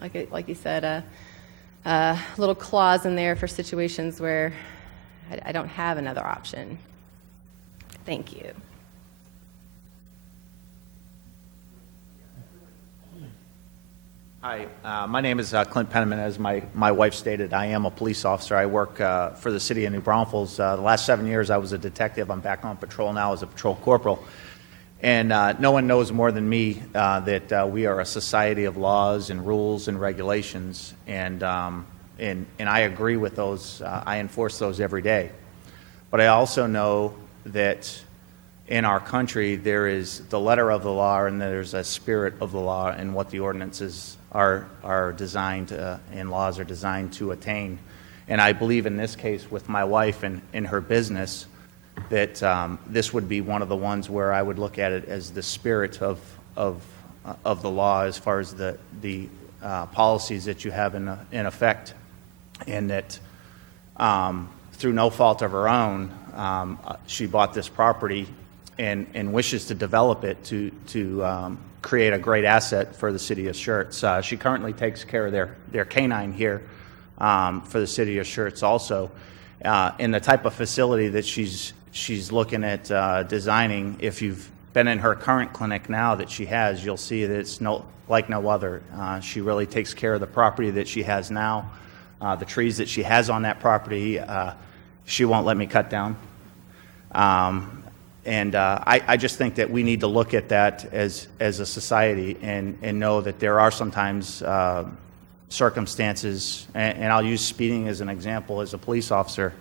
like you said, a little clause in there for situations where I don't have another option. Thank you. Hi, my name is Clint Penniman. As my wife stated, I am a police officer. I work for the city of New Braunfels. The last 7 years I was a detective. I'm back on patrol now as a patrol corporal. And no one knows more than me that we are a society of laws and rules and regulations. And I agree with those. I enforce those every day. But I also know that in our country there is the letter of the law and there's a spirit of the law, and what the ordinances are designed and laws are designed to attain. And I believe in this case with my wife and in her business that this would be one of the ones where I would look at it as the spirit of the law as far as the policies that you have in effect, and that through no fault of her own, she bought this property and wishes to develop it to create a great asset for the city of Schertz. She currently takes care of their canine here for the city of Schertz also. In the type of facility that she's looking at designing, if you've been in her current clinic now that she has, you'll see that it's like no other. She really takes care of the property that she has now. The trees that she has on that property, she won't let me cut down. And I just think that we need to look at that as a society and know that there are sometimes circumstances, and I'll use speeding as an example as a police officer.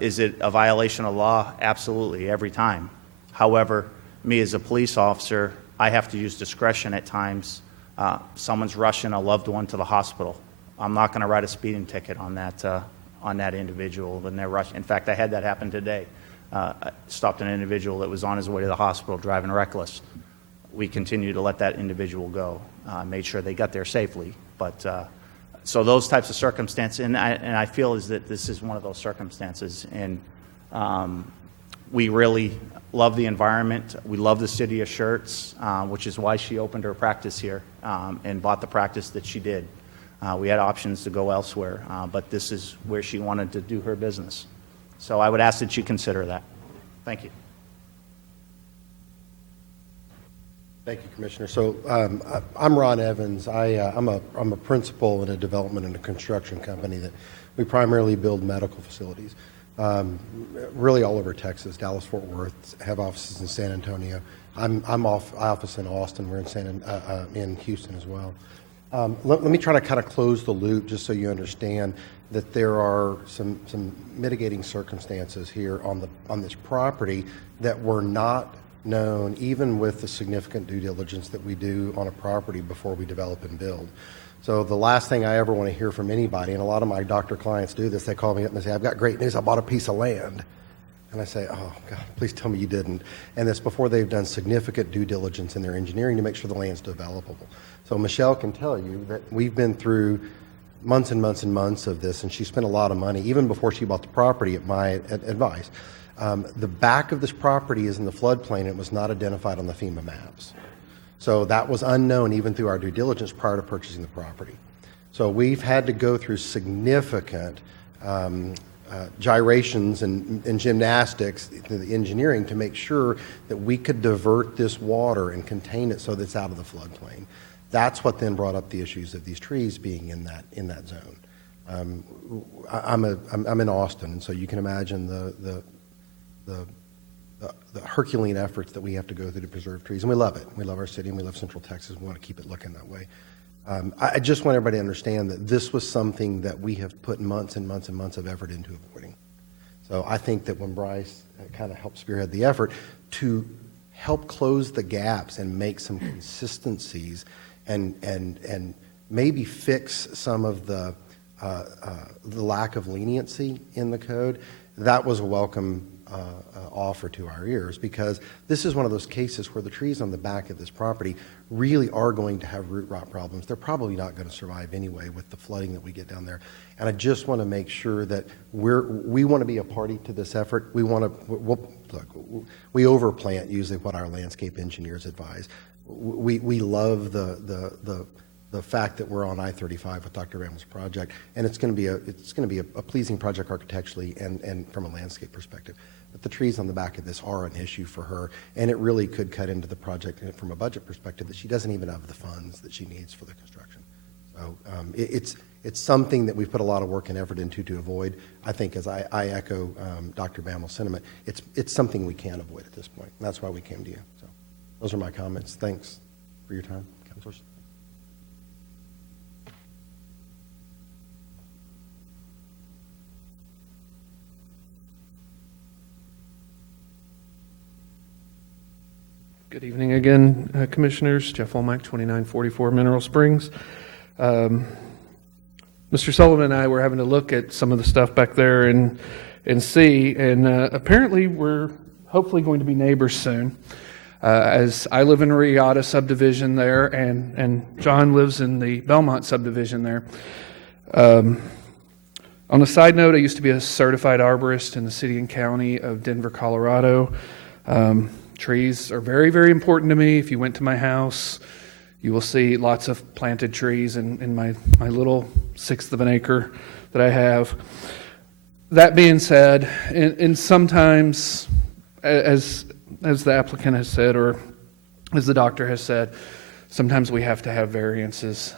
Is it a violation of law? Absolutely, every time. However, me as a police officer, I have to use discretion at times. Someone's rushing a loved one to the hospital. I'm not going to write a speeding ticket on that individual. Then they're rushing. In fact, I had that happen today. I stopped an individual that was on his way to the hospital driving reckless. We continued to let that individual go. Made sure they got there safely. But so those types of circumstances, and I feel is that this is one of those circumstances. And we really love the environment. We love the city of Schertz, which is why she opened her practice here and bought the practice that she did. We had options to go elsewhere, but this is where she wanted to do her business. So I would ask that you consider that. Thank you. Thank you, Commissioner. So I'm Ron Evans. I'm a principal in a development and a construction company that we primarily build medical facilities, really all over Texas, Dallas, Fort Worth, have offices in San Antonio. I'm office in Austin. We're in Houston as well. Let me try to kind of close the loop just so you understand that there are some mitigating circumstances here on this property that were not known even with the significant due diligence that we do on a property before we develop and build. So the last thing I ever want to hear from anybody, and a lot of my doctor clients do this, they call me up and they say, I've got great news, I bought a piece of land. And I say, oh, God, please tell me you didn't. And that's before they've done significant due diligence in their engineering to make sure the land's developable. So Michelle can tell you that we've been through months and months and months of this, and she spent a lot of money, even before she bought the property, at my advice. The back of this property is in the floodplain. It was not identified on the FEMA maps. So that was unknown even through our due diligence prior to purchasing the property. So we've had to go through significant gyrations and gymnastics through the engineering to make sure that we could divert this water and contain it so that it's out of the floodplain. That's what then brought up the issues of these trees being in that zone. I'm in Austin, and so you can imagine the Herculean efforts that we have to go through to preserve trees, and we love it. We love our city, and we love Central Texas. We want to keep it looking that way. I just want everybody to understand that this was something that we have put months and months and months of effort into avoiding. So I think that when Bryce kind of helped spearhead the effort to help close the gaps and make some consistencies and maybe fix some of the lack of leniency in the code, that was a welcome offer to our ears, because this is one of those cases where the trees on the back of this property really are going to have root rot problems. They're probably not going to survive anyway with the flooding that we get down there. And I just want to make sure that we want to be a party to this effort. We overplant usually what our landscape engineers advise. We love the fact that we're on I-35 with Dr. Rammel's project, and it's going to be a pleasing project architecturally and from a landscape perspective. But the trees on the back of this are an issue for her, and it really could cut into the project from a budget perspective that she doesn't even have the funds that she needs for the construction. So it's something that we've put a lot of work and effort into to avoid. I think, as I echo Dr. Bammel's sentiment, it's something we can't avoid at this point, and that's why we came to you. So those are my comments. Thanks for your time, councilors. Good evening again, Commissioners. Jeff Womack, 2944 Mineral Springs. Mr. Sullivan and I were having to look at some of the stuff back there and see, and apparently we're hopefully going to be neighbors soon. As I live in the Riata subdivision there, and John lives in the Belmont subdivision there. On a side note, I used to be a certified arborist in the city and county of Denver, Colorado. Trees are very, very important to me. If you went to my house, you will see lots of planted trees in my little 1/6 of an acre that I have. That being said, and sometimes, as the applicant has said, or as the doctor has said, sometimes we have to have variances.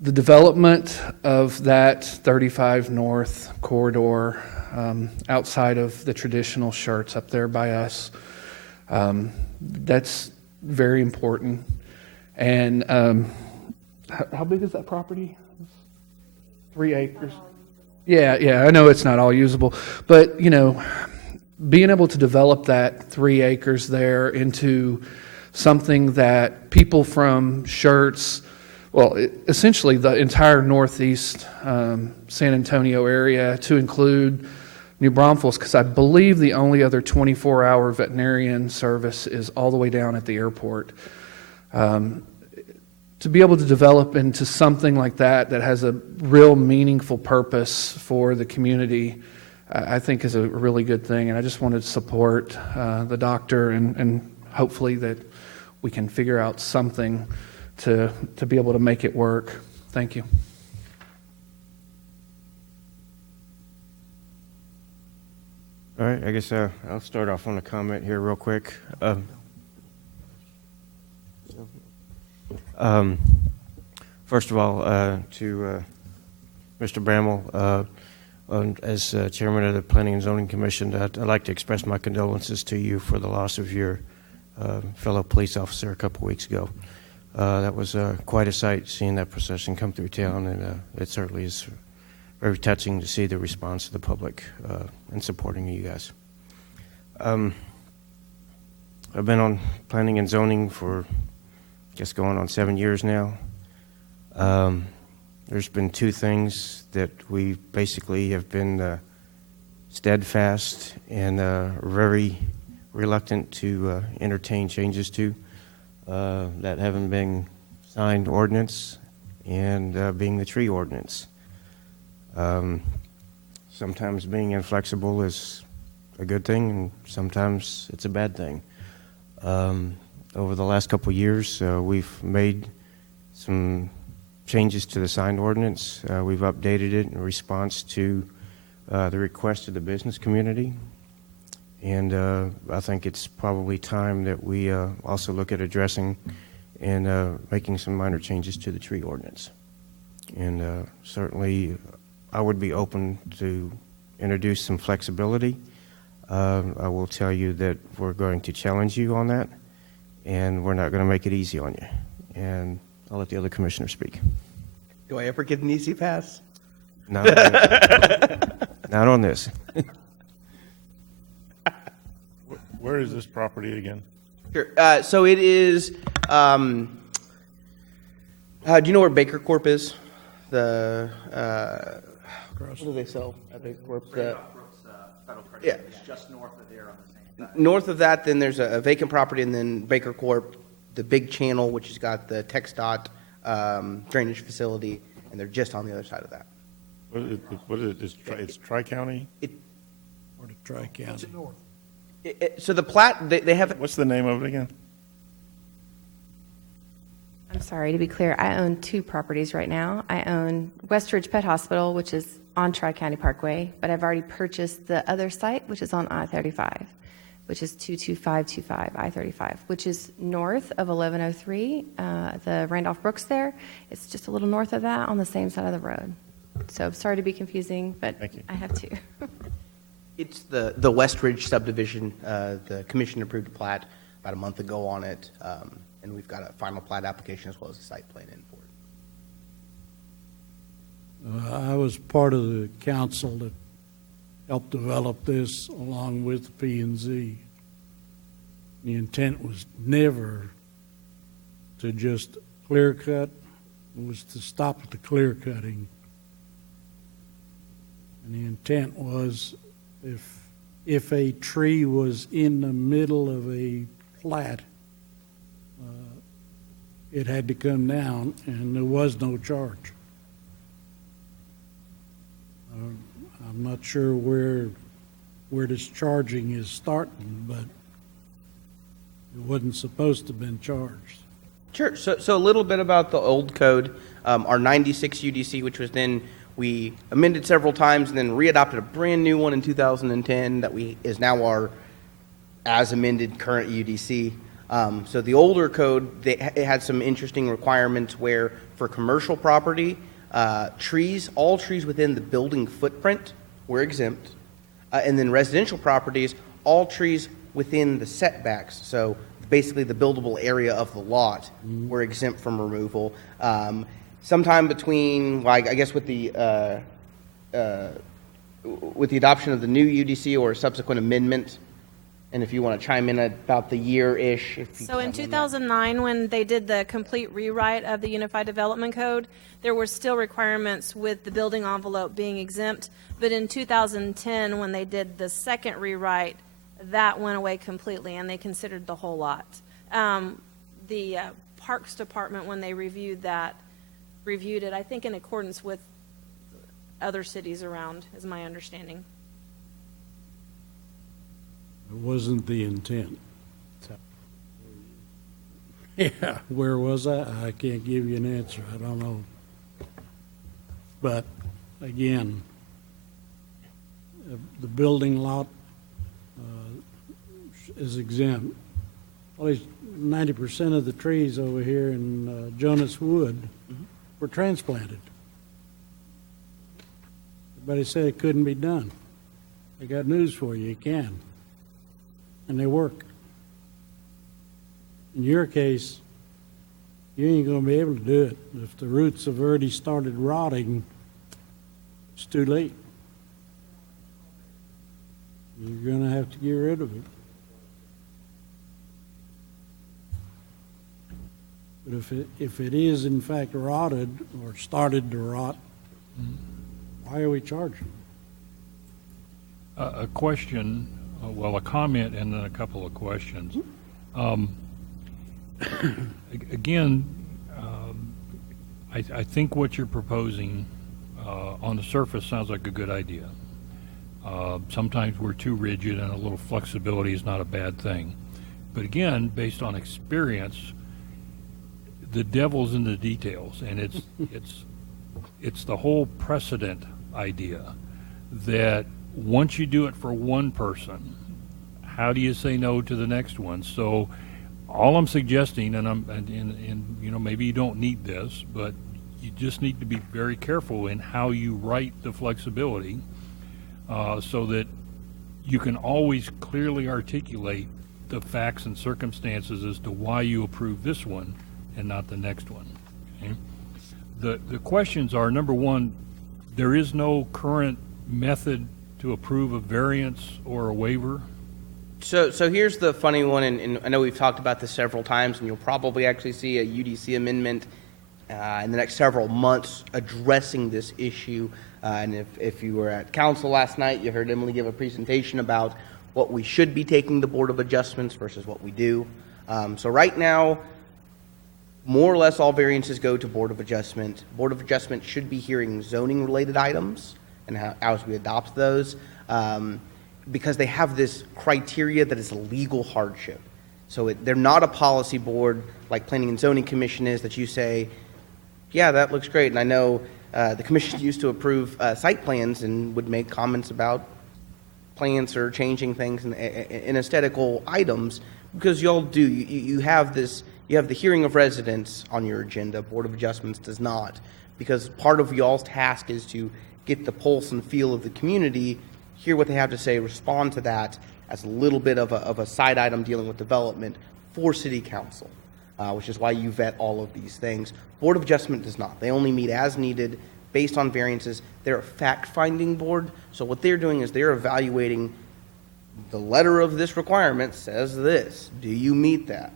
The development of that 35 North corridor outside of the traditional Schertz up there by us, that's very important. And how big is that property? 3 acres. Yeah, I know it's not all usable, but being able to develop that 3 acres there into something that people from Schertz, essentially the entire northeast San Antonio area, to include New Braunfels, because I believe the only other 24-hour veterinarian service is all the way down at the airport. To be able to develop into something like that has a real meaningful purpose for the community, I think is a really good thing. And I just wanted to support the doctor and hopefully that we can figure out something to be able to make it work. Thank you. All right, I guess I'll start off on a comment here real quick. First of all, to Mr. Bramall, as chairman of the Planning and Zoning Commission, I'd like to express my condolences to you for the loss of your fellow police officer a couple weeks ago. That was quite a sight, seeing that procession come through town, and it certainly is very touching to see the response of the public in supporting you guys. I've been on planning and zoning for, I guess, going on 7 years now. There's been two things that we basically have been steadfast and very reluctant to entertain changes to, that having been signed ordinance and being the tree ordinance. Sometimes being inflexible is a good thing, and sometimes it's a bad thing. Over the last couple of years, we've made some changes to the signed ordinance. We've updated it in response to the request of the business community. And I think it's probably time that we also look at addressing and making some minor changes to the tree ordinance. And certainly, I would be open to introduce some flexibility. I will tell you that we're going to challenge you on that, and we're not going to make it easy on you. And I'll let the other commissioner speak. Do I ever get an easy pass? Not on this. Where is this property again? Sure. So it is, do you know where Baker Corp is? The, what do they sell at Baker Corp? Yeah. Just north of there on the same side. North of that, then there's a vacant property, and then Baker Corp, the big channel, which has got the TxDOT drainage facility, and they're just on the other side of that. What is it? It's Tri-County? Or the Tri-County. So the plat, they have... What's the name of it again? I'm sorry, to be clear, I own two properties right now. I own Westridge Pet Hospital, which is on Tri-County Parkway, but I've already purchased the other site, which is on I-35, which is 22525 I-35, which is north of 1103, the Randolph Brooks there. It's just a little north of that on the same side of the road. So sorry to be confusing, but I have two. It's the Westridge subdivision. The commission approved a plat about a month ago on it, and we've got a final plat application as well as a site plan in for it. I was part of the council that helped develop this along with P&Z. The intent was never to just clear cut, it was to stop at the clear cutting. And the intent was if a tree was in the middle of a plat, it had to come down, and there was no charge. I'm not sure where this charging is starting, but it wasn't supposed to have been charged. Sure. So a little bit about the old code. Our 96 UDC, which was then we amended several times and then readopted a brand new one in 2010 that is now our as amended current UDC. So the older code, it had some interesting requirements where for commercial property, all trees within the building footprint were exempt. And then residential properties, all trees within the setbacks, so basically the buildable area of the lot, were exempt from removal. Sometime between, I guess with the adoption of the new UDC or a subsequent amendment, And if you want to chime in about the year-ish. So in 2009, when they did the complete rewrite of the Unified Development Code, there were still requirements with the building envelope being exempt. But in 2010, when they did the second rewrite, that went away completely, and they considered the whole lot. The Parks Department, when they reviewed it, I think in accordance with other cities around, is my understanding. It wasn't the intent. Yeah, where was I? I can't give you an answer. I don't know. But again, the building lot is exempt. At least 90% of the trees over here in Jonas Wood were transplanted. Everybody said it couldn't be done. I got news for you, it can. And they work. In your case, you ain't going to be able to do it. If the roots have already started rotting, it's too late. You're going to have to get rid of it. But if it is in fact rotted or started to rot, why are we charging? A question, well, a comment and then a couple of questions. Again, I think what you're proposing on the surface sounds like a good idea. Sometimes we're too rigid, and a little flexibility is not a bad thing. But again, based on experience, the devil's in the details, and it's the whole precedent idea that once you do it for one person, how do you say no to the next one? So all I'm suggesting, and you know, maybe you don't need this, but you just need to be very careful in how you write the flexibility so that you can always clearly articulate the facts and circumstances as to why you approve this one and not the next one. Okay? The questions are, number one, there is no current method to approve a variance or a waiver. So here's the funny one, and I know we've talked about this several times, and you'll probably actually see a UDC amendment in the next several months addressing this issue. And if you were at council last night, you heard Emily give a presentation about what we should be taking the Board of Adjustments versus what we do. So right now, more or less all variances go to Board of Adjustment. Board of Adjustment should be hearing zoning-related items and how as we adopt those, because they have this criteria that is a legal hardship. So they're not a policy board like Planning and Zoning Commission is, that you say, yeah, that looks great. And I know the commission used to approve site plans and would make comments about plans or changing things in aesthetical items, because y'all do. You have this. You have the hearing of residents on your agenda. Board of Adjustments does not, because part of y'all's task is to get the pulse and feel of the community, hear what they have to say, respond to that as a little bit of a side item dealing with development for City Council, which is why you vet all of these things. Board of Adjustment does not. They only meet as needed based on variances. They're a fact-finding board, so what they're doing is they're evaluating the letter of this requirement says this. Do you meet that?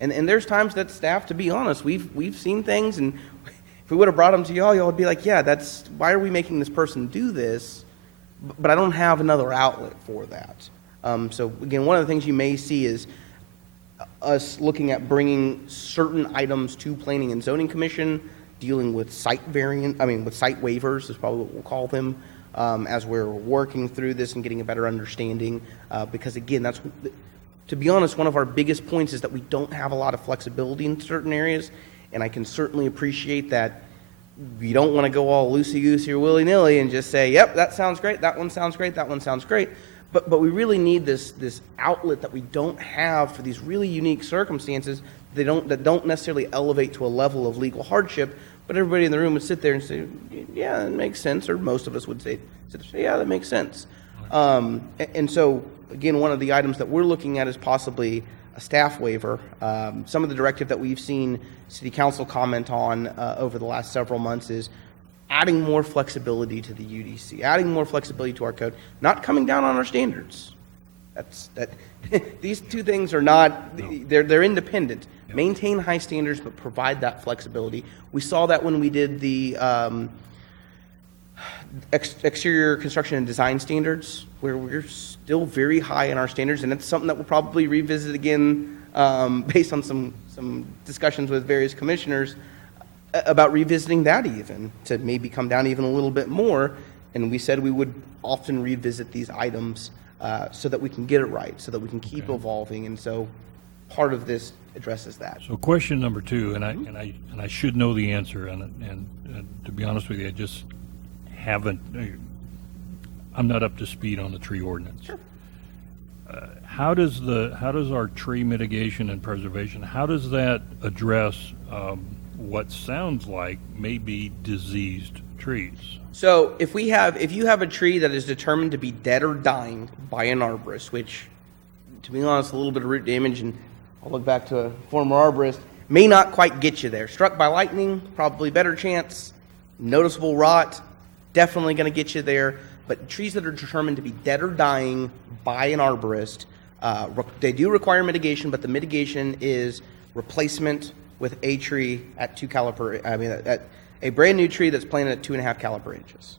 And there's times that staff, to be honest, we've seen things, and if we would have brought them to y'all would be like, yeah, that's, why are we making this person do this? But I don't have another outlet for that. So again, one of the things you may see is us looking at bringing certain items to Planning and Zoning Commission, dealing with site with site waivers is probably what we'll call them, as we're working through this and getting a better understanding. Because again, that's, to be honest, one of our biggest points is that we don't have a lot of flexibility in certain areas, and I can certainly appreciate that you don't want to go all loosey-goosey or willy-nilly and just say, yep, that sounds great, that one sounds great, that one sounds great. But we really need this outlet that we don't have for these really unique circumstances that don't necessarily elevate to a level of legal hardship, but everybody in the room would sit there and say, yeah, that makes sense, or most of us would say, yeah, that makes sense. And so, again, one of the items that we're looking at is possibly a staff waiver. Some of the directive that we've seen City Council comment on over the last several months is adding more flexibility to the UDC, adding more flexibility to our code, not coming down on our standards, These two things are not, they're independent. Maintain high standards, but provide that flexibility. We saw that when we did the exterior construction and design standards, where we're still very high in our standards, and it's something that we'll probably revisit again based on some discussions with various commissioners about revisiting that even, to maybe come down even a little bit more. And we said we would often revisit these items so that we can get it right, so that we can keep evolving. And so part of this addresses that. So question number two, and I should know the answer, and to be honest with you, I just haven't. I'm not up to speed on the tree ordinance. Sure. How does our tree mitigation and preservation, how does that address what sounds like maybe diseased trees? So if you have a tree that is determined to be dead or dying by an arborist, which, to be honest, a little bit of root damage, and I'll look back to a former arborist, may not quite get you there. Struck by lightning, probably better chance. Noticeable rot, definitely going to get you there. But trees that are determined to be dead or dying by an arborist, they do require mitigation, but the mitigation is replacement with a tree at at a brand new tree that's planted at 2.5 caliper inches.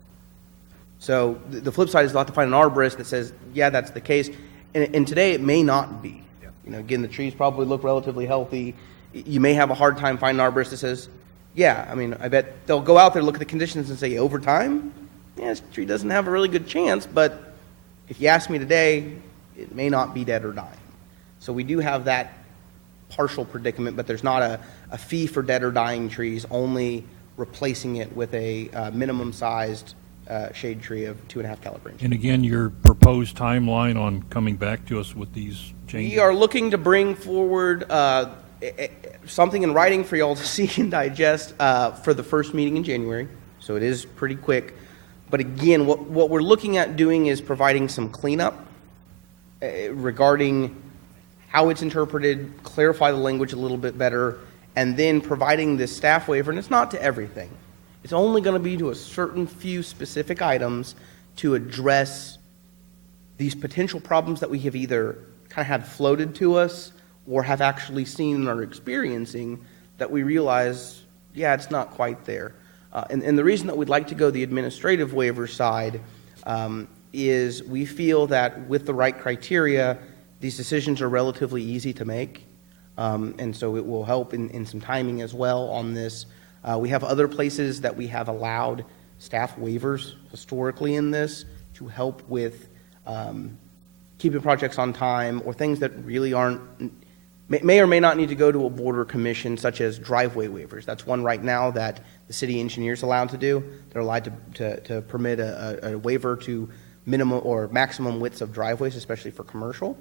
So the flip side is you'll have to find an arborist that says, yeah, that's the case. And today it may not be. Again, the trees probably look relatively healthy. You may have a hard time finding an arborist that says, yeah, I bet they'll go out there, look at the conditions and say, over time, yeah, this tree doesn't have a really good chance, but if you ask me today, it may not be dead or dying. So we do have that partial predicament, but there's not a fee for dead or dying trees, only replacing it with a minimum-sized shade tree of 2.5 caliber inches. And again, your proposed timeline on coming back to us with these changes? We are looking to bring forward something in writing for y'all to see and digest for the first meeting in January, so it is pretty quick. But again, what we're looking at doing is providing some cleanup regarding how it's interpreted, clarify the language a little bit better, and then providing this staff waiver. And it's not to everything. It's only going to be to a certain few specific items to address these potential problems that we have either kind of had floated to us or have actually seen and are experiencing that we realize, yeah, it's not quite there. And the reason that we'd like to go the administrative waiver side is we feel that with the right criteria, these decisions are relatively easy to make. And so it will help in some timing as well on this. We have other places that we have allowed staff waivers historically in this to help with keeping projects on time or things that really may or may not need to go to a board or commission, such as driveway waivers. That's one right now that the city engineer is allowed to do. They're allowed to permit a waiver to minimum or maximum widths of driveways, especially for commercial.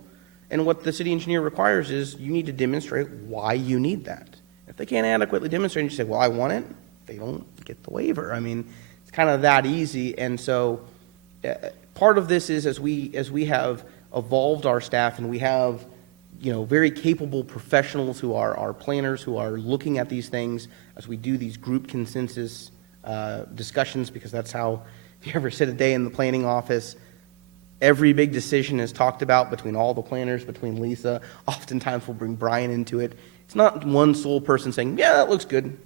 And what the city engineer requires is you need to demonstrate why you need that. If they can't adequately demonstrate, and you say, well, I want it, they don't get the waiver. It's kind of that easy. And so part of this is as we have evolved our staff and we have very capable professionals who are our planners, who are looking at these things as we do these group consensus discussions, because that's how, if you ever sit a day in the planning office, every big decision is talked about between all the planners, between Lisa. Oftentimes we'll bring Brian into it. It's not one sole person saying, yeah, that looks good,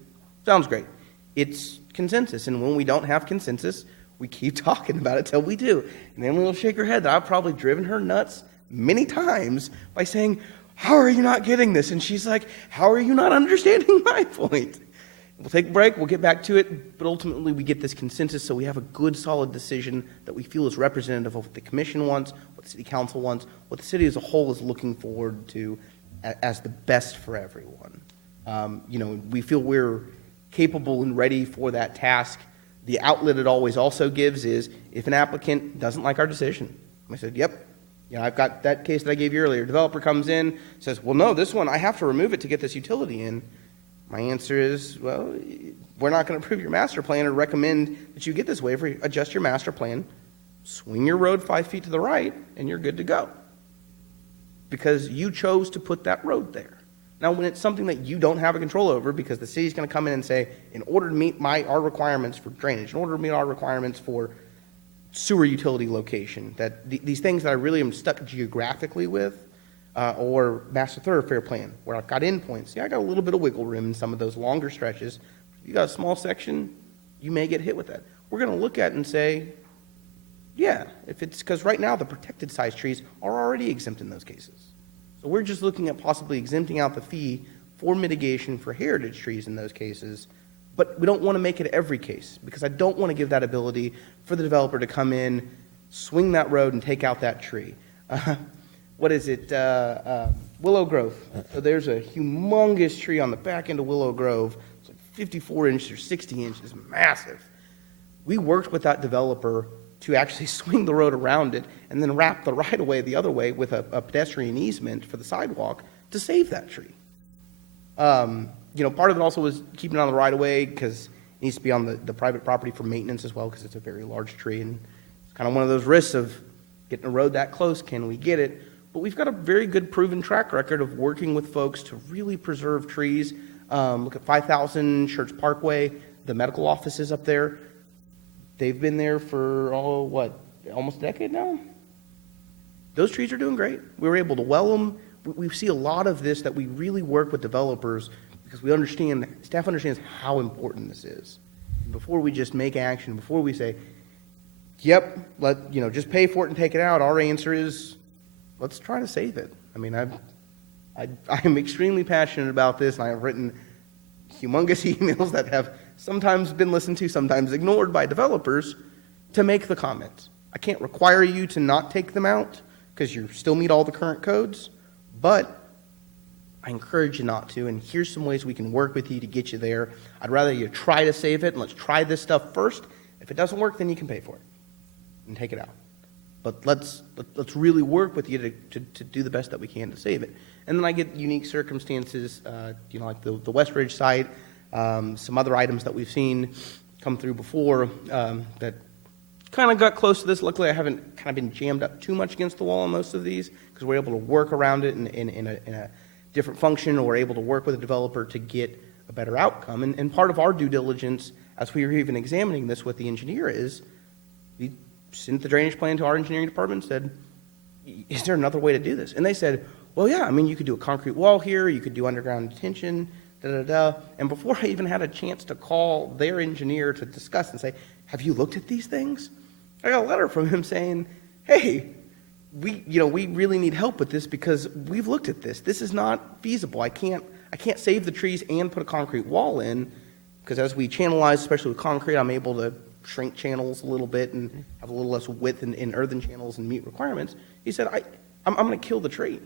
sounds great. It's consensus, and when we don't have consensus, we keep talking about it till we do. And then we'll shake her head that I've probably driven her nuts many times by saying, how are you not getting this? And she's like, how are you not understanding my point? We'll take a break, we'll get back to it, but ultimately we get this consensus so we have a good, solid decision that we feel is representative of what the commission wants, what the city council wants, what the city as a whole is looking forward to as the best for everyone. We feel we're capable and ready for that task. The outlet it always also gives is if an applicant doesn't like our decision. I said, yep, I've got that case that I gave you earlier. Developer comes in, says, well, no, this one, I have to remove it to get this utility in. My answer is, well, we're not going to approve your master plan or recommend that you get this waiver. Adjust your master plan, swing your road 5 feet to the right, and you're good to go. Because you chose to put that road there. Now, when it's something that you don't have a control over, because the city's going to come in and say, in order to meet our requirements for drainage, in order to meet our requirements for sewer utility location, that these things that I really am stuck geographically with, or master thoroughfare plan, where I've got endpoints. Yeah, I got a little bit of wiggle room in some of those longer stretches. If you got a small section, you may get hit with that. We're going to look at it and say, yeah, if it's because right now the protected size trees are already exempt in those cases. So we're just looking at possibly exempting out the fee for mitigation for heritage trees in those cases, but we don't want to make it every case, because I don't want to give that ability for the developer to come in, swing that road, and take out that tree. What is it? Willow Grove. So there's a humongous tree on the back end of Willow Grove. It's like 54 inches or 60 inches, massive. We worked with that developer to actually swing the road around it and then wrap the right-of-way the other way with a pedestrian easement for the sidewalk to save that tree. Part of it also was keeping it on the right-of-way because it needs to be on the private property for maintenance as well, because it's a very large tree, and it's kind of one of those risks of getting a road that close. Can we get it? But we've got a very good proven track record of working with folks to really preserve trees. Look at 5000 Schertz Parkway, the medical offices up there. They've been there for, almost a decade now? Those trees are doing great. We were able to well them. We see a lot of this, that we really work with developers because we understand, staff understands how important this is. Before we just make action, before we say, yep, just pay for it and take it out, our answer is, let's try to save it. I mean, I am extremely passionate about this, and I have written humongous emails that have sometimes been listened to, sometimes ignored by developers to make the comments. I can't require you to not take them out because you still meet all the current codes, but I encourage you not to, and here's some ways we can work with you to get you there. I'd rather you try to save it, and let's try this stuff first. If it doesn't work, then you can pay for it and take it out. But let's really work with you to do the best that we can to save it. And then I get unique circumstances, like the West Ridge site, some other items that we've seen come through before that kind of got close to this. Luckily, I haven't kind of been jammed up too much against the wall on most of these because we're able to work around it in a different function, or we're able to work with a developer to get a better outcome. And part of our due diligence, as we were even examining this with the engineer, is we sent the drainage plan to our engineering department and said, is there another way to do this? And they said, well, yeah, I mean, you could do a concrete wall here, you could do underground detention, da-da-da. And before I even had a chance to call their engineer to discuss and say, have you looked at these things? I got a letter from him saying, hey, we really need help with this because we've looked at this. This is not feasible. I can't save the trees and put a concrete wall in, because as we channelize, especially with concrete, I'm able to shrink channels a little bit and have a little less width in earthen channels and meet requirements. He said, I'm going to kill the tree.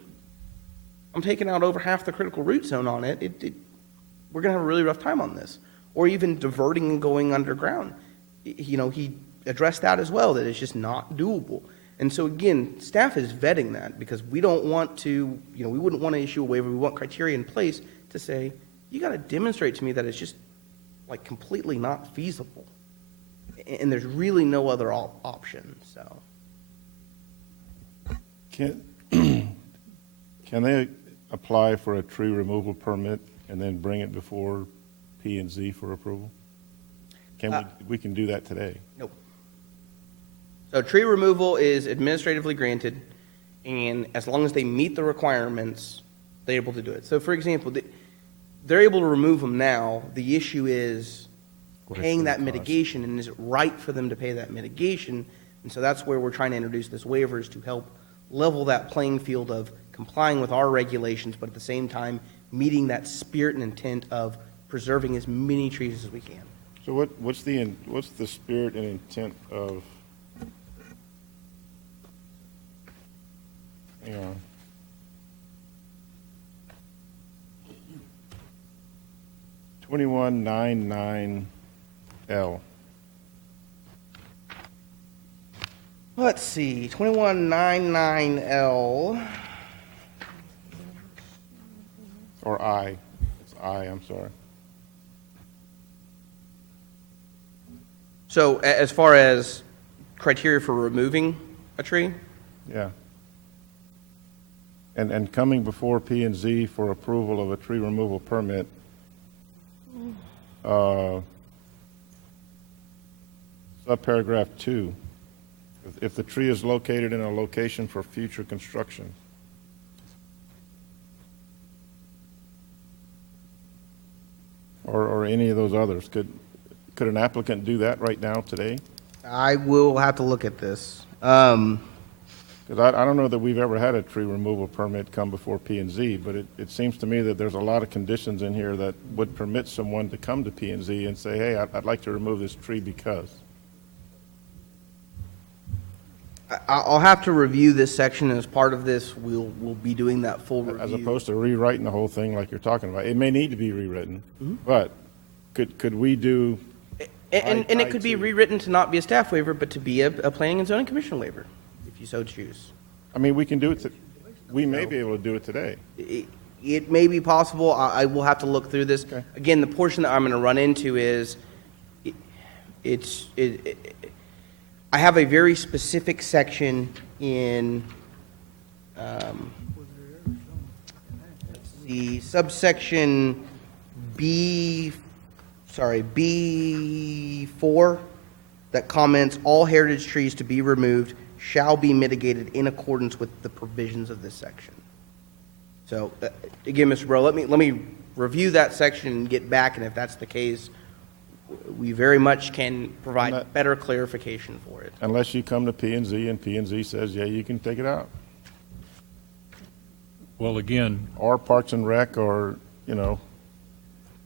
I'm taking out over half the critical root zone on it. We're going to have a really rough time on this. Or even diverting and going underground. He addressed that as well, that it's just not doable. And so again, staff is vetting that because we don't want to, we wouldn't want to issue a waiver. We want criteria in place to say, you got to demonstrate to me that it's just like completely not feasible. And there's really no other option, so. Can they apply for a tree removal permit and then bring it before P&Z for approval? We can do that today? Nope. So tree removal is administratively granted, and as long as they meet the requirements, they're able to do it. So for example, they're able to remove them now. The issue is paying that mitigation, and is it right for them to pay that mitigation? And so that's where we're trying to introduce this waiver, is to help level that playing field of complying with our regulations, but at the same time meeting that spirit and intent of preserving as many trees as we can. So what's the spirit and intent of? Hang on. $2199L. Let's see, 2199L. Or I. It's I, I'm sorry. So as far as criteria for removing a tree? Yeah. And coming before P&Z for approval of a tree removal permit, subparagraph 2, If the tree is located in a location for future construction. Or any of those others. Could an applicant do that right now, today? I will have to look at this. Because I don't know that we've ever had a tree removal permit come before P&Z, but it seems to me that there's a lot of conditions in here that would permit someone to come to P&Z and say, hey, I'd like to remove this tree because. I'll have to review this section. As part of this, we'll be doing that full review. As opposed to rewriting the whole thing like you're talking about. It may need to be rewritten, but could we do? And it could be rewritten to not be a staff waiver, but to be a planning and zoning commission waiver, if you so choose. I mean, we can do it. We may be able to do it today. It may be possible. I will have to look through this. Okay. Again, the portion that I'm going to run into is I have a very specific section in the subsection B4 that comments all heritage trees to be removed shall be mitigated in accordance with the provisions of this section. So again, Mr. Bro, let me review that section and get back, and if that's the case, we very much can provide better clarification for it. Unless you come to P&Z and P&Z says, yeah, you can take it out. Well, again, Or Parks and Rec, or,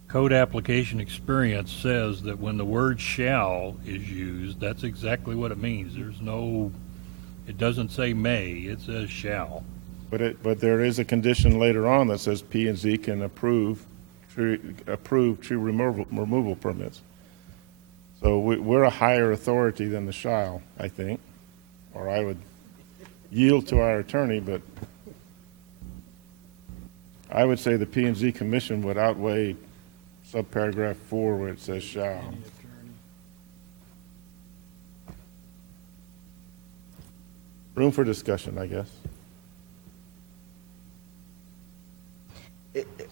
code application experience says that when the word shall is used, that's exactly what it means. It doesn't say may, it says shall. But there is a condition later on that says P&Z can approve tree removal permits. So we're a higher authority than the shall, I think, or I would yield to our attorney, but I would say the P&Z commission would outweigh subparagraph 4 where it says shall. Room for discussion, I guess.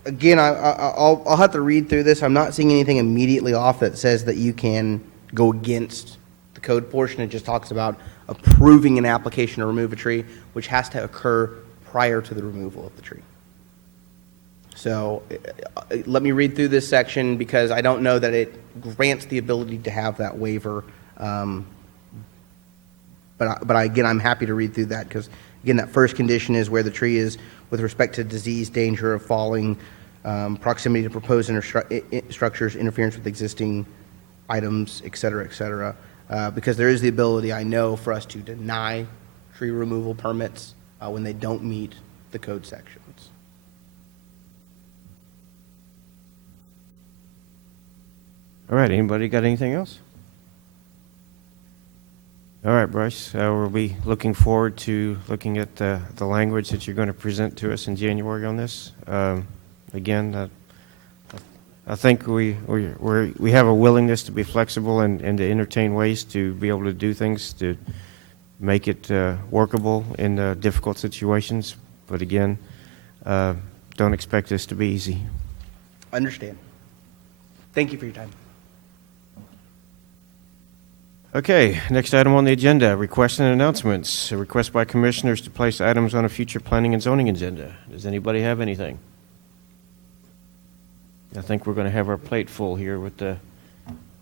Again, I'll have to read through this. I'm not seeing anything immediately off that says that you can go against the code portion. It just talks about approving an application to remove a tree, which has to occur prior to the removal of the tree. So let me read through this section because I don't know that it grants the ability to have that waiver. But again, I'm happy to read through that because, again, that first condition is where the tree is with respect to disease, danger of falling, proximity to proposed structures, interference with existing items, et cetera, because there is the ability, I know, for us to deny tree removal permits when they don't meet the code sections. All right, anybody got anything else? All right, Bryce, we'll be looking forward to looking at the language that you're going to present to us in January on this. Again, I think we have a willingness to be flexible and to entertain ways to be able to do things to make it workable in difficult situations. But again, don't expect this to be easy. Understand. Thank you for your time. Okay, next item on the agenda, requests and announcements. A request by commissioners to place items on a future planning and zoning agenda. Does anybody have anything? I think we're going to have our plate full here with the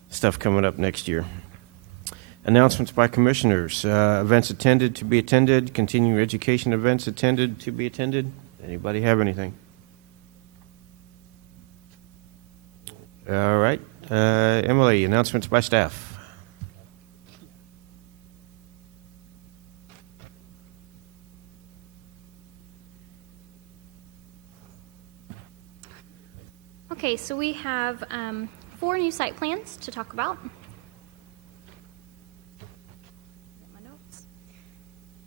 stuff coming up next year. Announcements by commissioners. Events attended to be attended. Continuing education events attended to be attended. Anybody have anything? All right. Emily, announcements by staff. Okay, so we have 4 new site plans to talk about. My notes.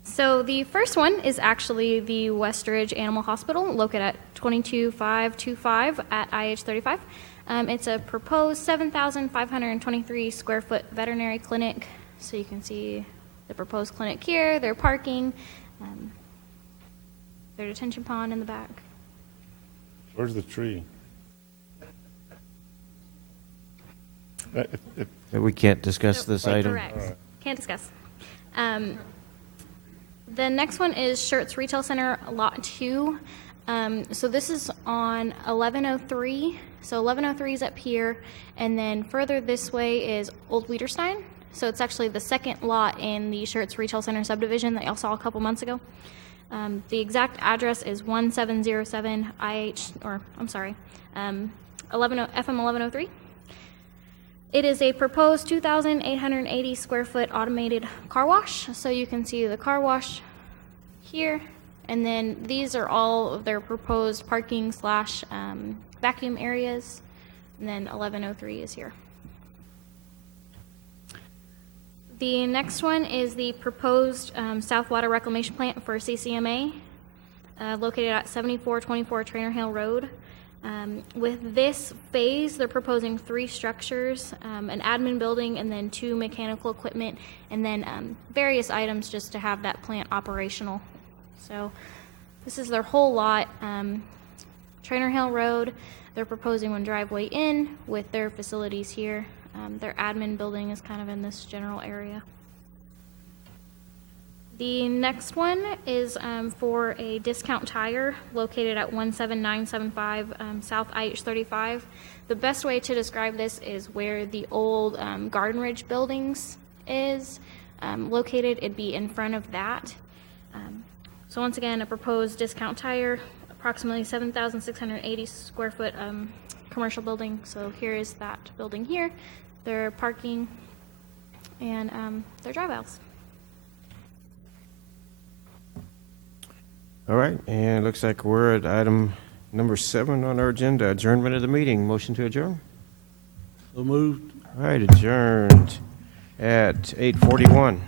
So the first one is actually the Westridge Animal Hospital, located at 22525 at IH 35. It's a proposed 7,523 square foot veterinary clinic. So you can see the proposed clinic here, their parking, their detention pond in the back. Where's the tree? We can't discuss this item. Correct. Can't discuss. The next one is Schertz Retail Center, Lot 2. So this is on 1103. So 1103 is up here, and then further this way is Old Wiederstein. So it's actually the second lot in the Schertz Retail Center subdivision that y'all saw a couple months ago. The exact address is 1707 FM 1103. It is a proposed 2,880 square foot automated car wash. So you can see the car wash here, and then these are all of their proposed parking / vacuum areas, and then 1103 is here. The next one is the proposed South Water Reclamation Plant for CCMA, located at 7424 Trainer Hill Road. With this phase, they're proposing 3 structures, an admin building, and then 2 mechanical equipment, and then various items just to have that plant operational. So this is their whole lot. Trainer Hill Road, they're proposing one driveway in with their facilities here. Their admin building is kind of in this general area. The next one is for a discount tire located at 17975 South IH 35. The best way to describe this is where the old Garden Ridge buildings is located. It'd be in front of that. So once again, a proposed discount tire, approximately 7,680 square foot commercial building. So here is that building here, their parking, and their drive aisles. All right, and it looks like we're at item number 7 on our agenda, adjournment of the meeting. Motion to adjourn? So moved. All right, adjourned at 8:41.